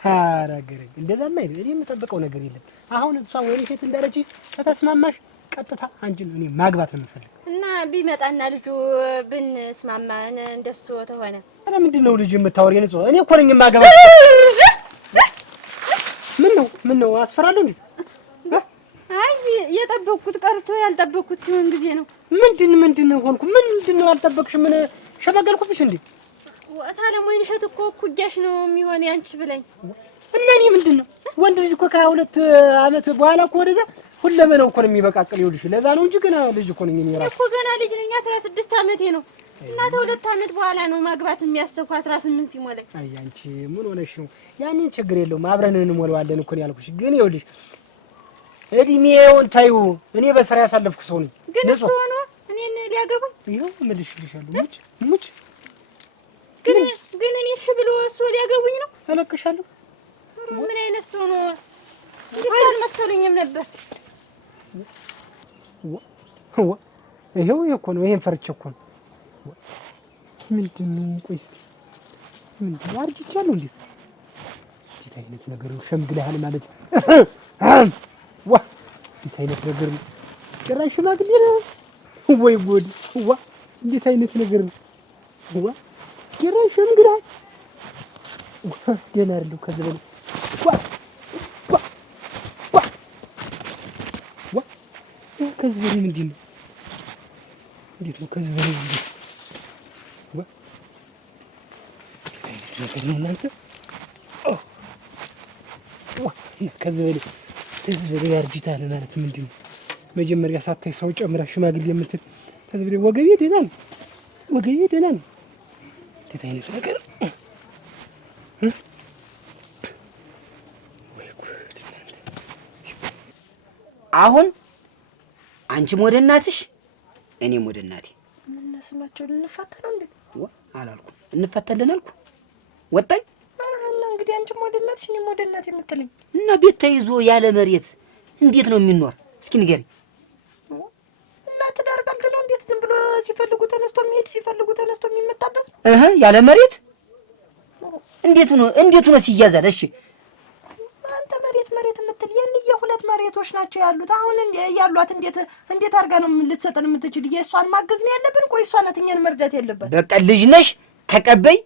ሀረገረኝ እንደዛማ አይደል? እኔ የምጠብቀው ነገር የለም። አሁን እሷ ወይኔ ሴት እንዳለች ከተስማማሽ ቀጥታ አንቺን እኔ ማግባት ነው የምፈልግ እና ቢመጣና ልጁ ብንስማማ እንደሱ ተሆነ አረ ምንድነው ልጅ የምታወሪ? ንጹህ እኔ እኮ ነኝ የማገባ። ምን ነው አስፈራለሁ እንዴ? አይ የጠበቅኩት ቀርቶ ያልጠበቅኩት ሲሆን ጊዜ ነው። ምንድን ሆንኩ? ምንድነው ያልጠበቅሽ? ምን ሸመገልኩብሽ እንዴ? ታለም ወይን እሸት እኮ ኩያሽ ነው የሚሆን ያንቺ ብለኝ እና እኔ ምንድነው ወንድ ልጅ እኮ ከ22 ዓመት በኋላ እኮ ወደዛ ሁለመናው እኮ ነው የሚበቃቀል። ይኸውልሽ ለዛ ነው እንጂ ገና ልጅ እኮ ነኝ እኔ ራሱ እኮ ገና ልጅ ነኝ። 16 ዓመቴ ነው እና ከ2 ዓመት በኋላ ነው ማግባት የሚያሰብኩ 18 ሲሞላኝ። አይ አንቺ ምን ሆነሽ ነው? ያንን ችግር የለውም አብረን እንሞላዋለን እኮ ነው ያልኩሽ። ግን ይኸውልሽ እድሜውን ታዩ እኔ በስራ ያሳለፍኩ ሰው ነኝ። ግን እሱ ሆኖ እኔን ሊያገቡኝ ይኸው እምልሽልሻለሁ። ሙጭ ግን እኔ እሺ ብሎ እሱ ሊያገቡኝ ነው። እለቅሻለሁ። ምን አይነት ሰው ነው? እንዴት አልመሰሉኝም ነበር። ይኸው እኮ ነው። ይሄን ፈርቼ እኮ ነው። ምንድነው? ቆይስ ምንድነው? አርጅቻለሁ። እንዴት አይነት ነገር ነው? ሸምግለሃል ማለት እንዴት አይነት ነገር ነው? ጭራሽ ሽማግሌ ነው ወይ ጉድ! እንዴት አይነት ነገር ነው? ጭራሽ ሸምግለሃል። ገና አይደለሁ ከዚህ በላይ ከዚህ በላይ ምንድን ነው? እንዴት ነው ከዚህ በላይ እንዴት ነው እናንተ? ከዚህ በላይ አርጅታል ማለት ምንድን ነው? መጀመሪያ ሳታይ ሰው ጨምራ ሽማግሌ የምትል ከዚህ በላይ ወገቤ ደህና ነው። እንዴት አይነት ነገር ወይ ጉድ! አሁን አንቺም ወደ እናትሽ እኔም ወደ እናቴ ምን ስማቸው ልንፋታ ነው እንዴ? አላልኩም። እንፋታለን አልኩ። ወጣኝ እና እንግዲህ አንቺም ወደ እናትሽ እኔም ወደ እናቴ የምትለኝ እና ቤት ተይዞ ያለ መሬት እንዴት ነው የሚኖር? እስኪ ንገሪኝ። እና ትዳር ቀልድ ነው እንዴት? ዝም ብሎ ሲፈልጉ ተነስቶ የሚሄድ ሲፈልጉ ተነስቶ የሚመጣበት ያለ መሬት እንዴት ነው ሲያዛል? እሺ አንተ መሬት የምትል የሁለት መሬቶች ናቸው ያሉት። አሁን ያሏት እንዴት አድርጋ ነው ልትሰጠን የምትችል? የእሷን ማገዝ ነው ያለብን። ቆይ እሷ ናት እኛን መርዳት ያለበት። በቃ ልጅ ነሽ ተቀበይ።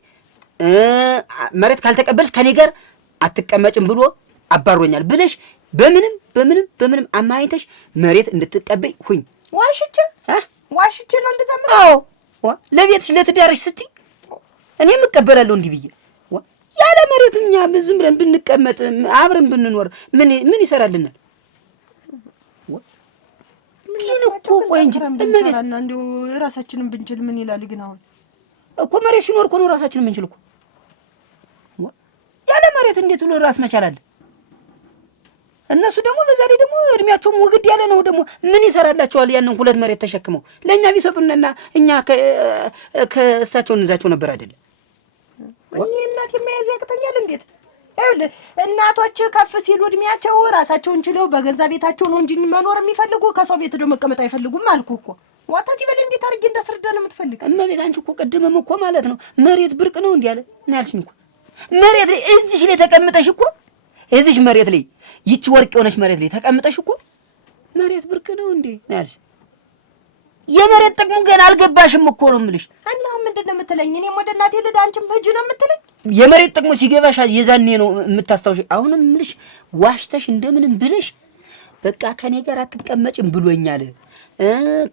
መሬት ካልተቀበልሽ ከኔ ጋር አትቀመጭም ብሎ አባሮኛል ብለሽ በምንም አማይተሽ መሬት እንድትቀበይ ሁኝ። ዋሽቼ ነው እንደዛ ማለት? አዎ ለቤትሽ ለትዳርሽ ስትይ እኔም እቀበላለሁ እንዲህ ብዬ። ያለ ያለ መሬት እኛ ዝም ብለን ብንቀመጥ አብረን ብንኖር ምን ይሰራልናል? ግን እኮ ቆይ እንጂ እመቤትና እንደው ራሳችንን ብንችል ምን ይላል? ግን አሁን እኮ መሬት ሲኖር እኮ ነው ራሳችንን ብንችል እኮ። ያለ መሬት እንዴት ብሎ ራስ መቻል አለ? እነሱ ደግሞ በዛ ላይ ደግሞ እድሜያቸውም ውግድ ያለ ነው። ደግሞ ምን ይሰራላቸዋል? ያንን 2 መሬት ተሸክመው ለእኛ ቢሰጡንና እኛ ከእሳቸው እንዛቸው ነበር አይደል? እኔ እናቴ መያዝ ያቅተኛል። እንዴት ይኸውልህ እናቶች ከፍ ሲሉ እድሜያቸው ራሳቸውን ችለው በገዛ ቤታቸው ነው እንጂ መኖር የሚፈልጉ ከሰው ቤት ደግሞ መቀመጥ አይፈልጉም አልኩህ እኮ። ዋታ ሲበል እንዴት አድርጌ እንዳስረዳ ነው የምትፈልግ? እመቤት አንቺ እኮ ቅድምም እኮ ማለት ነው መሬት ብርቅ ነው እንዲህ አለ እና ያልሽኝ እኮ መሬት ላይ እዚሽ ላይ ተቀምጠሽ እኮ እዚሽ መሬት ላይ ይቺ ወርቅ የሆነች መሬት ላይ ተቀምጠሽ እኮ መሬት ብርቅ ነው እንዴ ነው ያልሽ። የመሬት ጥቅሙ ገና አልገባሽም እኮ ነው የምልሽ። እና ምንድን ነው የምትለኝ? እኔም ወደ እናቴ ልዳ አንቺም ሂጂ ነው የምትለኝ? የመሬት ጥቅሙ ሲገባሽ የዛኔ ነው የምታስታውሽ። አሁንም የምልሽ ዋሽተሽ እንደምንም ብለሽ በቃ ከኔ ጋር አትቀመጭም ብሎኛል፣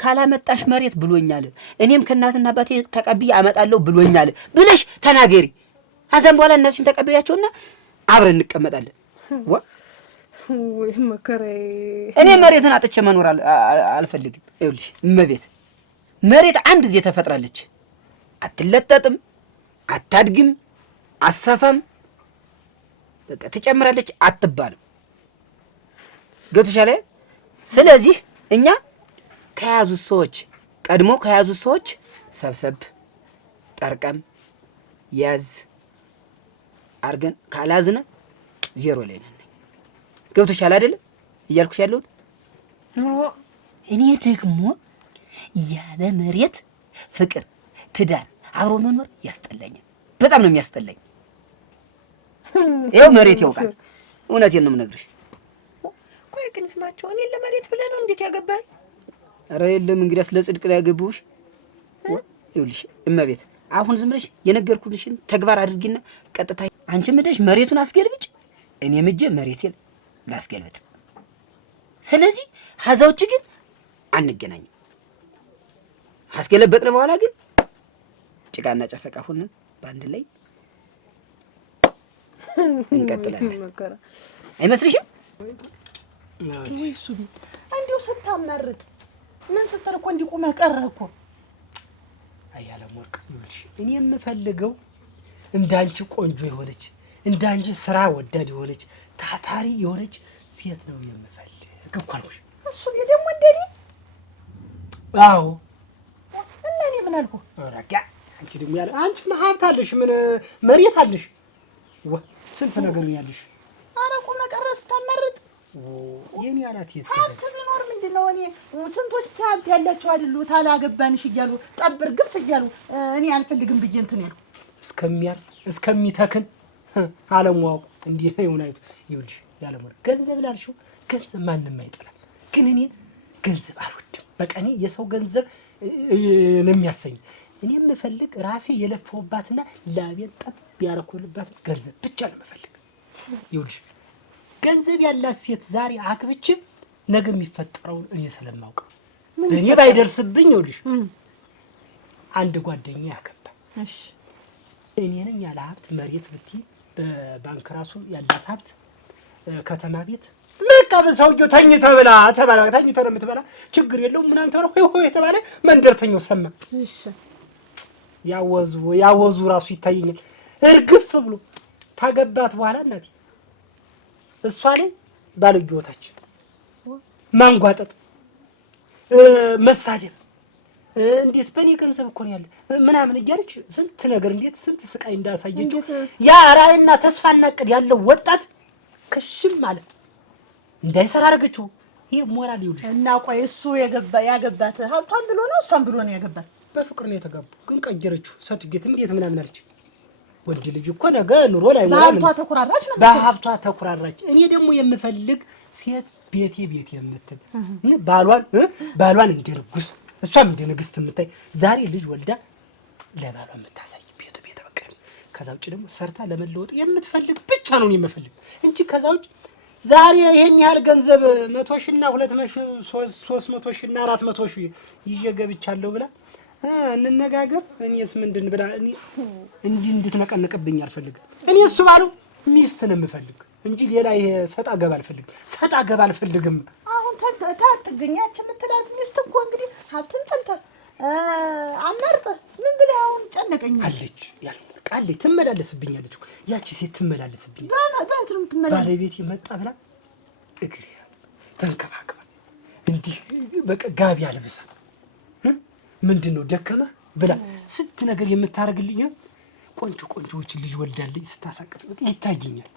ካላመጣሽ መሬት ብሎኛል፣ እኔም ከእናትና አባቴ ተቀብዬ አመጣለሁ ብሎኛል ብለሽ ተናገሪ። አዘን በኋላ እነሱን ተቀበያቸውና አብረን እንቀመጣለን። ወይ መከራዬ! እኔ መሬትን አጥቼ መኖር አልፈልግም። ይኸውልሽ እመቤት መሬት አንድ ጊዜ ተፈጥራለች፣ አትለጠጥም፣ አታድግም፣ አሰፋም፣ በቃ ትጨምራለች አትባልም። ገብቶሻል? ስለዚህ እኛ ከያዙት ሰዎች ቀድሞ ከያዙት ሰዎች ሰብሰብ ጠርቀም ያዝ አርገን ካላዝነ ዜሮ ላይ ነን። ገብቶሻል አይደለ እያልኩሽ ያለሁት? እኔ ደግሞ ያለ መሬት ፍቅር፣ ትዳር፣ አብሮ መኖር ያስጠላኛል። በጣም ነው የሚያስጠላኝ። ይኸው መሬት ያውቃል። እውነቴን ነው የምነግርሽ። ቆይ ግን ስማቸው እኔን ለመሬት ብለህ ነው እንዴት ያገባኝ? ኧረ የለም እንግዲያስ ለጽድቅ ላይ ያገቡሽ። ይኸውልሽ እመቤት አሁን ዝም ብለሽ የነገርኩልሽን ተግባር አድርጊና ቀጥታ አንቺ ምደሽ መሬቱን አስገልብጭ፣ እኔ ምጄ መሬቴን ላስገልብጥ። ስለዚህ ሀዛውጭ ግን አንገናኝም። አስገለበጥን በኋላ ግን ጭቃና ጨፈቃ ሁነን በአንድ ላይ እንቀጥላለን። አይመስልሽም? ወይ እሱ ቤት እንዲሁ ስታመርጥ ምን ስትል እኮ እንዲቆመህ ቀረህ እኮ። አያለም ወርቅ ይኸውልሽ እኔ የምፈልገው እንዳንቺ ቆንጆ የሆነች እንዳንቺ ስራ ወዳድ የሆነች ታታሪ የሆነች ሴት ነው የምፈልግ እኮ አልኩሽ። እሱ ቤት ደግሞ እንደኔ? አዎ። እና እኔ ምን አልኩ? ረጋ አንቺ ደግሞ ያለ አንቺ ሀብት አለሽ፣ ምን መሬት አለሽ፣ ስንት ነገር ነው ያለሽ። ኧረ ቁም ነገር ስታመርጥ የኔ አላት የት ሀብት ቢኖር ምንድን ነው? እኔ ስንቶች ሀብት ያላቸው አይደሉ ታላገባንሽ እያሉ ጠብር ግፍ እያሉ እኔ አልፈልግም ብዬ እንትን ያልኩ እስከሚያር እስከሚተክን አለማወቁ እንዲህ ነው የሆነው። ይኸውልሽ ያለም ወርቅ ገንዘብ ላልሽው ገንዘብ ማንም አይጠላም፣ ግን እኔ ገንዘብ አልወድም። በቃ እኔ የሰው ገንዘብ ነው የሚያሰኝ። እኔ የምፈልግ ራሴ የለፈውባትና ላቤን ጠብ ያረኩልባትን ገንዘብ ብቻ ነው የምፈልግ። ይኸውልሽ ገንዘብ ያላት ሴት ዛሬ አግብቼ ነገ የሚፈጠረውን እኔ ስለማውቅ በእኔ ባይደርስብኝ ይኸውልሽ አንድ ጓደኛ ያገባ እኔ ነኝ ያለ ሀብት መሬት ብትይ በባንክ ራሱ ያላት ሀብት ከተማ ቤት በቃ በሰውዬው ተኝተህ ብላ ተባለ። ተኝተህ ነው የምትበላ ችግር የለውም ምናምን ተብሎ ሆይ የተባለ መንደርተኛው ሰማ። እሺ ያወዙ ራሱ ይታየኛል። እርግፍ ብሎ ታገባት በኋላ እናቴ እሷ ላይ ባልጌወታች ማንጓጠጥ፣ መሳደብ እንዴት በእኔ ገንዘብ እኮ ነው ያለ ምናምን እያለች ስንት ነገር እንዴት ስንት ስቃይ እንዳሳየችው ያ ራዕይና ተስፋና ዕቅድ ያለው ወጣት ከሽም ማለት እንዳይሰራ አደረገችው። ይሄ ሞራል ይውልሽ እና ቆይ እሱ ያገባት ሀብቷን ብሎ ነው እሷን ብሎ ነው ያገባት? በፍቅር ነው የተጋቡ፣ ግን ቀጀረችው። ሰትጌት እንዴት ምናምን አለች። ወንድ ልጅ እኮ ነገ ኑሮ ላይ በሀብቷ ተኩራራች ነው። በሀብቷ ተኩራራች። እኔ ደግሞ የምፈልግ ሴት ቤቴ የምትል ባሏን እንደ ንጉስ እሷም እንደ ንግስት የምታይ ዛሬ ልጅ ወልዳ ለባሏ የምታሳይ ቤቱ በቃ። ከዛ ውጭ ደግሞ ሰርታ ለመለወጥ የምትፈልግ ብቻ ነው የምፈልግ እንጂ ከዛ ውጭ ዛሬ ይሄን ያህል ገንዘብ 100 ሺና 200 ሺ 300 ሺና 400 ሺ ይዤ ገብቻለሁ ብላ እንነጋገር። እኔስ ምንድን ብላ እኔ እንዲህ እንድትነቀነቅብኝ አልፈልግም። እኔ እሱ ባለው ሚስት ነው የምፈልግ እንጂ ሌላ ይሄ ሰጣ ገባ አልፈልግም። አሁን ታጥገኛች የምትላት ሚስት እኮ እንግዲህ ሀብትን ጠልታ አናርጥ ምን ብለህ አሁን ጨነቀኝ አለች ያለው አለች ትመላለስብኛለች እኮ ያቺ ሴት ትመላለስብኛለች። ባትrum ትመላለስ ባለቤቴ መጣ ብላ እግሬ ተንከባከባ እንዲህ በቃ ጋቢ አልብሳ ምንድነው ደከመ ብላ ስት ነገር የምታረግልኝ ቆንጆዎች ልጅ ወልዳለች ስታሳቅፍ ይታየኛል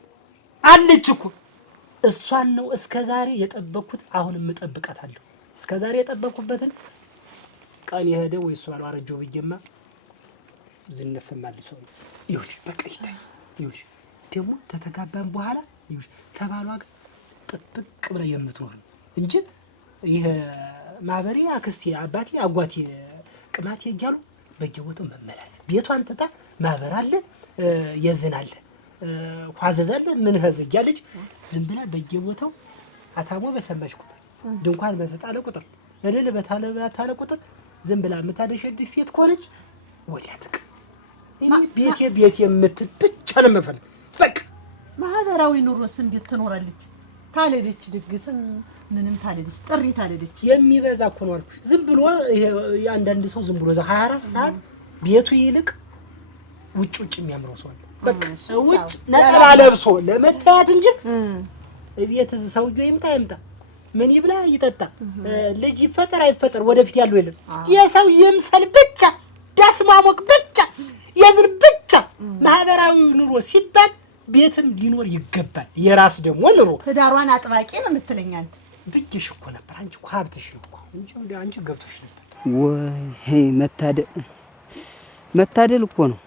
አለች እኮ እሷን ነው እስከዛሬ የጠበቅኩት። አሁንም እጠብቃታለሁ። እስከዛሬ የጠበቅኩበትን ቀን የሄደ ወይ እሷ ነው አረጀው ብዬማ ዝነፍ ማልሰው ይሁን በቃ ይሁን ደግሞ ተተጋባን በኋላ ይሁን ተባሏ ጋር ጥብቅ ብላ የምትኖር እንጂ ይሄ ማህበሪ አክስቴ አባቴ አጓቴ ቅማቴ እያሉ በየቦታው መመላለስ ቤቷን ትታ ማህበር አለ የዝን አለ ኳዘዝ አለ ምን ህዝ እያለች ዝም ብላ በየቦታው አታሞ በሰማች ቁጥር ድንኳን በተጣለ ቁጥር እልል በታለ ቁጥር ዝም ብላ የምታደሸድሽ ሴት ኮነች ወዲያ ትክ እኔ ቤቴ የምትል ብቻ ነው የምፈልግ። በቃ ማህበራዊ ኑሮስ እንዴት ትኖራለች? ታለደች ድግስም ምንም ታለደች ጥሪ ታለደች የሚበዛ እኮ ነው አልኩሽ። ዝም ብሎ ያንዳንድ ሰው ዝም ብሎ 24 ሰዓት ቤቱ ይልቅ ውጭ የሚያምረው ሰው አለ። በቃ ውጭ ነጠላ ለብሶ ለመታየት እንጂ ቤት ሰውዬው ይምጣ ምን ይብላ ይጠጣ ልጅ ይፈጠር አይፈጠር ወደፊት ያለው የለም። የሰው ይምሰል ብቻ ዳስ ማሞቅ ብቻ የዝር ብቻ ማህበራዊ ኑሮ ሲባል ቤትም ሊኖር ይገባል። የራስ ደግሞ ኑሮ ትዳሯን አጥባቂ ነው የምትለኝ አንተ ብዬሽ እኮ ነበር። አንቺ እኮ ሀብትሽ ነው እኮ እንጂ አንቺ ገብቶሽ ነበር። ወይ መታደል እኮ ነው።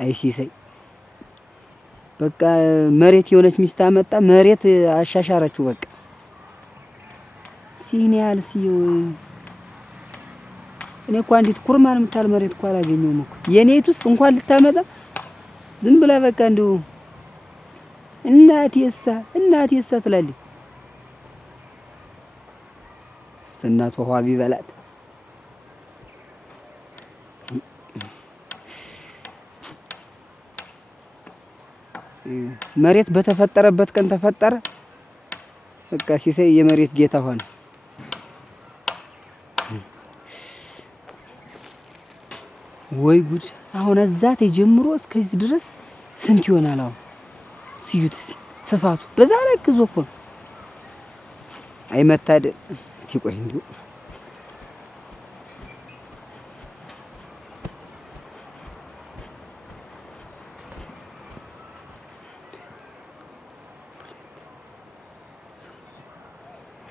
አይ ሲሳይ በቃ መሬት የሆነች ሚስት አመጣ መሬት አሻሻረችው። በቃ ሲኒያል ሲዮ እኔ እኮ አንዲት ኩርማን የምታል መሬት እኮ አላገኘሁም እኮ የኔቱስ እንኳን ልታመጣ ዝም ብላ በቃ እንደው እናቴሳ ትላለች። እናቷ ኋቢ በላት መሬት በተፈጠረበት ቀን ተፈጠረ። በቃ ሲሳይ የመሬት ጌታ ሆነ። ወይ ጉድ! አሁን እዛት ጀምሮ እስከዚህ ድረስ ስንት ይሆናል? አሁን ሲዩት ስፋቱ በዛ ላይ ግዞ እኮ ነው። አይመታደል ሲቆይ እንዲሁ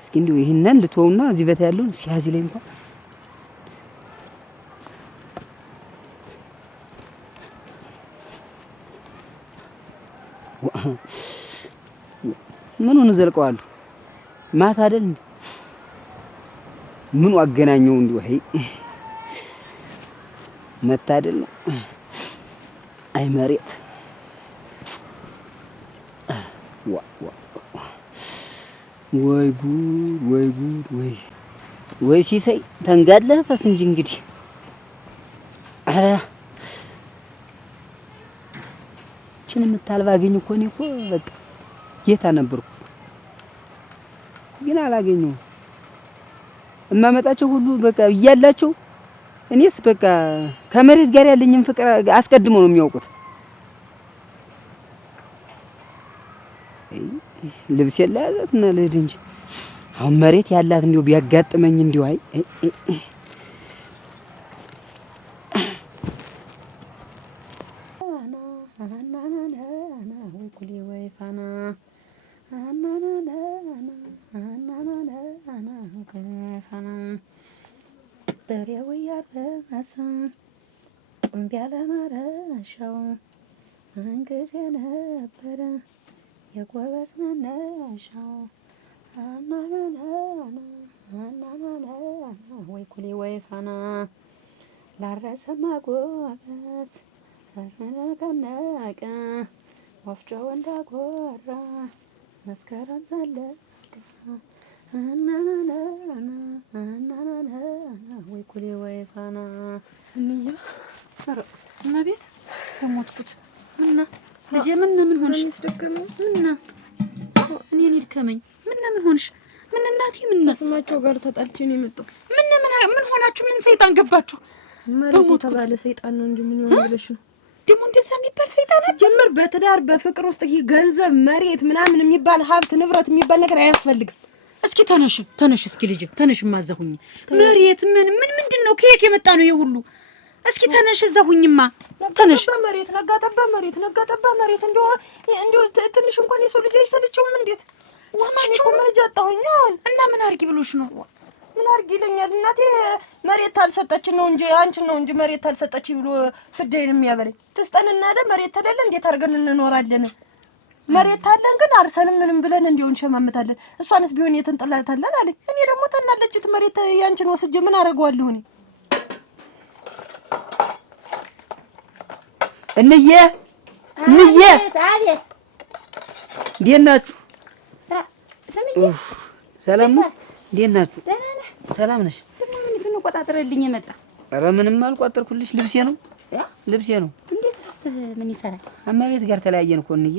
እስኪ እንዲሁ ይሄንን ልትወውና እዚህ በት ያለውን ሲያዚ ላይ እንኳን ምኑን ዘልቀዋለሁ ማታ አይደል እንዴ? ምኑ አገናኘው እንዲሁ? አይ መታደል ነው። አይ መሬት ወይ ጉድ ወይ ሲሳይ ተንጋድለህ ፈስ እንጂ እንግዲህ አረ እችን የምታልባገኝ እኮ እኔ እኮ በቃ ጌታ ነበርኩ ግን አላገኘሁም። እማመጣቸው ሁሉ በቃ እያላቸው እኔስ በቃ ከመሬት ጋር ያለኝን ፍቅር አስቀድሞ ነው የሚያውቁት። ልብስ የላያዛትና ልሂድ እንጂ አሁን መሬት ያላት እንዲሁ ቢያጋጥመኝ እንዲሁ አይ በሬው ያበሰ ጥምቢያለ ማረሻው አንገዜ ነበረ የጎበዝ መነሻው አናናና ወይ ኩሊ ወይ ፋና ላረሰማ ጎበዝ ተነቀነቀ ወፍጮ እንዳጎራ መስከረም ዘለቀ ወይ ኩሌ ወይ ፋና እንያ ኧረ እመቤት የሞትኩት ምና ልጄ ምን ሆንሽ? ምና እኔን ይድከመኝ ምን ሆንሽ? ምን እናቴ ምን ስማቸው ጋር ተጣልቼ ነው የመጣው። ምን ሆናችሁ? ምን ሰይጣን ገባችሁ? መሬት የተባለ ሰይጣን ነው እንጂ ምን ይሆን ብለሽ ነው ደግሞ እንደዛ የሚባል ሰይጣን ጀምር። በትዳር በፍቅር ውስጥ ይሄ ገንዘብ መሬት ምናምን የሚባል ሀብት ንብረት የሚባል ነገር አያስፈልግም። እስኪ ተነሽ እስኪ ልጅ ተነሽ። ማዘሁኝ መሬት ምንድን ነው? ከየት የመጣ ነው ይሄ ሁሉ? እስኪ ተነሽ እዛሁኝማ ተነሽ። በመሬት ነጋጠባ መሬት እንደው ትንሽ እንኳን የሰው ልጅ አይሰለችውም? እንዴት ስማቸው መጃጣውኝ እና ምን አርጊ ብሎሽ ነው? ምን አርጊ ይለኛል እናቴ። መሬት አልሰጠችን ነው እንጂ አንቺን ነው እንጂ መሬት አልሰጠች ብሎ ፍዳይን የሚያበለኝ ትስጠንና መሬት ተደለ እንዴት አድርገን እንኖራለን? መሬት ታለን ግን አርሰንም ምንም ብለን እንዲሆን ሸማመታለን። እሷንስ ቢሆን የተንጠላታለን አለኝ። እኔ ደግሞ ተናለችት መሬት ያንቺን ወስጄ ምን አደርገዋለሁ እኔ? እንዬ አቤት እንዴት ናችሁ? ስምዬ ሰላም ነው? እንዴት ናችሁ? ደህና ነህ? ሰላም ነሽ? ምን ትንቆጣጥረልኝ የመጣ? ኧረ ምንም አልቋጠርኩልሽ። ልብሴ ነው። እንዴት ልብስህ ምን ይሰራል? እመቤት ጋር ተለያየን እኮ እንዬ።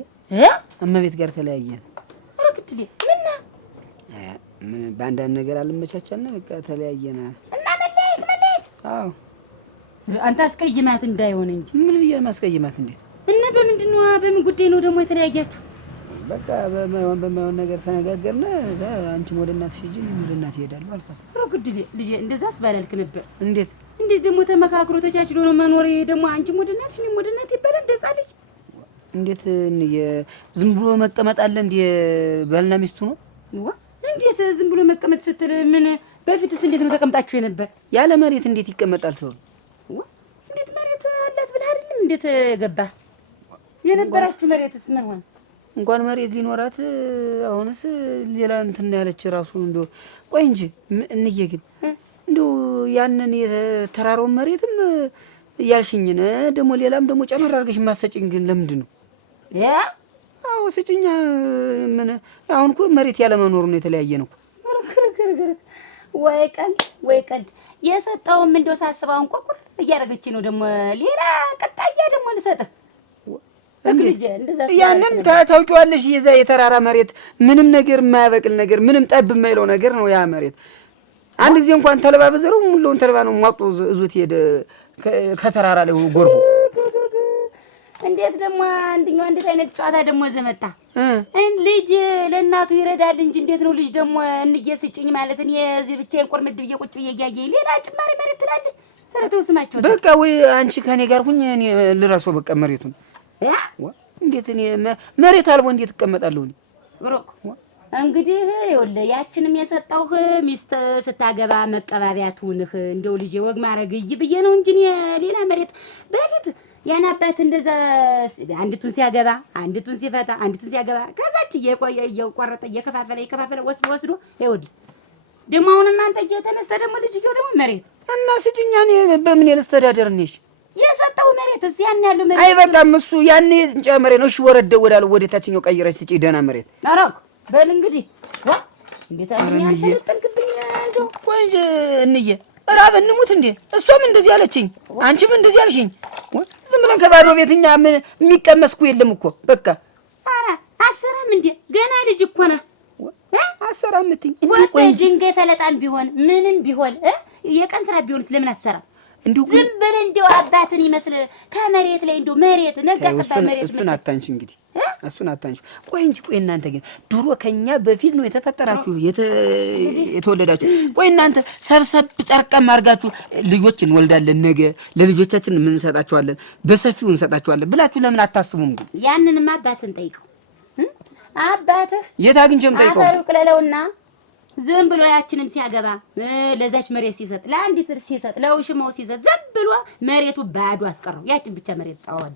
እመቤት ጋር ተለያየን። ኧረ ግድሌ ምን በአንዳንድ ነገር አልመቻቻልና በቃ ተለያየን። እና መለየት? አዎ አንተ አስቀይማት እንዳይሆን እንጂ። ምን ብዬሽ ማስቀይማት? እንዴት እና በምንድን ነው በምን ጉዳይ ነው ደግሞ የተለያያችሁ? በቃ በማይሆን ነገር ተነጋገርና እዛ አንቺም ወደ እናትሽ ሂጂ እኔም ወደ እናቴ እሄዳለሁ አልኳት። ኧረ ግድሌ ልጄ እንደዛስ ባላልክ ነበር። እንዴት ደግሞ ተመካክሮ ተቻችሎ ነው መኖር? ደግሞ አንቺም ወደ እናትሽ እኔም ወደ እናቴ ይባላል እንደዛ ልጅ? እንዴት ዝም ብሎ መቀመጥ አለ እንዴ? ባልና ሚስቱ ነው። እንዴት ዝም ብሎ መቀመጥ ስትል ምን በፊትስ እንዴት ነው ተቀምጣችሁ የነበር? ያለ መሬት እንዴት ይቀመጣል ሰው? እንዴት መሬት አላት ብለህ አይደለም እንዴት ገባ? የነበራችሁ መሬትስ ምን ሆነ? እንኳን መሬት ሊኖራት አሁንስ ሌላ እንትን ያለች ራሱ እንደው ቆይ እንጂ እንዬ ግን እንደው ያንን የተራራውን መሬትም ያልሽኝን ደግሞ ሌላም ደግሞ ጨመር አድርገሽ ማሰጭኝ ግን ለምንድን ነው? አዎ ስጭኛ። ምን አሁን እኮ መሬት ያለ መኖር ነው የተለያየ ነው። ወይ ቀልድ የሰጠውም እንደው ሳስባውን ቁርቁር እያደረገች ነው ደግሞ ሌላ ቀጣያ ደግሞ ልሰጥህ። ያንን ታውቂዋለሽ። የዛ የተራራ መሬት ምንም ነገር የማያበቅል ነገር ምንም ጠብ የማይለው ነገር ነው ያ መሬት። አንድ ጊዜ እንኳን ተልባ በዘረው ሙሉውን ተልባ ነው ሟጦ እዙት ሄደ ከተራራ ላይ ጎርፎ። እንዴት ደግሞ አንድ አይነት ጨዋታ ደግሞ ዘመጣ። ልጅ ለእናቱ ይረዳል እንጂ እንዴት ነው ልጅ ደግሞ እንየስጭኝ ማለት እኔ እዚህ ብቻዬን ቆርምድ ብዬ ቁጭ ብዬ እያየኝ ሌላ ጭማሪ መሬት ትላለህ? ኧረ ተው ስማቸው። በቃ ወይ አንቺ ከኔ ጋር ሁኚ እኔ ልረሳው በቃ መሬቱን። እንዴት እኔ መሬት አልቦ እንዴት እቀመጣለሁ እኔ? ብሩክ እንግዲህ ይኸውልህ ያችንም የሰጠውህ ሚስት ስታገባ መቀባቢያ ትሁንህ። እንደው ልጄ ወግ ማድረግ ብዬ ነው እንጂ ሌላ መሬት በፊት ያን አባት እንደዛ አንዲቱን ሲያገባ አንዲቱን ሲፈታ አንዲቱን ሲያገባ ከዛች እየቆረጠ እየከፋፈለ ወስዶ ይኸውልህ ደግሞ አሁንም አንተ እየተነስተ ደግሞ ልጅየው ደግሞ መሬት እና ስጭኛ እኔ በምን ልስተዳደር ነሽ? የሰጠው መሬት እዚህ ያን ያለው መሬት አይበቃም። እሱ ያኔ እንጨመረ ነው። እሺ ወረደ ወዳለው ወደ ታችኛው ቀይረሽ ስጪ ደህና መሬት። አራክ በል እንግዲህ እንዴት አሁን ያንሰልጥልብኝ እንደው ቆይ እንጂ እንዬ ራብ እንሙት እንዴ? እሷም እንደዚህ አለችኝ፣ አንቺም እንደዚህ አልሽኝ። ዝም ብለን ከባዶ ቤትኛ ምን የሚቀመስኩ የለም እኮ በቃ። ኧረ አሰራም እንዴ ገና ልጅ እኮ ነህ። አሰራም እትኝ ቆይ ድንጋይ ፈለጣም ቢሆን ምንም ቢሆን የቀን ስራ ቢሆን ስለምን አሰራም? እንዴው ዝም ብለህ እንደው አባትን ይመስል ከመሬት ላይ እንደው መሬት ነጋቀጣ መሬት እሱን አታንሽ እንግዲህ እሱን አታንሽ። ቆይ እንጂ ቆይ እናንተ ግን ድሮ ከኛ በፊት ነው የተፈጠራችሁ የተወለዳችሁ። ቆይ እናንተ ሰብሰብ ጠርቀም አድርጋችሁ ልጆች እንወልዳለን ነገ ለልጆቻችን ምን እንሰጣቸዋለን በሰፊው እንሰጣቸዋለን ብላችሁ ለምን አታስቡም? ግን ያንንማ አባትን ጠይቀው። አባትህ የት አግኝቼም ጠይቀው አፈሩ ቅለለውና ዝም ብሎ ያችንም ሲያገባ ለዛች መሬት ሲሰጥ ለአንዲት እርስ ሲሰጥ ለውሽማው ሲሰጥ ዝም ብሎ መሬቱ ባዶ አስቀረው። ያችን ብቻ መሬት ጣዋል።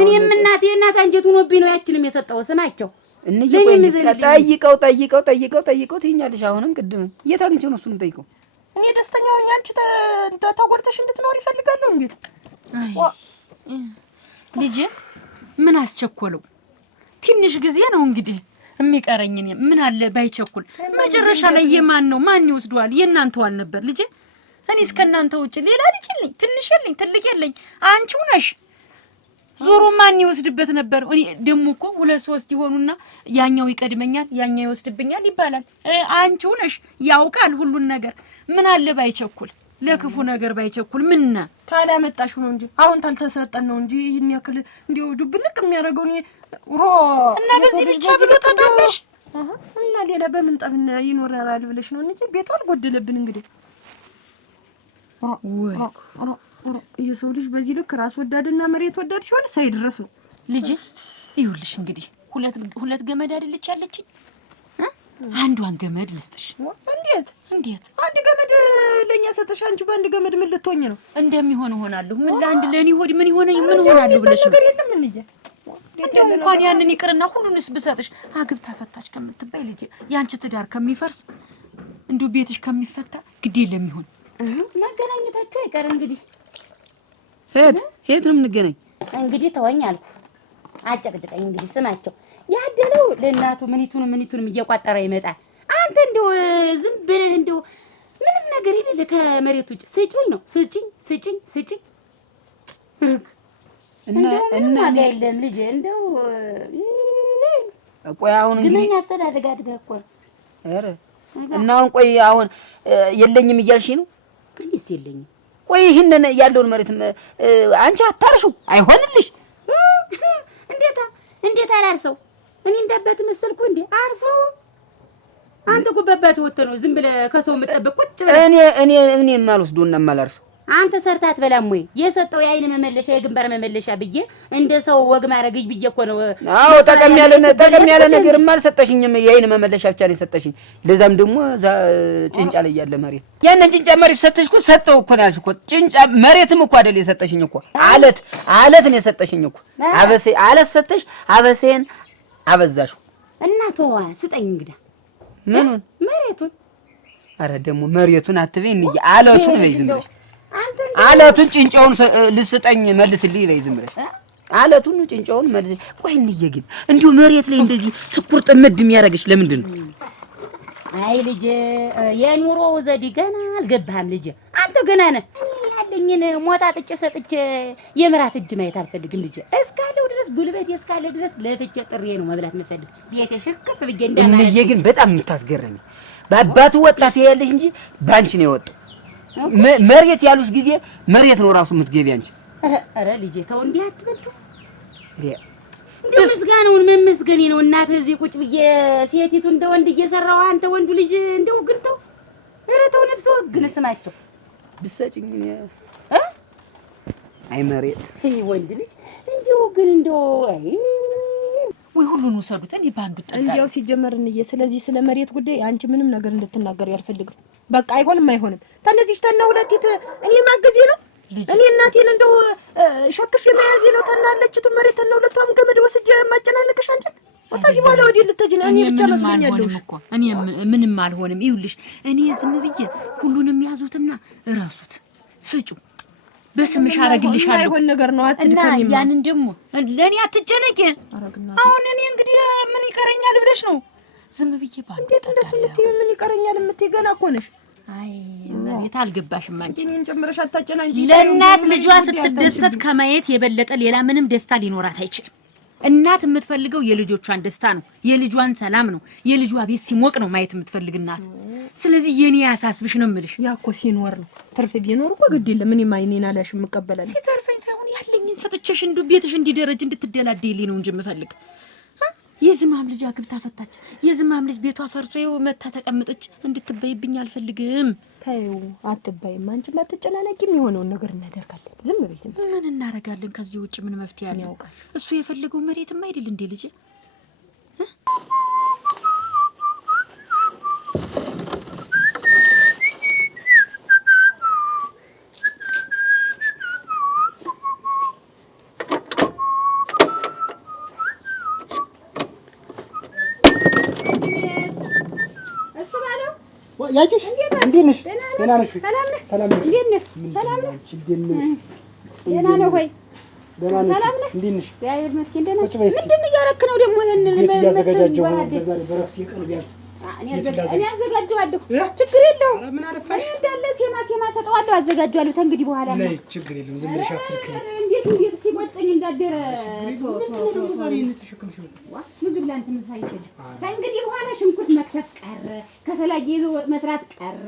እኔም እናቴ አንጀቱ ሆኖብኝ ነው ያችንም የሰጠው። ስማቸው ጠይቀው ትይኛለሽ። አሁንም ቅድም የት አግኝቼው ነው እሱንም ጠይቀው። እኔ ደስተኛ ሆኜ አንቺ ተጎድተሽ እንድትኖር ይፈልጋለሁ። እንዴ ልጄ ምን አስቸኮለው? ትንሽ ጊዜ ነው እንግዲህ የሚቀረኝ እኔ ምን አለ ባይቸኩል። መጨረሻ ላይ የማን ነው ማን ይወስደዋል? የእናንተው አልነበር ልጄ? እኔ እስከናንተ ውጭ ሌላ ልጅ የለኝ፣ ትንሽ የለኝ፣ ትልቅ የለኝ። አንቺው ነሽ ዞሮ ማን ይወስድበት ነበር? እኔ ደግሞ እኮ 2-3 ይሆኑና ያኛው ይቀድመኛል፣ ያኛው ይወስድብኛል ይባላል። አንቺው ነሽ ያውቃል ሁሉን ነገር። ምን አለ ባይቸኩል፣ ለክፉ ነገር ባይቸኩል። ምንና ታዲያ መጣሽው ነው እንጂ አሁን ታልተሰጠን ነው እንጂ ይሄን ያክል እንዲው ዱብልቅ የሚያደርገው እኔ ሮ እና በዚህ ብቻ ብሎ ተጣላሽ እና ሌላ በምን ጠብ ይኖራል ብለሽ ነው እንጂ ቤቱ አልጎደለብን እንግዲህ ወይ የሰው ልጅ በዚህ ልክ ራስ ወዳድና መሬት ወዳድ ሲሆን ሳይድረስ ነው ልጅ። ይኸውልሽ እንግዲህ ሁለት ገመድ አይደለች ያለችኝ? አንዷን ገመድ ልስጥሽ። እንዴት አንድ ገመድ ለኛ ሰተሽ አንቺ በአንድ ገመድ ምን ልትሆኝ ነው? እንደሚሆን ሆናለሁ። ምን ለአንድ ለኔ ሆድ ምን ሆናለሁ ብለሽ ነው? ነገር የለም እንዴ እንደው እንኳን ያንን ይቅርና ሁሉንስ ብሰጥሽ አግብታ ፈታች ከምትባይ ልጅ ያንቺ ትዳር ከሚፈርስ እንዲሁ ቤትሽ ከሚፈታ ግድ የለም ይሁን። መገናኘታችሁ አይቀር እንግዲህ ሄት ነው የምንገናኝ። እንግዲህ ተወኝ አልኩ። አጨቅጭቀኝ እንግዲህ ስማቸው ያደለው ለእናቱ ምኒቱንም እየቋጠረ ይመጣል። አንተ እንደው ዝም ብለህ እንደው ምንም ነገር የሌለ ከመሬት ውጭ ስጪኝ ነው ስጪኝ እና የለም ልጅ እንደው ቆይ አሁን እንግዲህ ግን ያስተዳደጋ አድጋ እኮ ኧረ እና አሁን ቆይ አሁን የለኝም እያልሽ ነው? ፕሊስ የለኝም። ቆይ ይሄንን ያለውን መሬት አንቺ አታርሹ አይሆንልሽ። እንዴት አላርሰው? እኔ እንዳባት መሰልኩ እንዴ? አርሰው አንተ ጉበባት ወጥቶ ነው ዝም ብለህ ከሰው መጠበቅ ቁጭ ብለህ እኔ ማልወስዶና ማላርሰው አንተ ሰርታት በላም ወይ የሰጠው የአይን መመለሻ የግንባር መመለሻ ብዬ እንደ ሰው ወግ ማረግኝ ብዬ እኮ ነው። አዎ ጠቀም ያለ ነገር አልሰጠሽኝም። የአይን መመለሻ ብቻ ነው የሰጠሽኝ። ለዛም ደግሞ ጭንጫ ላይ ያለ መሬት ያንን ጭንጫ መሬት ሰጠሽ እኮ ሰጠው እኮ ነው ያልሽ እኮ ጭንጫ መሬትም እኮ አይደል የሰጠሽኝ እኮ አለት ነው የሰጠሽኝ እኮ አለት ሰጠሽ። አበሴን አበዛሽው እና ተዋ ስጠኝ እንግዳ ምኑን መሬቱን። አረ ደግሞ መሬቱን አትበይ እንጂ አለቱን በይ ዝም ብለሽ አለቱን ጭንጫውን ልስጠኝ መልስልኝ በይ ዝም ብለሽ አለቱን ጭንጫውን መልስ። ቆይ እንዬ ግን እንዲሁ መሬት ላይ እንደዚህ ትኩር ጥምድ የሚያደርግሽ ለምንድን ነው? አይ ልጅ የኑሮ ዘዴ ገና አልገባህም ልጅ። አንተ ገና ነህ። ያለኝን ሞጣ ጥጭ ሰጥቼ የምራት እጅ ማየት አልፈልግም ልጅ። እስካለው ድረስ ጉልበት እስካለ ድረስ ለፍቼ ጥሬ ነው መብላት የምፈልግ። ቤቴ ሽክፍ ብዬ እንደማለት እንዬ ግን በጣም የምታስገርሚ በአባቱ ወጣት ያለሽ እንጂ ባንቺ ነው የወጣው። መሬት ያሉሽ ጊዜ መሬት ነው ራሱ የምትገቢ አንቺ። ኧረ ልጄ ተው እንዲህ አትበልቱ። እንደው ምስጋናውን መመስገኔ ነው። እናትህ እዚህ ቁጭ ብዬ ሴቲቱ እንደ ወንድ እየሰራው አንተ ወንዱ ልጅ እንደው ግን ተው። ኧረ ተው ነፍስ ወግነ ስማቸው ብትሰጪኝ አይ መሬት ወንድ ልጅ እንደው ግን እንደው አይ ወይ ሁሉን ወሰዱት። እኔ ባንዱ ጠጣ እንዴው ሲጀመር እንዬ ስለዚህ ስለ መሬት ጉዳይ አንቺ ምንም ነገር እንድትናገር ያልፈልግም። በቃ አይሆንም። ተነዚሽ ተና ሁለቲት እኔ ማገዜ ነው እኔ እናቴን እንደው ሸክፍ የመያዜ ነው። ተናለችቱ መሬት ተና ሁለቷም ገመድ ወስጄ ማጨናነቅሽ አንቺ ወጣዚ በኋላ ወዲህ ልትጅና እኔ ብቻ መስሎኛለሁ እኮ እኔ ምንም አልሆንም። ይኸውልሽ እኔ ዝም ብዬ ሁሉንም ያዙትና እራሱት ስጩ በስምሽ አረግልሻለሁ። አይሆን ነገር ነው እና ያንን ደግሞ ለኔ አትጨነቂ። አሁን እኔ እንግዲህ ምን ይቀረኛል ብለሽ ነው ዝም ብዬ ባንተ እንዴት እንደሱ ልትይ ምን ይቀረኛል የምትይ ገና እኮ ነሽ። አይ መሬት አልገባሽም አንቺ። እኔን ጨምረሽ አታጨናንቂ። ለእናት ልጇ ስትደሰት ከማየት የበለጠ ሌላ ምንም ደስታ ሊኖራት አይችልም። እናት የምትፈልገው የልጆቿን ደስታ ነው፣ የልጇን ሰላም ነው፣ የልጇ ቤት ሲሞቅ ነው ማየት የምትፈልግ እናት። ስለዚህ የኔ ያሳስብሽ ነው የምልሽ። ያ እኮ ሲኖር ነው። ትርፍ ቢኖር እኮ ግድ የለም። እኔ ማይኔና ላሽ የምቀበላል። ሲተርፈኝ ሳይሆን ያለኝን ሰጥቼሽ እንዱ ቤትሽ እንዲደረጅ እንድትደላደይልኝ ነው እንጂ የምፈልግ። የዝማም ልጅ አግብታ ፈታች። የዝማም ልጅ ቤቷ ፈርሶ ይኸው መታ ተቀምጠች። እንድትበይብኝ አልፈልግም። ታዩ አትባይም። አንቺ ማትጨናነቂ የሚሆነውን ነገር እናደርጋለን። ዝም በይ ዝም። ምን እናደርጋለን? ከዚህ ውጭ ምን መፍትሄ አለ? እሱ የፈለገው መሬትማ አይደል እንዴ ልጅ? ያቺሽ እንዴት ነሽ? ደህና ነሽ? ሰላም ነሽ? ሰላም ነሽ? እንዴት ነሽ? ሰላም ነሽ? ደህና ነው ወይ? ሰላም ነህ? እንዴት ነሽ? እግዚአብሔር ይመስገን ደህና ነኝ። ምንድን ነው እያደረክ ነው ደግሞ? ይሄንን ቤት እያዘጋጃጀሁ ነው። በዛሬ በረፍት የቀን ቢያንስ እኔ አዘጋጀዋለሁ። ችግር የለውም። ምን አለፋሽ? እንዳለ ሴማ ሰጠዋለሁ፣ አዘጋጀዋለሁ። ተንግዲህ በኋላ ላይ ችግር የለውም። ዝም ብለሽ አትርክ። እንዴት ሲቆጨኝ እንዳደረ ዛሬ ተሸክምሽ ምግብ ላንተ ምሳ ይፈጅ። ተንግዲህ በኋላ ሽንኩርት መክተፍ ቀረ፣ ከሰላጌ ይዞ ወጥ መስራት ቀረ።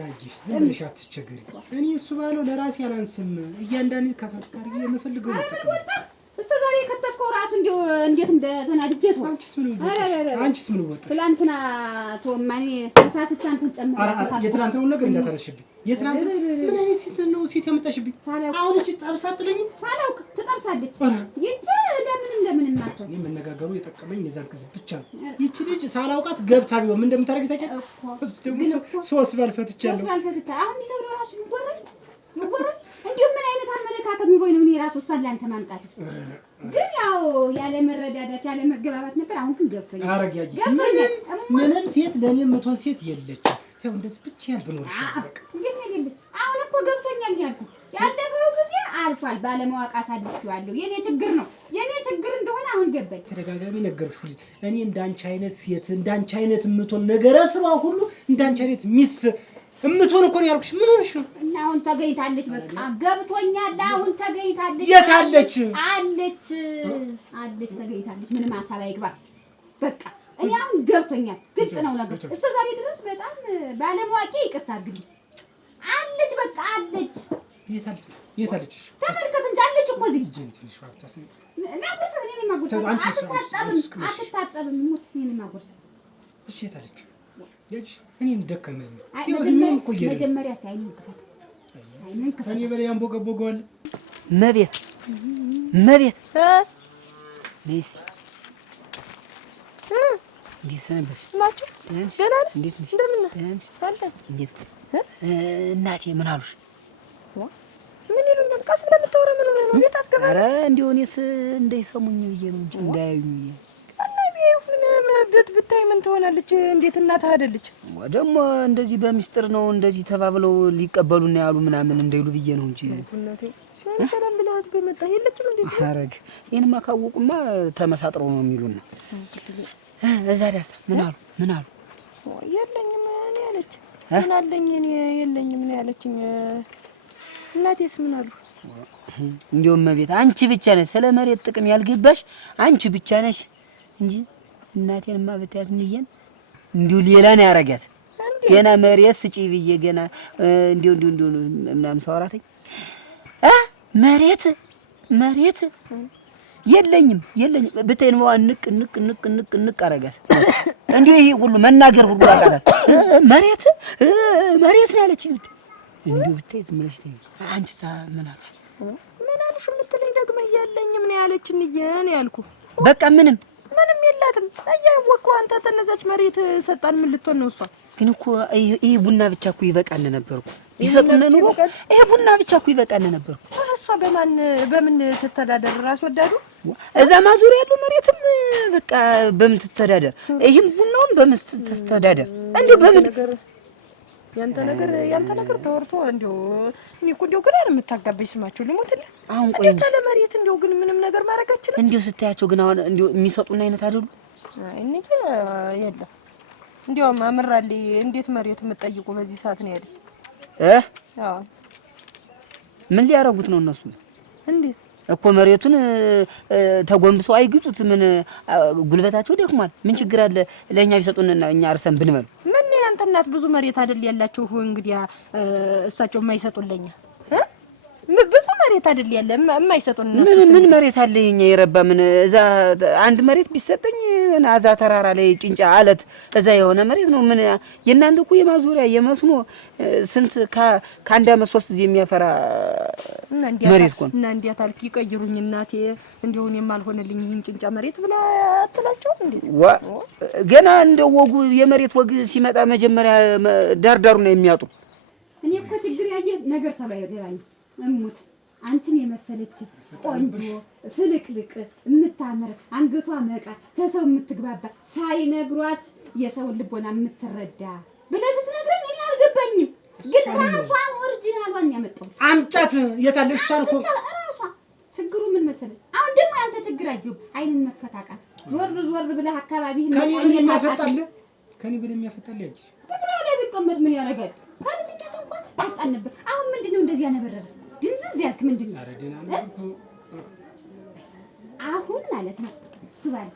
ያጂሽ ዝም ብለሽ አትቸገሪ። እኔ እሱ ባለው ለራሴ አላንስም። እያንዳንዱ ከፈካሪ የምፈልገው ነው። እስከ ዛሬ የከተፍከው ራሱ እንዴት እንደተናድጀት ነው። አንቺስ ምን ወጣ? ትላንትና ቶማኔ ተሳስቻ አንተን ጨምራ የትላንትናውን ነገር እንዳታረሽብኝ። የትላንትና ምን አይነት ሴት ነው ሴት ያመጣሽብኝ? አሁን እቺ ጠብሳ አጥለኝም። ሳላውቅ ትጠብሳለች። ይቺ ለምን ማጥቶ የምነጋገሩ የጠቀመኝ የዛን ጊዜ ብቻ ነው። ይቺ ልጅ ሳላውቃት ገብታ ቢሆን ምን እንደምታረግ ታውቂያለሽ? እሱ ደግሞ ሶስት ባልፈትቻለሁ። አሁን ይተብሎ ራሱ ይጎረል እንዴ ምን አይነት አመለካከት ኑሮኝ ነው? እኔ ራሱ እሷን ላንተ ማምጣት ግን ያው ያለ መረዳዳት ያለ መገባባት ነበር። አሁን ግን ገብቶኛል። አረጋጊ ምንም ሴት ለኔ የምትሆን ሴት የለችም። ታው እንደዚህ ብቻዬን ብኖር ይሻላል። ግን የለች። አሁን እኮ ገብቶኛል ያልኩ ያለፈው ጊዜ አልፏል። ባለማወቅ አሳልፌዋለሁ። የኔ ችግር ነው። የኔ ችግር እንደሆነ አሁን ገባኝ። ተደጋጋሚ ነገርሽ ሁሉ እኔ እንዳንቺ አይነት ሴት እንዳንቺ አይነት የምትሆን ነገረ ስሯ ሁሉ እንዳንቺ አይነት ሚስት እምትሆን እኮ ነው ያልኩሽ። ምን ሆነሽ ነው? እና አሁን ተገኝታለች። በቃ ገብቶኛል። አሁን ተገኝታለች። የት አለች? አለች ተገኝታለች። ምንም ሀሳብ አይግባ። በቃ እኔ አሁን ገብቶኛል። ግልጽ ነው ነገር። እስከ ዛሬ ድረስ በጣም ባለማወቄ ይቅርታ አድርግልኝ። አለች በቃ አለች። የት አለች? ተመልከት እንጂ አለች እኮ እዚህ። ትንሽ ባታስ ማጉርስ እኔ ማጉርስ አትታጠብም። እኔ ማጉርስ እሺ የት አለች? ያጅ እኔ እንደከመኝ ይወድም እኮ ይሄ መጀመሪያ ሳይን ይከፈት አይነን ከፈት እኔ በላይ አንቦገቦገዋል። መቤት ነይስ እንዴት ሰነበሽ? ናችሁ? ደህና ነህ? እንዴት ነሽ? እንደምን ነህ? እንዴት እናቴ ምን አሉሽ? ምን ይሉኛል? ቀስ ብለህ የምታወራ ምን ሆነህ ነው? ቤት አትገባ? ኧረ እንደው እኔስ እንዳይሰሙኝ ብዬ ነው እንጂ እንዳያዩኝ። ቤት ብታይ ምን ትሆናለች? እንዴት እናትህ አይደለች? ደግሞ እንደዚህ በሚስጥር ነው እንደዚህ ተባብለው ሊቀበሉና ያሉ ምናምን እንደይሉ ብዬ ነው እንጂ እናቴ ሲሆን ሰላም ብለሃት በመጣህ የለችም እንዴ? አረግ ይሄንማ ካወቁማ ተመሳጥረው ነው የሚሉና እዛ ዳስ ምን አሉ? የለኝም እኔ አለች። ምን አለኝ እኔ የለኝም እኔ አለችኝ። እናቴስ ምን አሉ? እንደውም መቤት አንቺ ብቻ ነሽ ስለ መሬት ጥቅም ያልገባሽ አንቺ ብቻ ነሽ እንጂ እናቴንማ ብታያት እንየን እንዲሁ ሌላ ነው ያረጋት። ገና መሬት ስጪ ብዬ ገና እንዲሁ ምናምን ሰዋራተኝ መሬት የለኝም ብታይ ነው ንቅ አረጋት። እንዲሁ ይሄ ሁሉ መናገር ሁሉ አቃታት። መሬት ነው ያለችኝ። እንዲሁ ብታይ ዝም ብለሽ ተይ። አንቺሳ ምን አልሽ የምትለኝ ደግሞ የለኝም ነው ያለችኝ። ነው ያልኩ በቃ ምንም የላትም። አያወቀው አንተ ተነዛች መሬት ሰጣን ምን ልትሆን ነው እሷ? ግን እኮ ይሄ ቡና ብቻ እኮ ይበቃል ነበር እኮ ይሰጡን ነው። ይሄ ቡና ብቻ እኮ ይበቃል ነበር እኮ። እሷ በምን ትተዳደር? ራስ ወዳዱ እዛ ማዞር ያለው መሬትም በቃ በምን ትተዳደር? ይሄም ቡናውን በምን ትተዳደር? እንዴ በምን ያንተ ነገር ተወርቶ እንዴው እኔ እኮ እንዴው ግራ ነው የምታጋበኝ። ስማቸው ሊሞትልህ አሁን ቆይ እንጂ ለመሬት እንዴው ግን ምንም ነገር ማድረግ አችልም። እንዴው ስታያቸው ግን አሁን እንዴው የሚሰጡን አይነት አይደሉ? አይ እንዴ የለም እንዴው አምራልኝ። እንዴት መሬት የምትጠይቁ በዚህ ሰዓት ነው ያለኝ? አዎ ምን ሊያረጉት ነው እነሱ? እንዴት እኮ መሬቱን ተጎንብሰው አይግጡት። ምን ጉልበታቸው ደክሟል። ምን ችግር አለ? ለኛ ቢሰጡንና እኛ አርሰን ብንበል አንተ እናት ብዙ መሬት አይደል ያላችሁ? እንግዲህ እሳቸው የማይሰጡልኝ ብዙ መሬት አይደል ያለ የማይሰጡን? ምን መሬት አለኝ የረባ? ምን እዛ አንድ መሬት ቢሰጠኝ አዛ ተራራ ላይ ጭንጫ አለት እዛ የሆነ መሬት ነው። ምን የእናንተ እኮ የማዞሪያ የመስኖ ስንት ከአንድ አመት 3 ጊዜ የሚያፈራ መሬት እኮ ነው። እና እንዴት አልክ? ይቀይሩኝ እናቴ እንደው እኔም አልሆነልኝ ይሄን ጭንጫ መሬት ብላ አትላቸው እንዴ? ገና እንደ ወጉ የመሬት ወግ ሲመጣ መጀመሪያ ዳርዳሩ ነው የሚያጡ። እኔ እኮ ችግር ያየ ነገር ተሎ አይገባኝ። እሙት አንቺን የመሰለች ቆንጆ ፍልቅልቅ የምታምር አንገቷ መቃ ተሰው የምትግባባ ሳይነግሯት የሰው ልቦና የምትረዳ ብለህ ስትነግረኝ እኔ አልገባኝም። ግን ራሷን ኦሪጂናሏን ያመጣው አምጫት የታለ? እሷን እኮ ራሷ ችግሩ ምን መሰለህ? አሁን ደግሞ አንተ ችግር አየሁ። አይንን መፈታቃት ዞር ብለህ አካባቢህን ከኔ ብለህ የሚያፈጣልህ ከኔ ብለህ የሚያፈጣልህ ያጅ ትብራ ላይ ቢቀመጥ ምን ያደርጋል? ካልጅነት እንኳን ወጣን ነበር። አሁን ምንድነው እንደዚህ ያነበረረ ድንዝዝ ያልክ ምንድነው? ኧረ ደህና ነው። አሁን ማለት ነው እሱ ባለ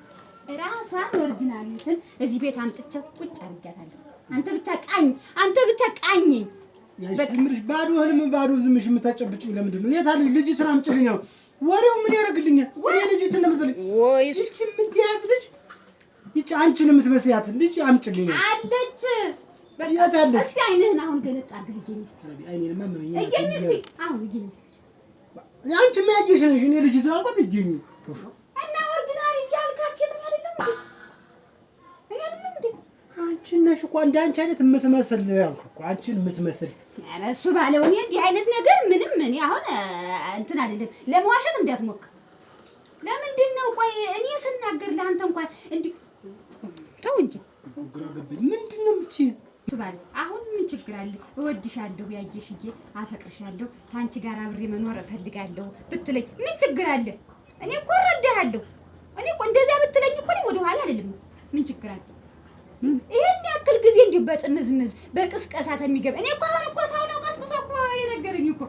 ራሷን ኦሪጂናሊትን እዚህ ቤት አምጥቼው ቁጭ አድርጊያታለሁ። አንተ ብቻ ቃኝ። ያሽምርሽ ባዶ ህልም ባዶ ዝምሽ የምታጨብጭኝ ለምንድን ነው? የት አለ ልጅ ስራ አምጪልኝ ነው ወሬው? ምን ያደርግልኛል? እኔ ልጅ ትነምበል ወይስ እቺ ምን ትያዝ ልጅ ይቺ አንቺን የምትመስያት ልጅ አምጪልኝ ነው አለች። የት አለች? እስኪ አይንህን አሁን ገለጥ አድርግ። አይኔን ማመኝ አሁን አንቺ ማያጅሽ ነሽ። እኔ ልጅ ስራ አልቆት ይገኝ እና ኦሪጂናሊቲ ያልካት ሴት አይደለም እንዴ? አንቺ ነሽ እኮ እንደ አንቺ አይነት የምትመስል ያልኩ እኮ አንቺን የምትመስል። ኧረ እሱ ባለው እኔ እንዲህ አይነት ነገር ምንም እኔ አሁን እንትን አይደለም። ለመዋሸት እንዳትሞክር። ለምንድን ነው ቆይ እኔ ስናገር ለአንተ እንኳን እንዲህ ተው እንጂ ግራ ገባኝ። ምንድን ነው የምትይኝ? እሱ ባለው አሁን ምን ችግር አለ? እወድሻለሁ፣ ያየሽዬ፣ አፈቅርሻለሁ፣ ታንቺ ጋር አብሬ መኖር እፈልጋለሁ ብትለኝ ምን ችግር አለ? እኔ እኮ እረዳሃለሁ። እኔ እኮ እንደዚያ ብትለኝ እኮ እኔ ወደ ኋላ አይደለም። ምን ችግር አለ? ይሄን ያክል ጊዜ እንዲሁ በጥምዝምዝ በቅስቀሳት የሚገባ እኔ እኮ አሁን እኮ ሰው ነው ቀስቅሶ እኮ የነገረኝ እኮ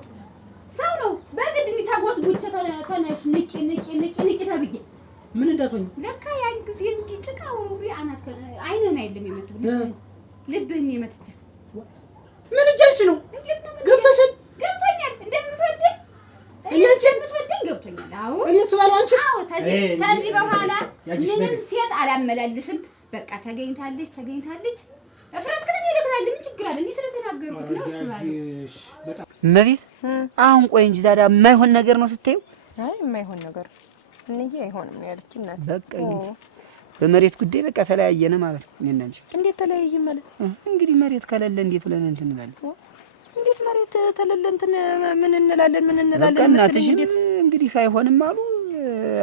ሰው ነው። በግድ እንዲህ ተጎትጉቼ ተነሽ ንቂ ተብዬ ምን እንዳትሆኝ ለካ ያን ጊዜ እንዲህ ጭቃ ወሩሪ አናት አይነን አይደለም የመጣው ልብህን የመጥቼ ምን እያልሽ ነው? ገብቶሻል? ገብቶኛል። እንደምትወደኝ እኔ እንደምትወደኝ ገብቶኛል። አዎ እኔ ስባለው አንቺ አዎ ተዚህ በኋላ ምንም ሴት አላመላልስም። በቃ ተገኝታለች። እፍረት ግን ይልክላል። ምን ችግር አለ? እኔ ስለተናገርኩት ነው። እሱባለሽ በጣም መቤት አሁን ቆይ እንጂ ዛሬ የማይሆን ነገር ነው ስትዩ? አይ የማይሆን ነገር እንዴ አይሆንም ነው ያለች እናት። በቃ እንግዲህ በመሬት ጉዳይ በቃ ተለያየነ ማለት ነው። እኔና አንቺ እንዴት ተለያየ ማለት? እንግዲህ መሬት ከሌለ እንዴት ብለን እንትን እንላለን? እንዴት መሬት ተለለ እንትን ምን እንላለን? በቃ እናትሽ እንግዲህ አይሆንም አሉ።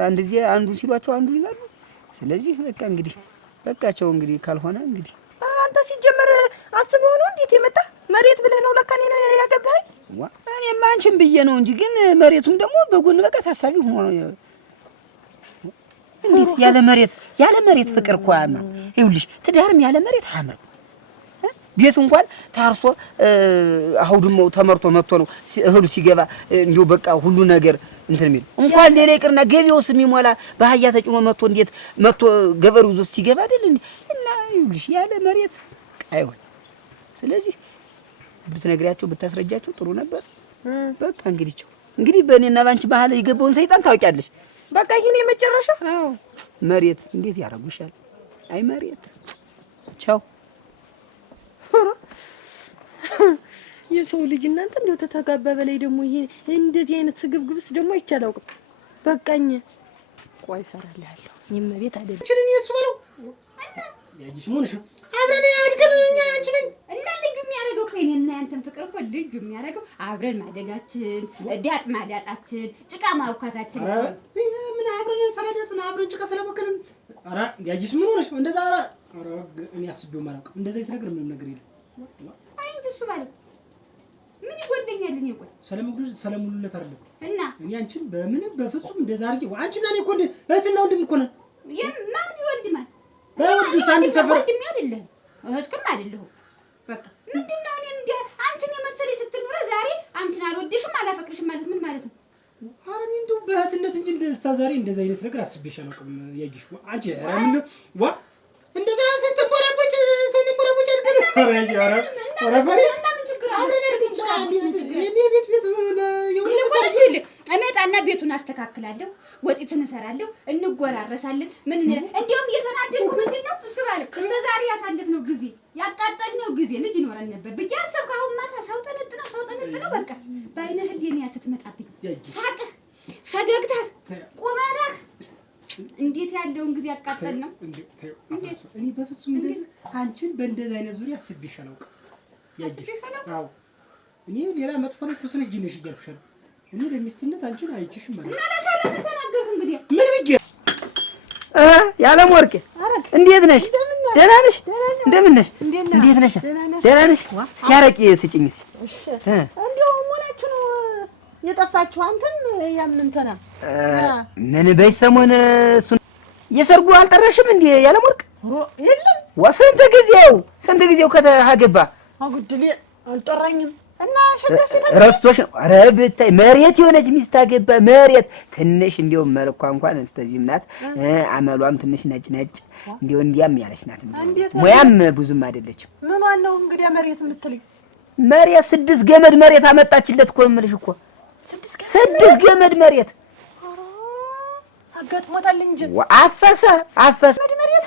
አንድ ጊዜ አንዱ ሲሏቸው አንዱ ይላሉ። ስለዚህ በቃ እንግዲህ በቃቸው እንግዲህ ካልሆነ እንግዲህ አንተ ሲጀመር አስበው ነው እንዴት የመጣ መሬት ብለህ ነው ለካ እኔ ነው ያገባኸኝ? እኔማ አንቺን ብዬ ነው እንጂ ግን መሬቱም ደግሞ በጎን በቃ ታሳቢ ሆኖ ነው። እንዴት ያለ መሬት ፍቅር እኮ አያምርም። ይኸውልሽ ትዳርም ያለ መሬት አያምርም። ቤቱ እንኳን ታርሶ አውድሞ ተመርቶ መጥቶ ነው እህሉ ሲገባ እንዲሁ በቃ ሁሉ ነገር እንትን የሚል እንኳን ሌላ ይቅርና ገቢውስ የሚሞላ በአህያ ተጭኖ መጥቶ እንዴት መጥቶ ገበሬው ውስጥ ሲገባ አይደል እንዴ? እና ይኸውልሽ ያለ መሬት አይሆን። ስለዚህ ብትነግሪያቸው ብታስረጃቸው ጥሩ ነበር። በቃ እንግዲህ በእኔና ባንቺ ባህል የገባውን ሰይጣን ታውቂያለሽ። በቃ ይሄ ነው መጨረሻ። አዎ መሬት እንዴት ያረጉሻል? አይ መሬት ቻው። የሰው ልጅ እናንተ እንደው ተተጋባ በላይ ደግሞ ይሄ እንደዚህ አይነት ስግብግብስ ደግሞ አይቻላውቅም። በቃኝ ቆይ እሰራልሃለሁ። ይመቤት አይደለም እቺን እሱ በለው ያጂሽ ሞንሽ አብረን አድገን እኛ አንቺን እና ልጅ የሚያደርገው ከእኔና ያንተን ፍቅር እኮ ልጅ የሚያደርገው አብረን ማደጋችን፣ ዳጥ ማዳጣችን፣ ጭቃ ማውካታችን። ኧረ ምን አብረን ሰላዳትን አብረን ጭቃ ስለበከልን። ኧረ ያጂሽ ምን ሆነሽ ነው እንደዛ? ኧረ እኔ አስቤው ማላውቅ እንደዛ የተነገረ ምንም ነገር የለም። አይ እንት እሱ ባለ ምን ይጎደኛል? እኔ ቆይ ሰለሙሉለት አይደለም እና እኔ አንቺን በምንም በፍጹም እንደዛ አድርጌ አንቺና እኔ እኮ እህትና ወንድም እኮ ነን። ማን ይወድማል? በወዱስ አንድ ሰፈር ወንድም አይደለም እህትም አይደለም። በቃ ምንድነው እኔ እንደ አንቺን የመሰለ ስትኖር ዛሬ አንቺን አልወድሽም አላፈቅርሽም ማለት ምን ማለት ነው? ኧረ እኔ እንደው በእህትነት እንጂ እንደዛ ዛሬ እንደዛ አይነት ነገር አስቤሽ አላውቅም። ያጊሽ አንቺ ኧረ ምን ዋ እንደዛ ስትቦራቦጭ ስንቦራቦጭ አድርገን ኧረ በሬ አብረን አድርገን ጭቃ ቤት የሆነ እመጣና ቤቱን አስተካክላለሁ፣ ወጢትን እሰራለሁ፣ እንጎራረሳለን። ምን እንዲያውም እየተናደድኩ ምንድነው እሱ ጋር እስከ ዛሬ ያሳለፍነው ጊዜ ያቃጠልነው ጊዜ ልጅ ይኖረን ነበር ብዬ አሰብኩ። አሁን ማታ ሰው ተነጥነው በቃ በአይነ ህሊና ስትመጣብኝ ሳቅህ፣ ፈገግታህ፣ ቁመናህ እንዴት ያለውን ጊዜ ያቃጠል ነው። እኔ በፍጹም እንደዚህ አንቺን በእንደዚህ አይነት ዙሪያ አስቤሽ አላውቅም። ያጅሽ አዎ እኔ ሌላ መጥፎ ነው ኩስነሽ ጅነሽ ይያልኩሻል። እኔ ለሚስትነት አንቺን አይችሽም ማለት እና ለሰላም ተናገሩ። እንግዲህ ምን ብዬ ያለም ወርቄ እንዴት ነሽ? ደህና ነሽ? እንደምን ነሽ? እንዴት ነሽ? ደህና ነሽ? ሲያረቂ ስጭኝስ። እሺ እንደው ሞላችሁ ነው የጠፋችሁ? አንተም ያምን እንተና ምን በይሰሞን እሱ የሰርጉ አልጠራሽም እንዴ? ያለም ወርቅ የለም ስንት ጊዜው ከተገባ አጉድሌ አልጠራኝም እና ሸጋሴ ረስቶሽ ነው። ኧረ ብታይ መሬት የሆነች ሚስት አገባ። መሬት ትንሽ እንዲያው መልኳ እንኳን እስከዚህም ናት። አመሏም ትንሽ ነጭ እንዲያው እንዲያም ያለች ናት። ሙያም ብዙም አይደለችም። ምን ዋናው እንግዲህ መሬት የምትልኝ መሬት 6 ገመድ መሬት አመጣችለት እኮ የምልሽ እኮ 6 ገመድ መሬት አጋጥሞታል እንጂ አፈሰ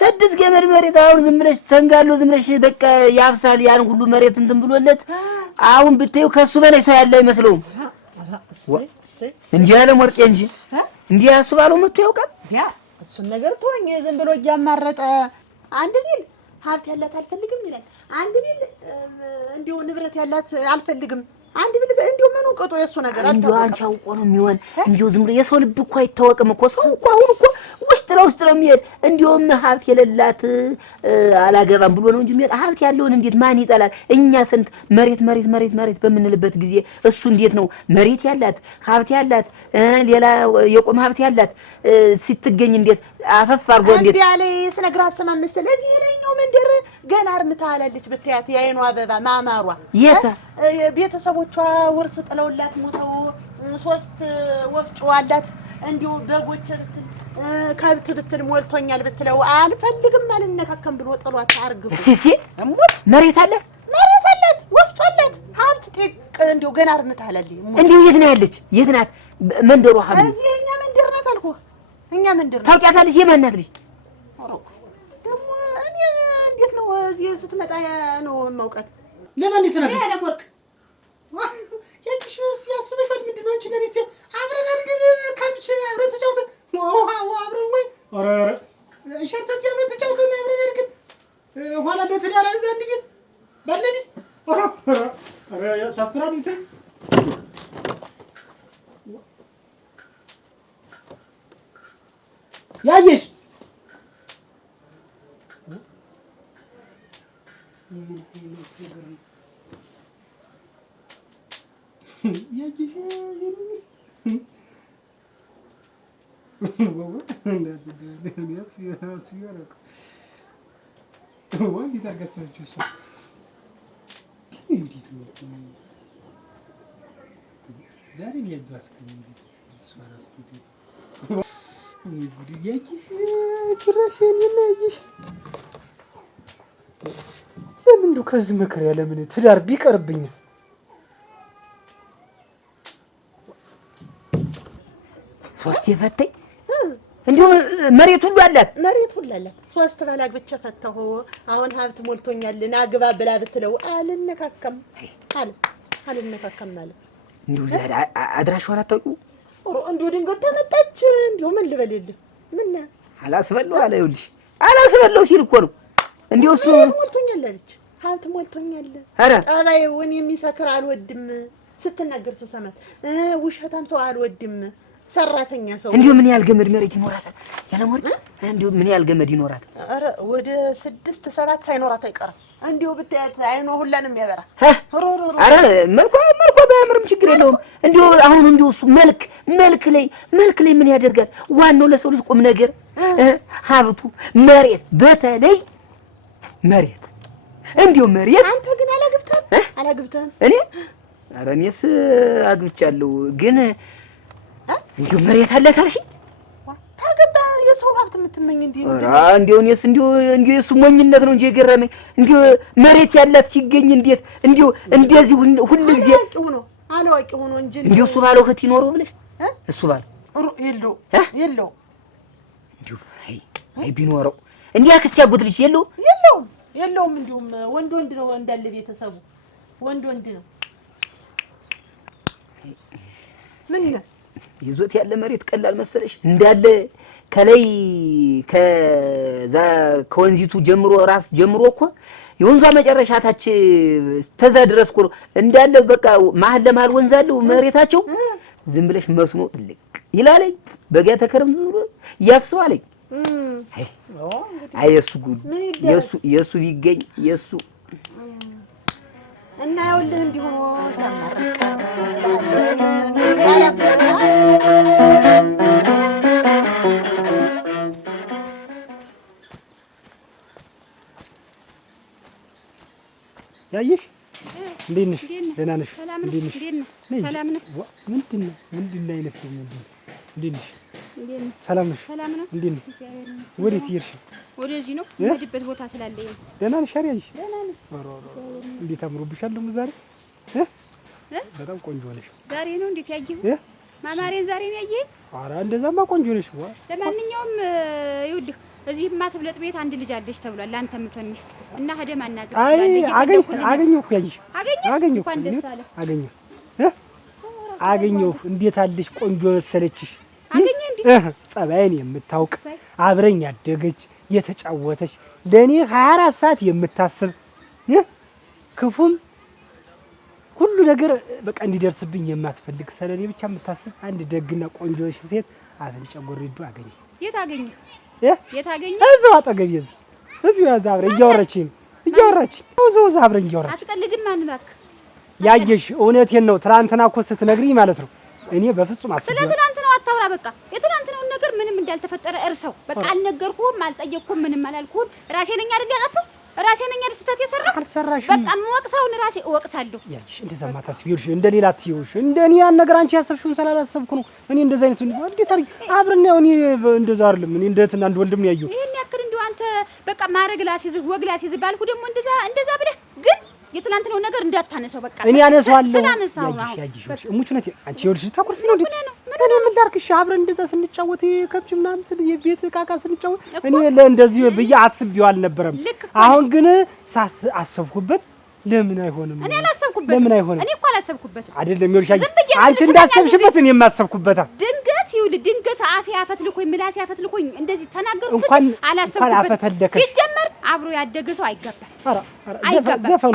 6 ገመድ መሬት። አሁን ዝም ብለሽ ተንጋሎ ዝም ብለሽ በቃ ያፍሳል ያን ሁሉ መሬት እንትን ብሎለት አሁን ብታዩ ከሱ በላይ ሰው ያለ አይመስለውም እንጂ ያለም ወርቄ እንጂ እንዲህ ያሱ ባለው መጥቶ ያውቃል። ያ እሱን ነገር ተወኝ። ዝም ብሎ እያማረጠ አንድ ቢል ሀብት ያላት አልፈልግም ይላል፣ አንድ ቢል እንዲሁ ንብረት ያላት አልፈልግም፣ አንድ ቢል እንዲሁ ምን ወቀጦ የሱ ነገር አልታወቀም። እንዲሁ አንቺ አውቆ ነው የሚሆን። እንዲሁ ዝም ብሎ የሰው ልብ እኮ አይታወቅም እኮ። ሰው እኮ አሁን እኮ ውስጥ ነው የሚሄድ። እንዲሁም ሀብት የሌላት አላገባም ብሎ ነው እንጂ የሚሄድ። ሀብት ያለውን እንዴት ማን ይጠላል? እኛ ስንት መሬት በምንልበት ጊዜ እሱ እንዴት ነው መሬት ያላት ሀብት ያላት ሌላ የቆመ ሀብት ያላት ስትገኝ እንዴት አፈፍ አድርጎ እንዴት ያለ ስነግራት ሰማ መሰለ። እዚህ ላይኛው መንደር ገና አርምታላለች ብታያት የአይኗ አበባ ማማሯ የታ ቤተሰቦቿ ውርስ ጥለውላት ሞተው 3 ወፍጮ አላት። እንዲሁ በጎች ብትል ከብት ብትል ሞልቶኛል ብትለው አልፈልግም አልነካከም ብሎ ጥሏት አርግፉ ሲሲ እሙት መሬት አላት ወፍጮ አላት ሀብት ጥቅ እንዲሁ ገና አርምታላለች። እንዲሁ የት ነው ያለች? የት ናት መንደሯ? ሀብት እዚህ የኛ መንደር ናት አልኩህ። እኛ መንደር ናት። ታውቂያታለሽ? የማን ናት ልጅ? ደግሞ እኔ እንዴት ነው እዚህ ስትመጣ ነው የማውቃት። ለማን ይተናገር ያለም ወርቅ ያቺ ያስበሻል ምንድን ነው? አንቺ ነኝ ሲል አብረን አድርገን ካምች አብረን ተጫውተን አብረን ወይ ኧረ ሸርተት አብረን ተጫውተን አብረን አድርገን ኋላ ለትዳር እዛ አንድ ቤት ባለ ሚስት ኧረ ያሳፍራል። እንትን ያየሽ ያየሽ የሚስት ለምን እንደው ከዚህ መከራ ያለምን ትዳር ቢቀርብኝስ? ሶስት የፈተኝ እንዲሁ መሬት ሁሉ አላት። 3 ባል አግብቼ ፈታሁ። አሁን ሀብት ሞልቶኛል ናግባ ብላ ብትለው አልነካከም አለ። እንዲሁ ዛሬ አድራሻውን አታውቂው? እንዲሁ ድንገት ተመጣች። እንዲሁ ምን ልበልልህ? ምን አላስበለው አለ። ይኸውልሽ አላስበለው ሲል እኮ ነው እንዲሁ እሱ ሞልቶኛል አለች። ሀብት ሞልቶኛል። ኧረ ጠባዩን የሚሰክር አልወድም ስትናገር ስሰማት፣ ውሸታም ሰው አልወድም። ሰራተኛ ሰው እንዲሁ ምን ያህል ገመድ መሬት ይኖራታል? ያለም ወርቅ እንዲሁ ምን ያህል ገመድ ይኖራታል? ኧረ ወደ 6-7 ሳይኖራት አይቀርም። እንዲሁ ብታያት አይኗ ሁላንም ያበራ። ኧረ መልኳ ባያምርም ችግር የለውም። እንዲሁ አሁን እንዲሁ እሱ መልክ ላይ ምን ያደርጋል? ዋናው ለሰው ልጅ ቁም ነገር ሀብቱ መሬት፣ በተለይ መሬት እንዲሁ መሬት። አንተ ግን አላግብተህም? እኔ ኧረ እኔስ አግብቻለሁ ግን እንዲሁ መሬት አላት አልሽኝ? ታገባ የሰው ሀብት የምትመኝ እንዲህ ነው? እንዲሁ እኔስ እንዲሁ የእሱ ሞኝነት ነው እንጂ የገረመኝ። እንዲሁ መሬት ያላት ሲገኝ እንዴት እንዲሁ እንደዚህ ሁሉ ጊዜ አላዋቂ ሆኖ እንጂ እንዲሁ እሱ ባለው እህት ይኖረው ብለሽ እሱ ባለው የለው እንዲሁ አይ ቢኖረው እንዲህ አክስት ያጎት ልጅ የለውም። እንዲሁም ወንድ ነው እንዳለ ቤተሰቡ ወንድ ነው። ምን ይዞት ያለ መሬት ቀላል መሰለሽ? እንዳለ ከላይ ከዛ ከወንዚቱ ጀምሮ ራስ ጀምሮ እኮ የወንዟ መጨረሻ ታች ተዛ ድረስ እኮ እንዳለ በቃ መሀል ለመሀል ወንዝ አለው መሬታቸው። ዝም ብለሽ መስኖ ጥልቅ ይላለኝ በጋ ተከረም ዝም ብሎ ያፍሰው አለኝ። አይ የሱ ጉድ የሱ ቢገኝ የሱ እና ይኸውልህ እንዲሁ ሳማረቀ ያየሽ እንዴት ነሽ? ደህና ነሽ? እንዴት ነሽ? ሰላም ነህ? ምንድን ነው አይነት ነው? እንዴት ነሽ? ሰላም ነሽ? ሰላም ነው። እንዴት ነሽ? ወዴት ሄድሽ? ወደዚህ ነው የምሄድበት ቦታ ስላለኝ። ደህና ነሽ? አሪያሽ? ደህና ነኝ። እንዴት አምሮብሻል ደግሞ ዛሬ በጣም ቆንጆ ነሽ። ዛሬ ነው እንዴት ያየኸው? ማማሬን ዛሬ ነው ያየኸው? ኧረ እንደዛማ ቆንጆ ነሽ። ለማንኛውም ይኸውልህ እዚህ ማትብለጥ ቤት አንድ ልጅ አለች ተብሏል። ለአንተ የምትሆን ሚስት እና ሄደህ ማናገር ትችላለህ። አገኘሁ እኮ ያየሽ አገኘሁ። እንኳን ደስ አለህ። አገኘሁ። እንዴት አለሽ? ቆንጆ መሰለችሽ። አገኘህ እንዴ? ጸባይን የምታውቅ አብረኝ ያደገች የተጫወተች ለኔ 24 ሰዓት የምታስብ ክፉም ሁሉ ነገር በቃ እንዲደርስብኝ የማትፈልግ ስለኔ ብቻ የምታስብ አንድ ደግና ቆንጆ ሴት አፍንጫ ጎርዱ አገኘሁ። የት አገኘህ? የት አገኘህ? እዛው አጠገቤ እዚሁ አብረን እያወራችኝ እዛው አብረን እያወራች። አትቀልድም አንባክ ያየሽ እውነቴን ነው። ትናንትና እኮ ስትነግሪኝ ማለት ነው እኔ በፍጹም አስቤ ስለ ትናንት ነው አታውራ። በቃ የትናንትናውን ነገር ምንም እንዳልተፈጠረ እርሰው። በቃ አልነገርኩህም፣ አልጠየቅኩህም፣ ምንም አላልኩህም። ራሴ ነኝ አይደል ያጠፋው? ራሴ ነኝ አይደል ስህተት የሰራው? አልሰራሽም። በቃ የምወቅሰውን ራሴ እወቅሳለሁ። ያየሽ እንደዛ ማታስቢውሽ እንደሌላ አትይውሽ። እንደኔ ያን ነገር አንቺ ያሰብሽውን ስላላሰብኩ ነው። እኔ እንደዛ አይነት እንዴት አድርጊ አብረን ነው። እኔ እንደዛ አይደለም። እኔ እንደትና አንድ ወንድም ያየው ይሄን ያክል እንደው አንተ በቃ ማረግ ላስይዝህ ወግ ላስይዝህ ባልኩ ደግሞ እንደዛ ብለህ ግን የትናንትናው ነገር እንዳታነሳው። በቃ እኔ አነሳዋለሁ። ስላነሳው ነው ያየሽ እሙቹነት አንቺ ይኸውልሽ ታኩርፊ ነው እንዴ? እኔ ምን ላድርግሽ? አብረን እንደዛ ስንጫወት ከብጅ ምናምን ስል የቤት ዕቃ ስንጫወት እኔ ለእንደዚህ ብዬ አስቤው አልነበረም። አሁን ግን አሰብኩበት። ለምን አይሆንም? እኔ አላሰብኩበትም። ለምን አይሆንም? እኔ እኮ አላሰብኩበትም። አይደለም ይኸውልሽ አንቺ እንዳሰብሽበት እኔ የማሰብኩበት ድንገት አፌ አፈትልኮኝ ምላሴ አፈትልኮኝ እንደዚህ ተናገርኩት። አላሰብኩበትም። ሲጀመር አብሮ ያደገ ሰው አይጋባም።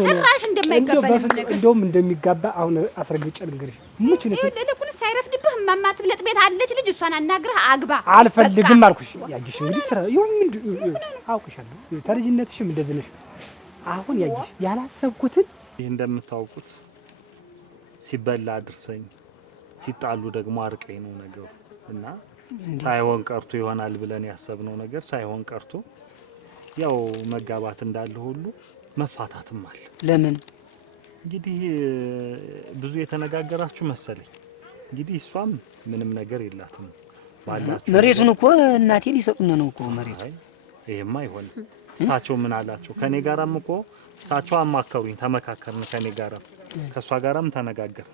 ጭራሽ እንደማይጋባ እንደውም እንደሚጋባ አሁን አስረግጬ ልንገርሽ። ሙች ነው ለኩን ሳይረፍድብህ እማማ ትብለጥ ቤት አለች ልጅ፣ እሷን አናግረህ አግባ። አልፈልግም አልኩሽ። ያየሽ እንግዲህ ስራ አውቅሻለሁ። ተልጅነትሽም እንደዚህ ነሽ። አሁን ያየሽ ያላሰብኩትን ይሄ እንደምታውቁት ሲበላ አድርሰኝ ሲጣሉ ደግሞ አርቀኝ ነው ነገሩ እና ሳይሆን ቀርቶ ይሆናል ብለን ያሰብነው ነገር ሳይሆን ቀርቶ ያው መጋባት እንዳለ ሁሉ መፋታትም አለ። ለምን እንግዲህ ብዙ የተነጋገራችሁ መሰለኝ። እንግዲህ እሷም ምንም ነገር የላትም ባላችሁ መሬቱን እኮ እናቴ ሊሰጡን ነው እኮ መሬቱ። ይሄማ አይሆንም። እሳቸው ምን አላቸው? ከኔ ጋራም እኮ እሳቸው አማከሩኝ፣ ተመካከርን። ከኔ ጋራም ከሷ ጋራም ተነጋገር።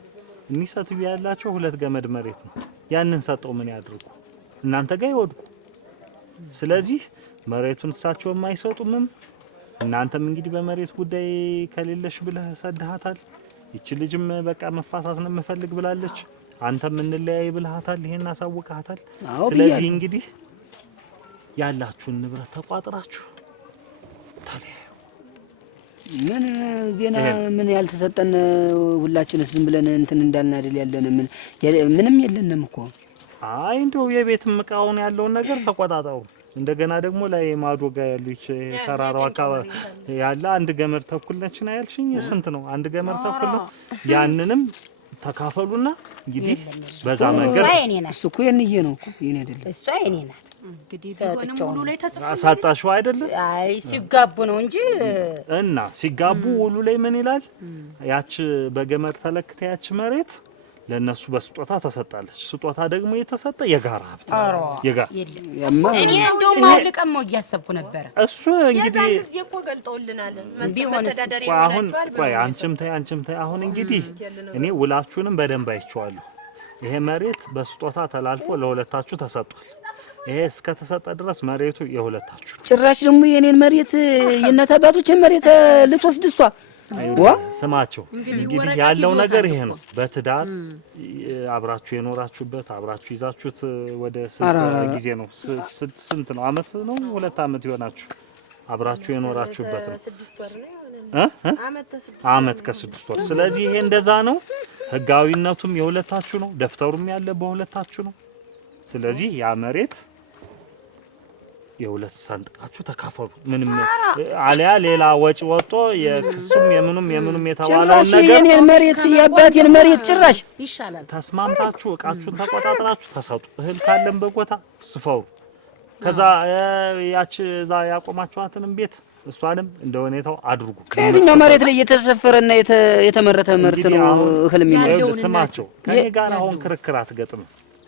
እኒህ ሴትዮ ያላቸው 2 ገመድ መሬት ነው። ያንን ሰጠው ምን ያድርጉ? እናንተ ጋር ይወድቁ። ስለዚህ መሬቱን እሳቸው የማይሰጡምም እናንተም እንግዲህ በመሬት ጉዳይ ከሌለሽ ብለህ ሰድሃታል። ይቺ ልጅም በቃ መፋታት ነው የምፈልግ ብላለች። አንተም እንለያይ ብለሃታል። ይሄን አሳውቀሃታል። ስለዚህ እንግዲህ ያላችሁን ንብረት ተቋጥራችሁ ተለያዩ። ምን ገና ምን ያልተሰጠን ሁላችንስ ዝም ብለን እንትን እንዳልን አይደል ያለን? ምንም የለንም እኮ። አይ እንደው የቤትም ዕቃውን ያለውን ነገር ተቆጣጣው። እንደገና ደግሞ ላይ ማዶ ጋር ያሉች ተራራው አካባቢ ያለ አንድ ገመድ ተኩል ነች ነው ያልሽኝ? ስንት ነው? አንድ ገመድ ተኩል ነው። ያንንም ተካፈሉና እንግዲህ በዛ መንገድ እሱ እኮ የኔ ነው እኮ የኔ አይደለም። እሷ የኔ ናት። እንግዲህ ቢሆንም ሙሉ ላይ ተጽፎ አሳጣሽው አይደለ? አይ ሲጋቡ ነው እንጂ እና ሲጋቡ ውሉ ላይ ምን ይላል? ያች በገመድ ተለክተ ያች መሬት ለነሱ በስጦታ ተሰጣለች። ስጦታ ደግሞ የተሰጠ የጋራ ሀብት የጋራ እኔ እንደውም አልቀመው እያሰብኩ ነበር። እሱ እንግዲህ ጊዜ እኮ ገልጠውልናል። መስተዳደር አሁን ቆይ አንቺም ተይ አሁን እንግዲህ እኔ ውላችሁንም በደንብ አይቼዋለሁ። ይሄ መሬት በስጦታ ተላልፎ ለሁለታችሁ ተሰጥቷል። ይሄ እስከ ተሰጠ ድረስ መሬቱ የሁለታችሁ። ጭራሽ ደግሞ የኔን መሬት የእናት አባቶችን መሬት ልትወስድ እሷ ስማቸው። እንግዲህ ያለው ነገር ይሄ ነው። በትዳር አብራችሁ የኖራችሁበት አብራችሁ ይዛችሁት ወደ ስንት ጊዜ ነው? ስንት ነው? አመት ነው? 2 አመት ይሆናችሁ አብራችሁ የኖራችሁበት ነው። አመት ከ6 ወር። ስለዚህ ይሄ እንደዛ ነው። ህጋዊነቱም የሁለታችሁ ነው። ደፍተሩም ያለ በሁለታችሁ ነው። ስለዚህ ያ መሬት የሁለት ሰንጥቃችሁ ተካፈሉ። ምንም አለያ ሌላ ወጪ ወጥቶ የክሱም የምኑም የተባለው ነገር የኔን መሬት የአባቴን መሬት ጭራሽ ይሻላል። ተስማምታችሁ እቃችሁን ተቆጣጥራችሁ ተሰጡ። እህል ካለም በጎታ ስፈሩ። ከዛ ያች እዛ ያቆማችኋትንም ቤት እሷንም እንደ ሁኔታው አድርጉ። ከየትኛው መሬት ላይ የተሰፈረና የተመረተ ምርት ነው እህል የሚኖረው? ስማቸው ከኔ ጋር አሁን ክርክር አትገጥም።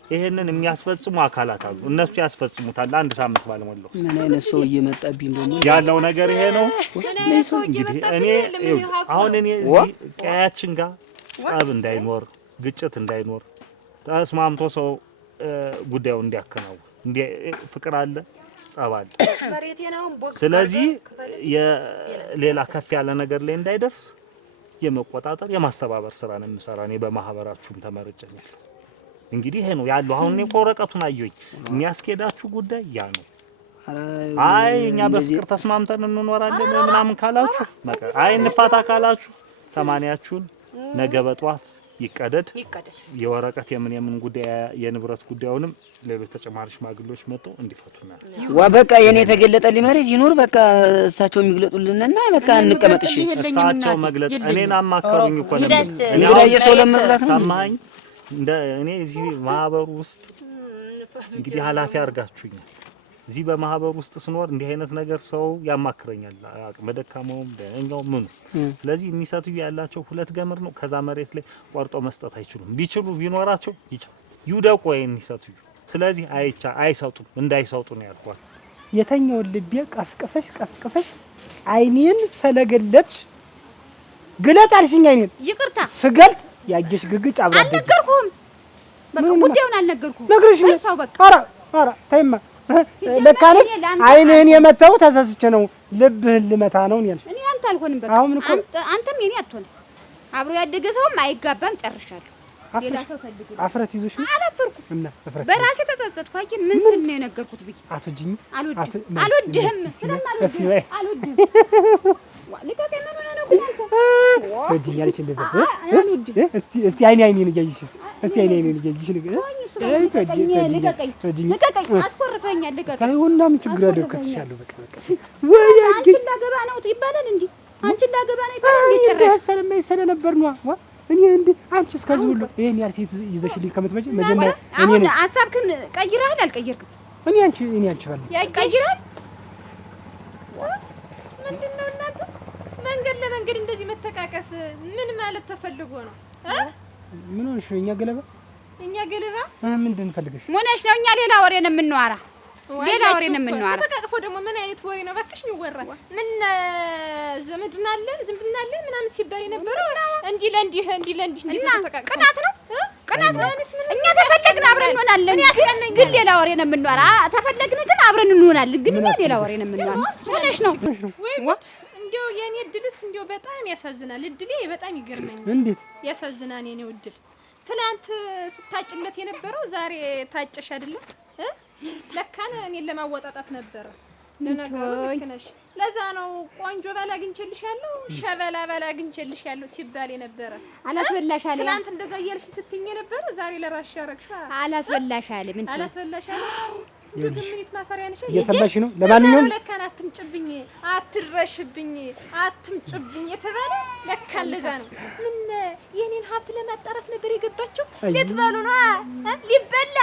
ይሄንን የሚያስፈጽሙ አካላት አሉ። እነሱ ያስፈጽሙታል። አንድ ሳምንት ባልሞላው ምን አይነት ሰው እየመጣብኝ ደግሞ ያለው ነገር ይሄ ነው። እንግዲህ እኔ አሁን እኔ እዚህ ቀያችን ጋር ጸብ እንዳይኖር ግጭት እንዳይኖር ተስማምቶ ሰው ጉዳዩ እንዲያከናውን ፍቅር አለ ጸብ አለ። ስለዚህ የሌላ ከፍ ያለ ነገር ላይ እንዳይደርስ የመቆጣጠር የማስተባበር ስራ ነው የምሰራ እኔ በማህበራችሁም ተመርጨኛል። እንግዲህ ይሄ ነው ያለው። አሁን እኔ ወረቀቱን አየሁኝ። የሚያስኬዳችሁ ጉዳይ ያ ነው። አይ እኛ በፍቅር ተስማምተን እንኖራለን ምናምን ካላችሁ አይ እንፋታ ካላችሁ 80ችሁን ነገ በጧት ይቀደድ የወረቀት የምን ጉዳይ የንብረት ጉዳዩንም ሌሎች ተጨማሪ ሽማግሌዎች መጥተው እንዲፈቱና በቃ የኔ ተገለጠልኝ መሬት ይኖር በቃ እሳቸው የሚግለጡልንና በቃ እንቀመጥ። እሺ እሳቸው መግለጥ እኔን አማከሩኝ እኮ ነው እኔ የሰው ለመብላት ነው ሰማኝ። እንደ እኔ እዚህ ማህበሩ ውስጥ እንግዲህ ኃላፊ አድርጋችሁኛል። እዚህ በማህበሩ ውስጥ ስኖር እንዲህ አይነት ነገር ሰው ያማክረኛል። አቅመ ደካማውም ደኛው ምኑ። ስለዚህ እኒሰቱ ያላቸው 2 ገመር ነው። ከዛ መሬት ላይ ቆርጦ መስጠት አይችሉም። ቢችሉ ቢኖራቸው ይውደቁ ወይ እኒሰቱ። ስለዚህ አይሰጡም እንዳይሰጡ ነው ያልኳት። የተኛው ልቤ ቀስቀሰሽ አይኔን ሰለገለጥሽ ግለጥ አልሽኝ። አይኔን ይቅርታ ስገልጥ ያየሽ ግግጭ አብራ አልነገርኩም። በቃ ጉዳዩን አልነገርኩም። እርሳው በቃ ኧረ ተይማ ለካነስ አይኔን የመታው ተሰስቼ ነው ልብህን ልመታ ነው ያልሽ። እኔ አንተ አልሆንም። በቃ አንተም የኔ አትሆንም። አብሮ ያደገ ሰውም አይጋባም። ጨርሻለሁ። ሌላ ሰው ፈልግ። አፍረት ይዞሽ ነው? አላፈርኩም እና በራሴ ተጸጸትኩ። አይ ምን ስል ነው የነገርኩት ብዬ አትጅኝ። አልወድህም ስለማልወድህ አልወድህም። ልቀቀኝ። ምን ሆነህ ነው ግን አንተ? ወዲኛለሽ እንደዛ እስቲ አይኔን እያየሽ እስቲ አይኔን እያየሽ ልቀቀኝ። አስቆርፈኛል። ልቀቀኝ። ታይውና ምን ችግር አደረከስሻለሁ? በቃ ወይ አንቺን ላገባ ነው ይባላል እንዴ? አንቺን ላገባ ነው ይባላል እንዴ? ጨረሰ ሰለማይ ነበር ነው እኔ እንዴ አንቺ እስከዚህ ሁሉ ይሄን ያህል ሴት ይዘሽልኝ ከመትመጪ መጀመሪያ አሁን ሐሳብክን ቀይረሃል አልቀየርክም? እኔ አንቺ ባል ቀይረሃል። ምንድነው እናንተ መንገድ ለመንገድ እንደዚህ መተቃቀፍ ምን ማለት ተፈልጎ ነው? ምን ሆነሽ? እኛ ገለባ ምንድን ፈልገሽ ሞነሽ ነው? እኛ ሌላ ወሬ ነው የምንዋራ። ተቃቅፎ ደግሞ ምን አይነት ወሬ ነው ባክሽ የሚወራ? ምን ዝምድና አለን ምናምን ሲባል የነበረው እንዲህ ለእንዲህ ተቃቅፎ ቅናት ነው። እኛ ተፈለግን አብረን እንሆናለን፣ ግን ሌላ ወሬ ነው የምንዋራ። ተፈለግን ግን አብረን እንሆናለን፣ ግን ሌላ ወሬ ነው የምንዋራ። ሞነሽ ነው ወይ እንዴው የኔ እድልስ እንዴው በጣም ያሳዝናል። እድሌ በጣም ይገርመኛል። እንዴት ያሳዝናል የኔ እድል። ትናንት ስታጭለት የነበረው ዛሬ ታጭሽ አይደለም? ለካን እኔን ለማወጣጣት ነበር። ለነገሩ ልክ ነሽ። ለዛ ነው ቆንጆ ባል አግኝቼልሻለሁ፣ ሸበላ ባል አግኝቼልሻለሁ ሲባል የነበረ። አላስበላሻለ ትናንት እንደዛ እያልሽ ስትይኝ የነበረ ዛሬ ለራስሽ ያረግሽ አላስበላሻለ። ምን አላስበላሻለ? ግምኒት ማፈሪያ ነሽ። እየሰማሽ ነው? ለማንኛውም ለካን አትምጭብኝ፣ አትረሽብኝ፣ አትምጭብኝ የተባለ ለካን ለዛ ነው። ምን የኔን ሀብት ለማጣራት ነበር የገባችው? ልትበሉ ነው ሊበላ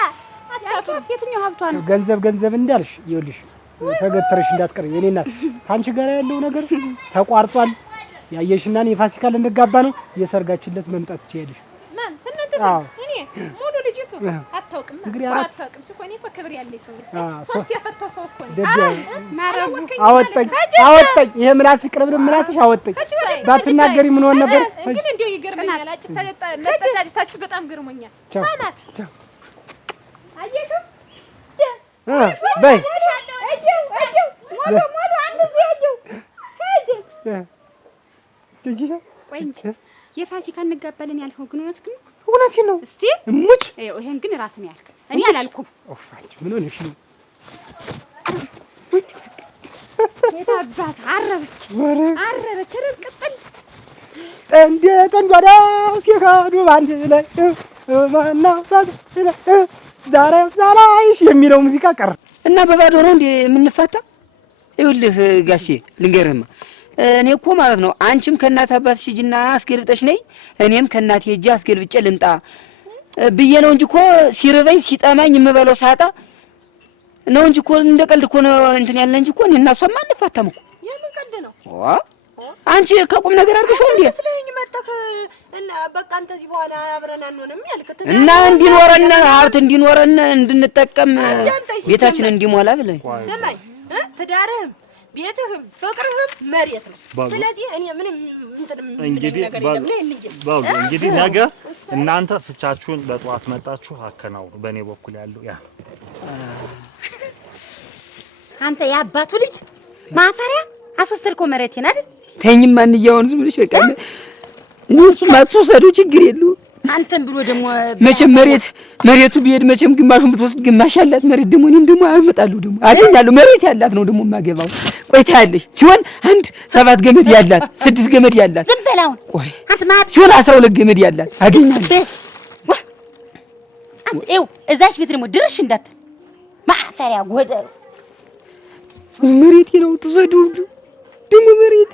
አታውቂ። የትኛው ሀብቷ ነው? ገንዘብ እንዳልሽ ይኸውልሽ ተገተረሽ እንዳትቀር የኔ እናት። ካንቺ ጋር ያለው ነገር ተቋርጧል። ያየሽና እኔ ፋሲካ ልንጋባ ነው። የሰርጋችለት መምጣት ትችያለሽ። ማን እናንተ? እኔ ሙሉ ልጅቱ አታውቅም። አታውቅም ሲሆን እኮ ክብር ያለኝ ሰው ነው። ሶስት ያፈታው ሰው እኮ ነው። ማረጉ አወጣኝ። ይሄ ምላስ ቅርብ ምላስሽ አወጣኝ። ባትናገሪ ምን ሆነ ነበር? ግን እንደው ይገርመኛል። መጣጫጭታችሁ በጣም ገርሞኛል። ሳናት አየሹ በይ ሞዶ አንድ ሲያጁ የፋሲካ እንጋባለን ያልከው ግን እውነቴን ነው። እስቲ ሙጭ ይሄን ግን ራስን ያልክ እኔ አላልኩም። ምን ሆነሽ ነው? የታባት አረበች ቅጥል እንደ ጠንጓዳ ሲካዱ ባንድ ላይ ማናፋት ዛሬሽ የሚለው ሙዚቃ ቀረ እና በባዶ ነው እንዴ የምንፋታ? ይኸውልህ ጋሼ ልንገርህማ እኔ እኮ ማለት ነው አንቺም ከእናት አባትሽ ሂጂና አስገልብጠሽ ነይ፣ እኔም ከእናቴ ሂጂ አስገልብጬ ልምጣ ብዬ ነው እንጂ እኮ ሲርበኝ ሲጠማኝ የምበለው ሳጣ ነው እንጂ እኮ እንደ ቀልድ እኮ ነው እንትን ያለ እንጂ እኮ እኔና እሷማ አንፋታም እኮ። የምን ቀልድ ነው? አንቺ ከቁም ነገር አድርገሽው እንዴ? ስለኝ መጣህ እና በቃ አንተ እዚህ በኋላ አብረን አንሆንም ያልከት እና እንዲኖረን ሀብት እንዲኖረን እንድንጠቀም ቤታችን እንዲሞላ ብለኝ ሰማኝ። ትዳርህም ቤትህም ፍቅርህም መሬት ነው። ስለዚህ እኔ ምንም እንግዲህ ነገ እናንተ ፍቻችሁን በጠዋት መጣችሁ አከናውኑ። በእኔ በኩል ያለው ያ አንተ የአባቱ ልጅ ማፈሪያ አስወሰድከው መሬቴን አይደል? ተኝማ እንያውን ዝም ብለሽ በቃ እሱ ማትወሰዱ ችግር የለውም። አንተም ብሎ ደግሞ መቼም መሬቱ ቢሄድ መቼም ግማሹን ብትወስድ ግማሽ ያላት መሬት ደግሞ እኔም ደግሞ አመጣለሁ ደግሞ አገኛለሁ። መሬት ያላት ነው ደግሞ የማገባው። ቆይ ታያለሽ ሲሆን 7 ገመድ ያላት 6 ገመድ ያላት ዝም በል አሁን። ቆይ አንተ ማለት ሲሆን 12 ገመድ ያላት አገኛለሁ። አንተ ይኸው እዛች ቤት ደግሞ ድርሽ እንዳት ማፈሪያ ጎደሩ መሬቴ ነው ትወስዱ ደግሞ መሬቴ